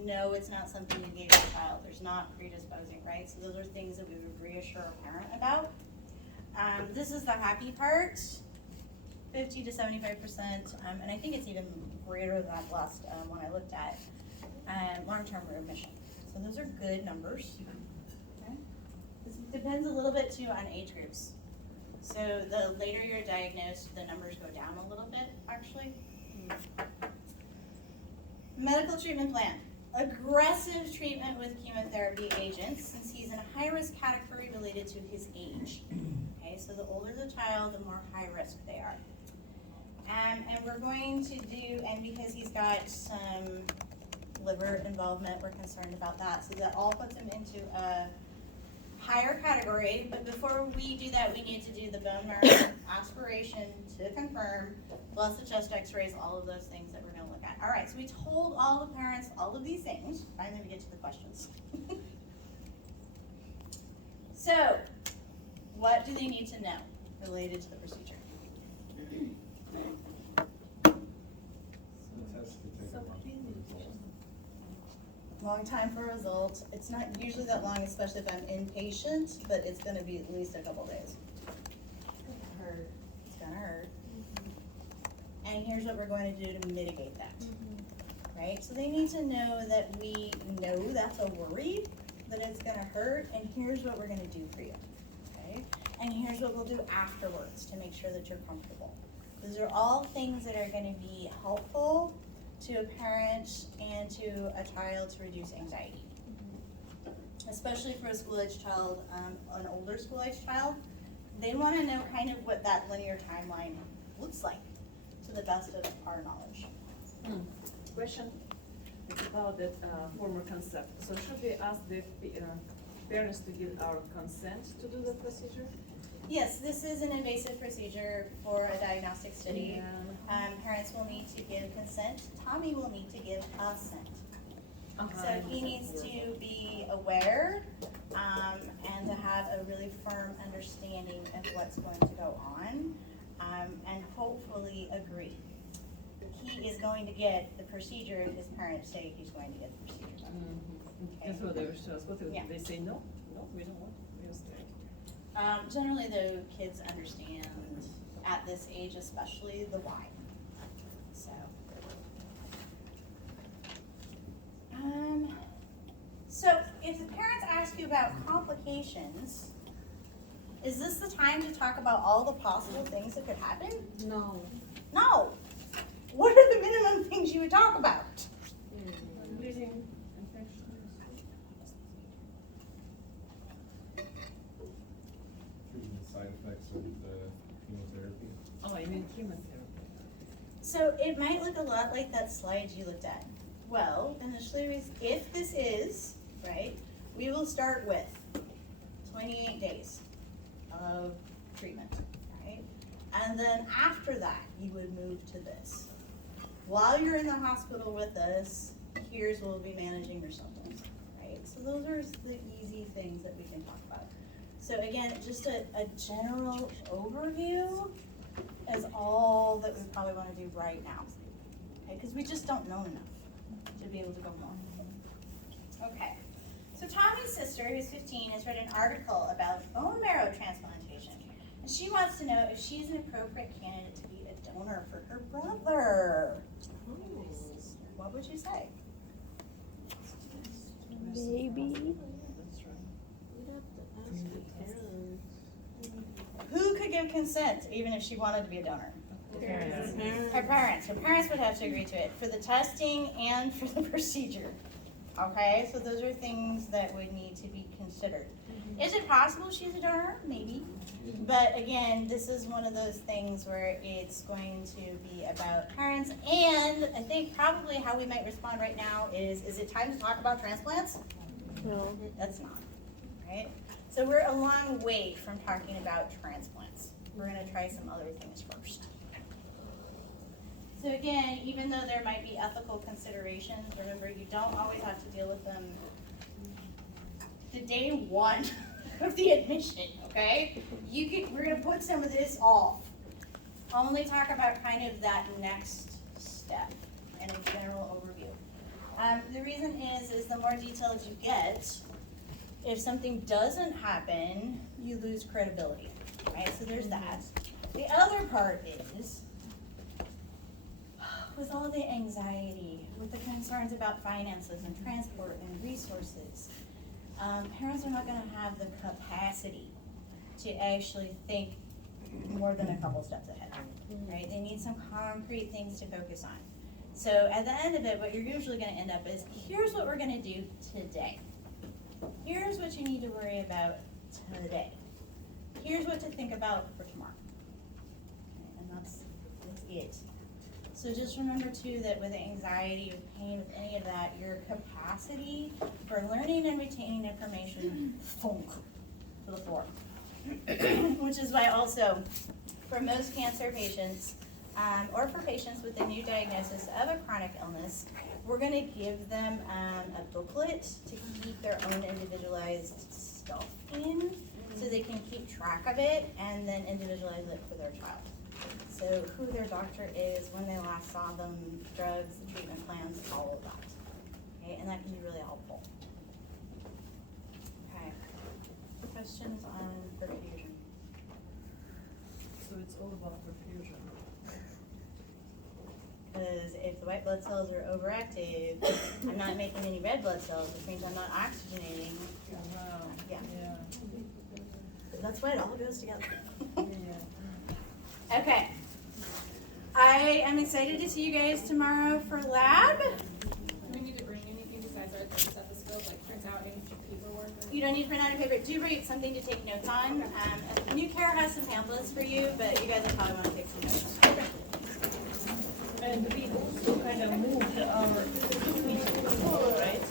no, it's not something you gave your child. There's not predisposing, right? So those are things that we would reassure a parent about. This is the happy part, 50 to 75%, and I think it's even greater than that last one I looked at, long-term remission. So those are good numbers. Okay. This depends a little bit too on age groups. So the later you're diagnosed, the numbers go down a little bit, actually. Medical treatment plan. Aggressive treatment with chemotherapy agents, since he's in a high-risk category related to his age. Okay, so the older the child, the more high risk they are. And we're going to do, and because he's got some liver involvement, we're concerned about that. So that all puts him into a higher category, but before we do that, we need to do the bone marrow aspiration to confirm, plus the chest x-rays, all of those things that we're gonna look at. All right, so we told all the parents all of these things. Finally, we get to the questions. So, what do they need to know related to the procedure? Long time for results. It's not usually that long, especially if I'm inpatient, but it's gonna be at least a couple days. It's gonna hurt. And here's what we're going to do to mitigate that. Right? So they need to know that we know that's a worry, that it's gonna hurt, and here's what we're gonna do for you. Okay? And here's what we'll do afterwards to make sure that you're comfortable. Those are all things that are gonna be helpful to a parent and to a child to reduce anxiety. Especially for a school-age child, an older school-age child, they want to know kind of what that linear timeline looks like, to the best of our knowledge. Question, it's about that former consent. So should we ask the parents to give our consent to do the procedure? Yes, this is an invasive procedure for a diagnostic study. Parents will need to give consent. Tommy will need to give assent. So he needs to be aware and to have a really firm understanding of what's going to go on and hopefully agree. He is going to get the procedure if his parents say he's going to get the procedure done. Okay. That's what they were supposed to. What if Yeah. they say no? No, we don't want. We just Generally, the kids understand at this age, especially the why. So if the parents ask you about complications, is this the time to talk about all the possible things that could happen? No. No. What are the minimum things you would talk about? Breathing Treatment side effects of the chemotherapy. Oh, you mean chemotherapy? So it might look a lot like that slide you looked at. Well, initially, if this is, right, we will start with 28 days of treatment, right? And then after that, you would move to this. While you're in the hospital with us, here's what we'll be managing your symptoms, right? So those are the easy things that we can talk about. So again, just a general overview is all that we probably want to do right now, okay? Because we just don't know enough to be able to go more. Okay, so Tommy's sister, who's 15, has read an article about bone marrow transplantation. And she wants to know if she's an appropriate candidate to be a donor for her brother. What would you say? Maybe. Who could give consent, even if she wanted to be a donor? Parents. Her parents. Her parents would have to agree to it for the testing and for the procedure. okay? So those are things that would need to be considered. Is it possible she's a donor? Maybe. But again, this is one of those things where it's going to be about parents, and I think probably how we might respond right now is it time to talk about transplants? No. That's not, right? So we're a long way from talking about transplants. We're gonna try some other things first. So again, even though there might be ethical considerations, remember you don't always have to deal with them the day one of the admission, okay? We're gonna put some of this off. Only talk about kind of that next step and a general overview. The reason is the more detailed you get, if something doesn't happen, you lose credibility, right? So there's that. The other part is, with all the anxiety, with the concerns about finances and transport and resources, parents are not gonna have the capacity to actually think more than a couple steps ahead, right? They need some concrete things to focus on. So at the end of it, what you're usually gonna end up is, here's what we're gonna do today. Here's what you need to worry about today. Here's what to think about for tomorrow. And that's it. So just remember too that with anxiety, with pain, with any of that, your capacity for learning and retaining information funk to the floor. Which is why also, for most cancer patients, or for patients with a new diagnosis of a chronic illness, we're gonna give them a booklet to keep their own individualized stuff in, so they can keep track of it and then individualize it for their child. So who their doctor is, when they last saw them, drugs, the treatment plans, all of that. Okay, and that can be really helpful. Okay. Questions on perfusion? So it's all about perfusion. Because if the white blood cells are overactive, I'm not making any red blood cells, which means I'm not oxygenating. Wow. Yeah. Yeah. That's why it all goes together. Yeah. Okay. I am excited to see you guys tomorrow for lab. Do we need to bring anything besides our stethoscope, like print out any paperwork? You don't need to print out a paper. Do bring something to take notes on. New Care has some pamphlets for you, but you guys will probably want to take some notes. And we also kind of moved our meeting, right?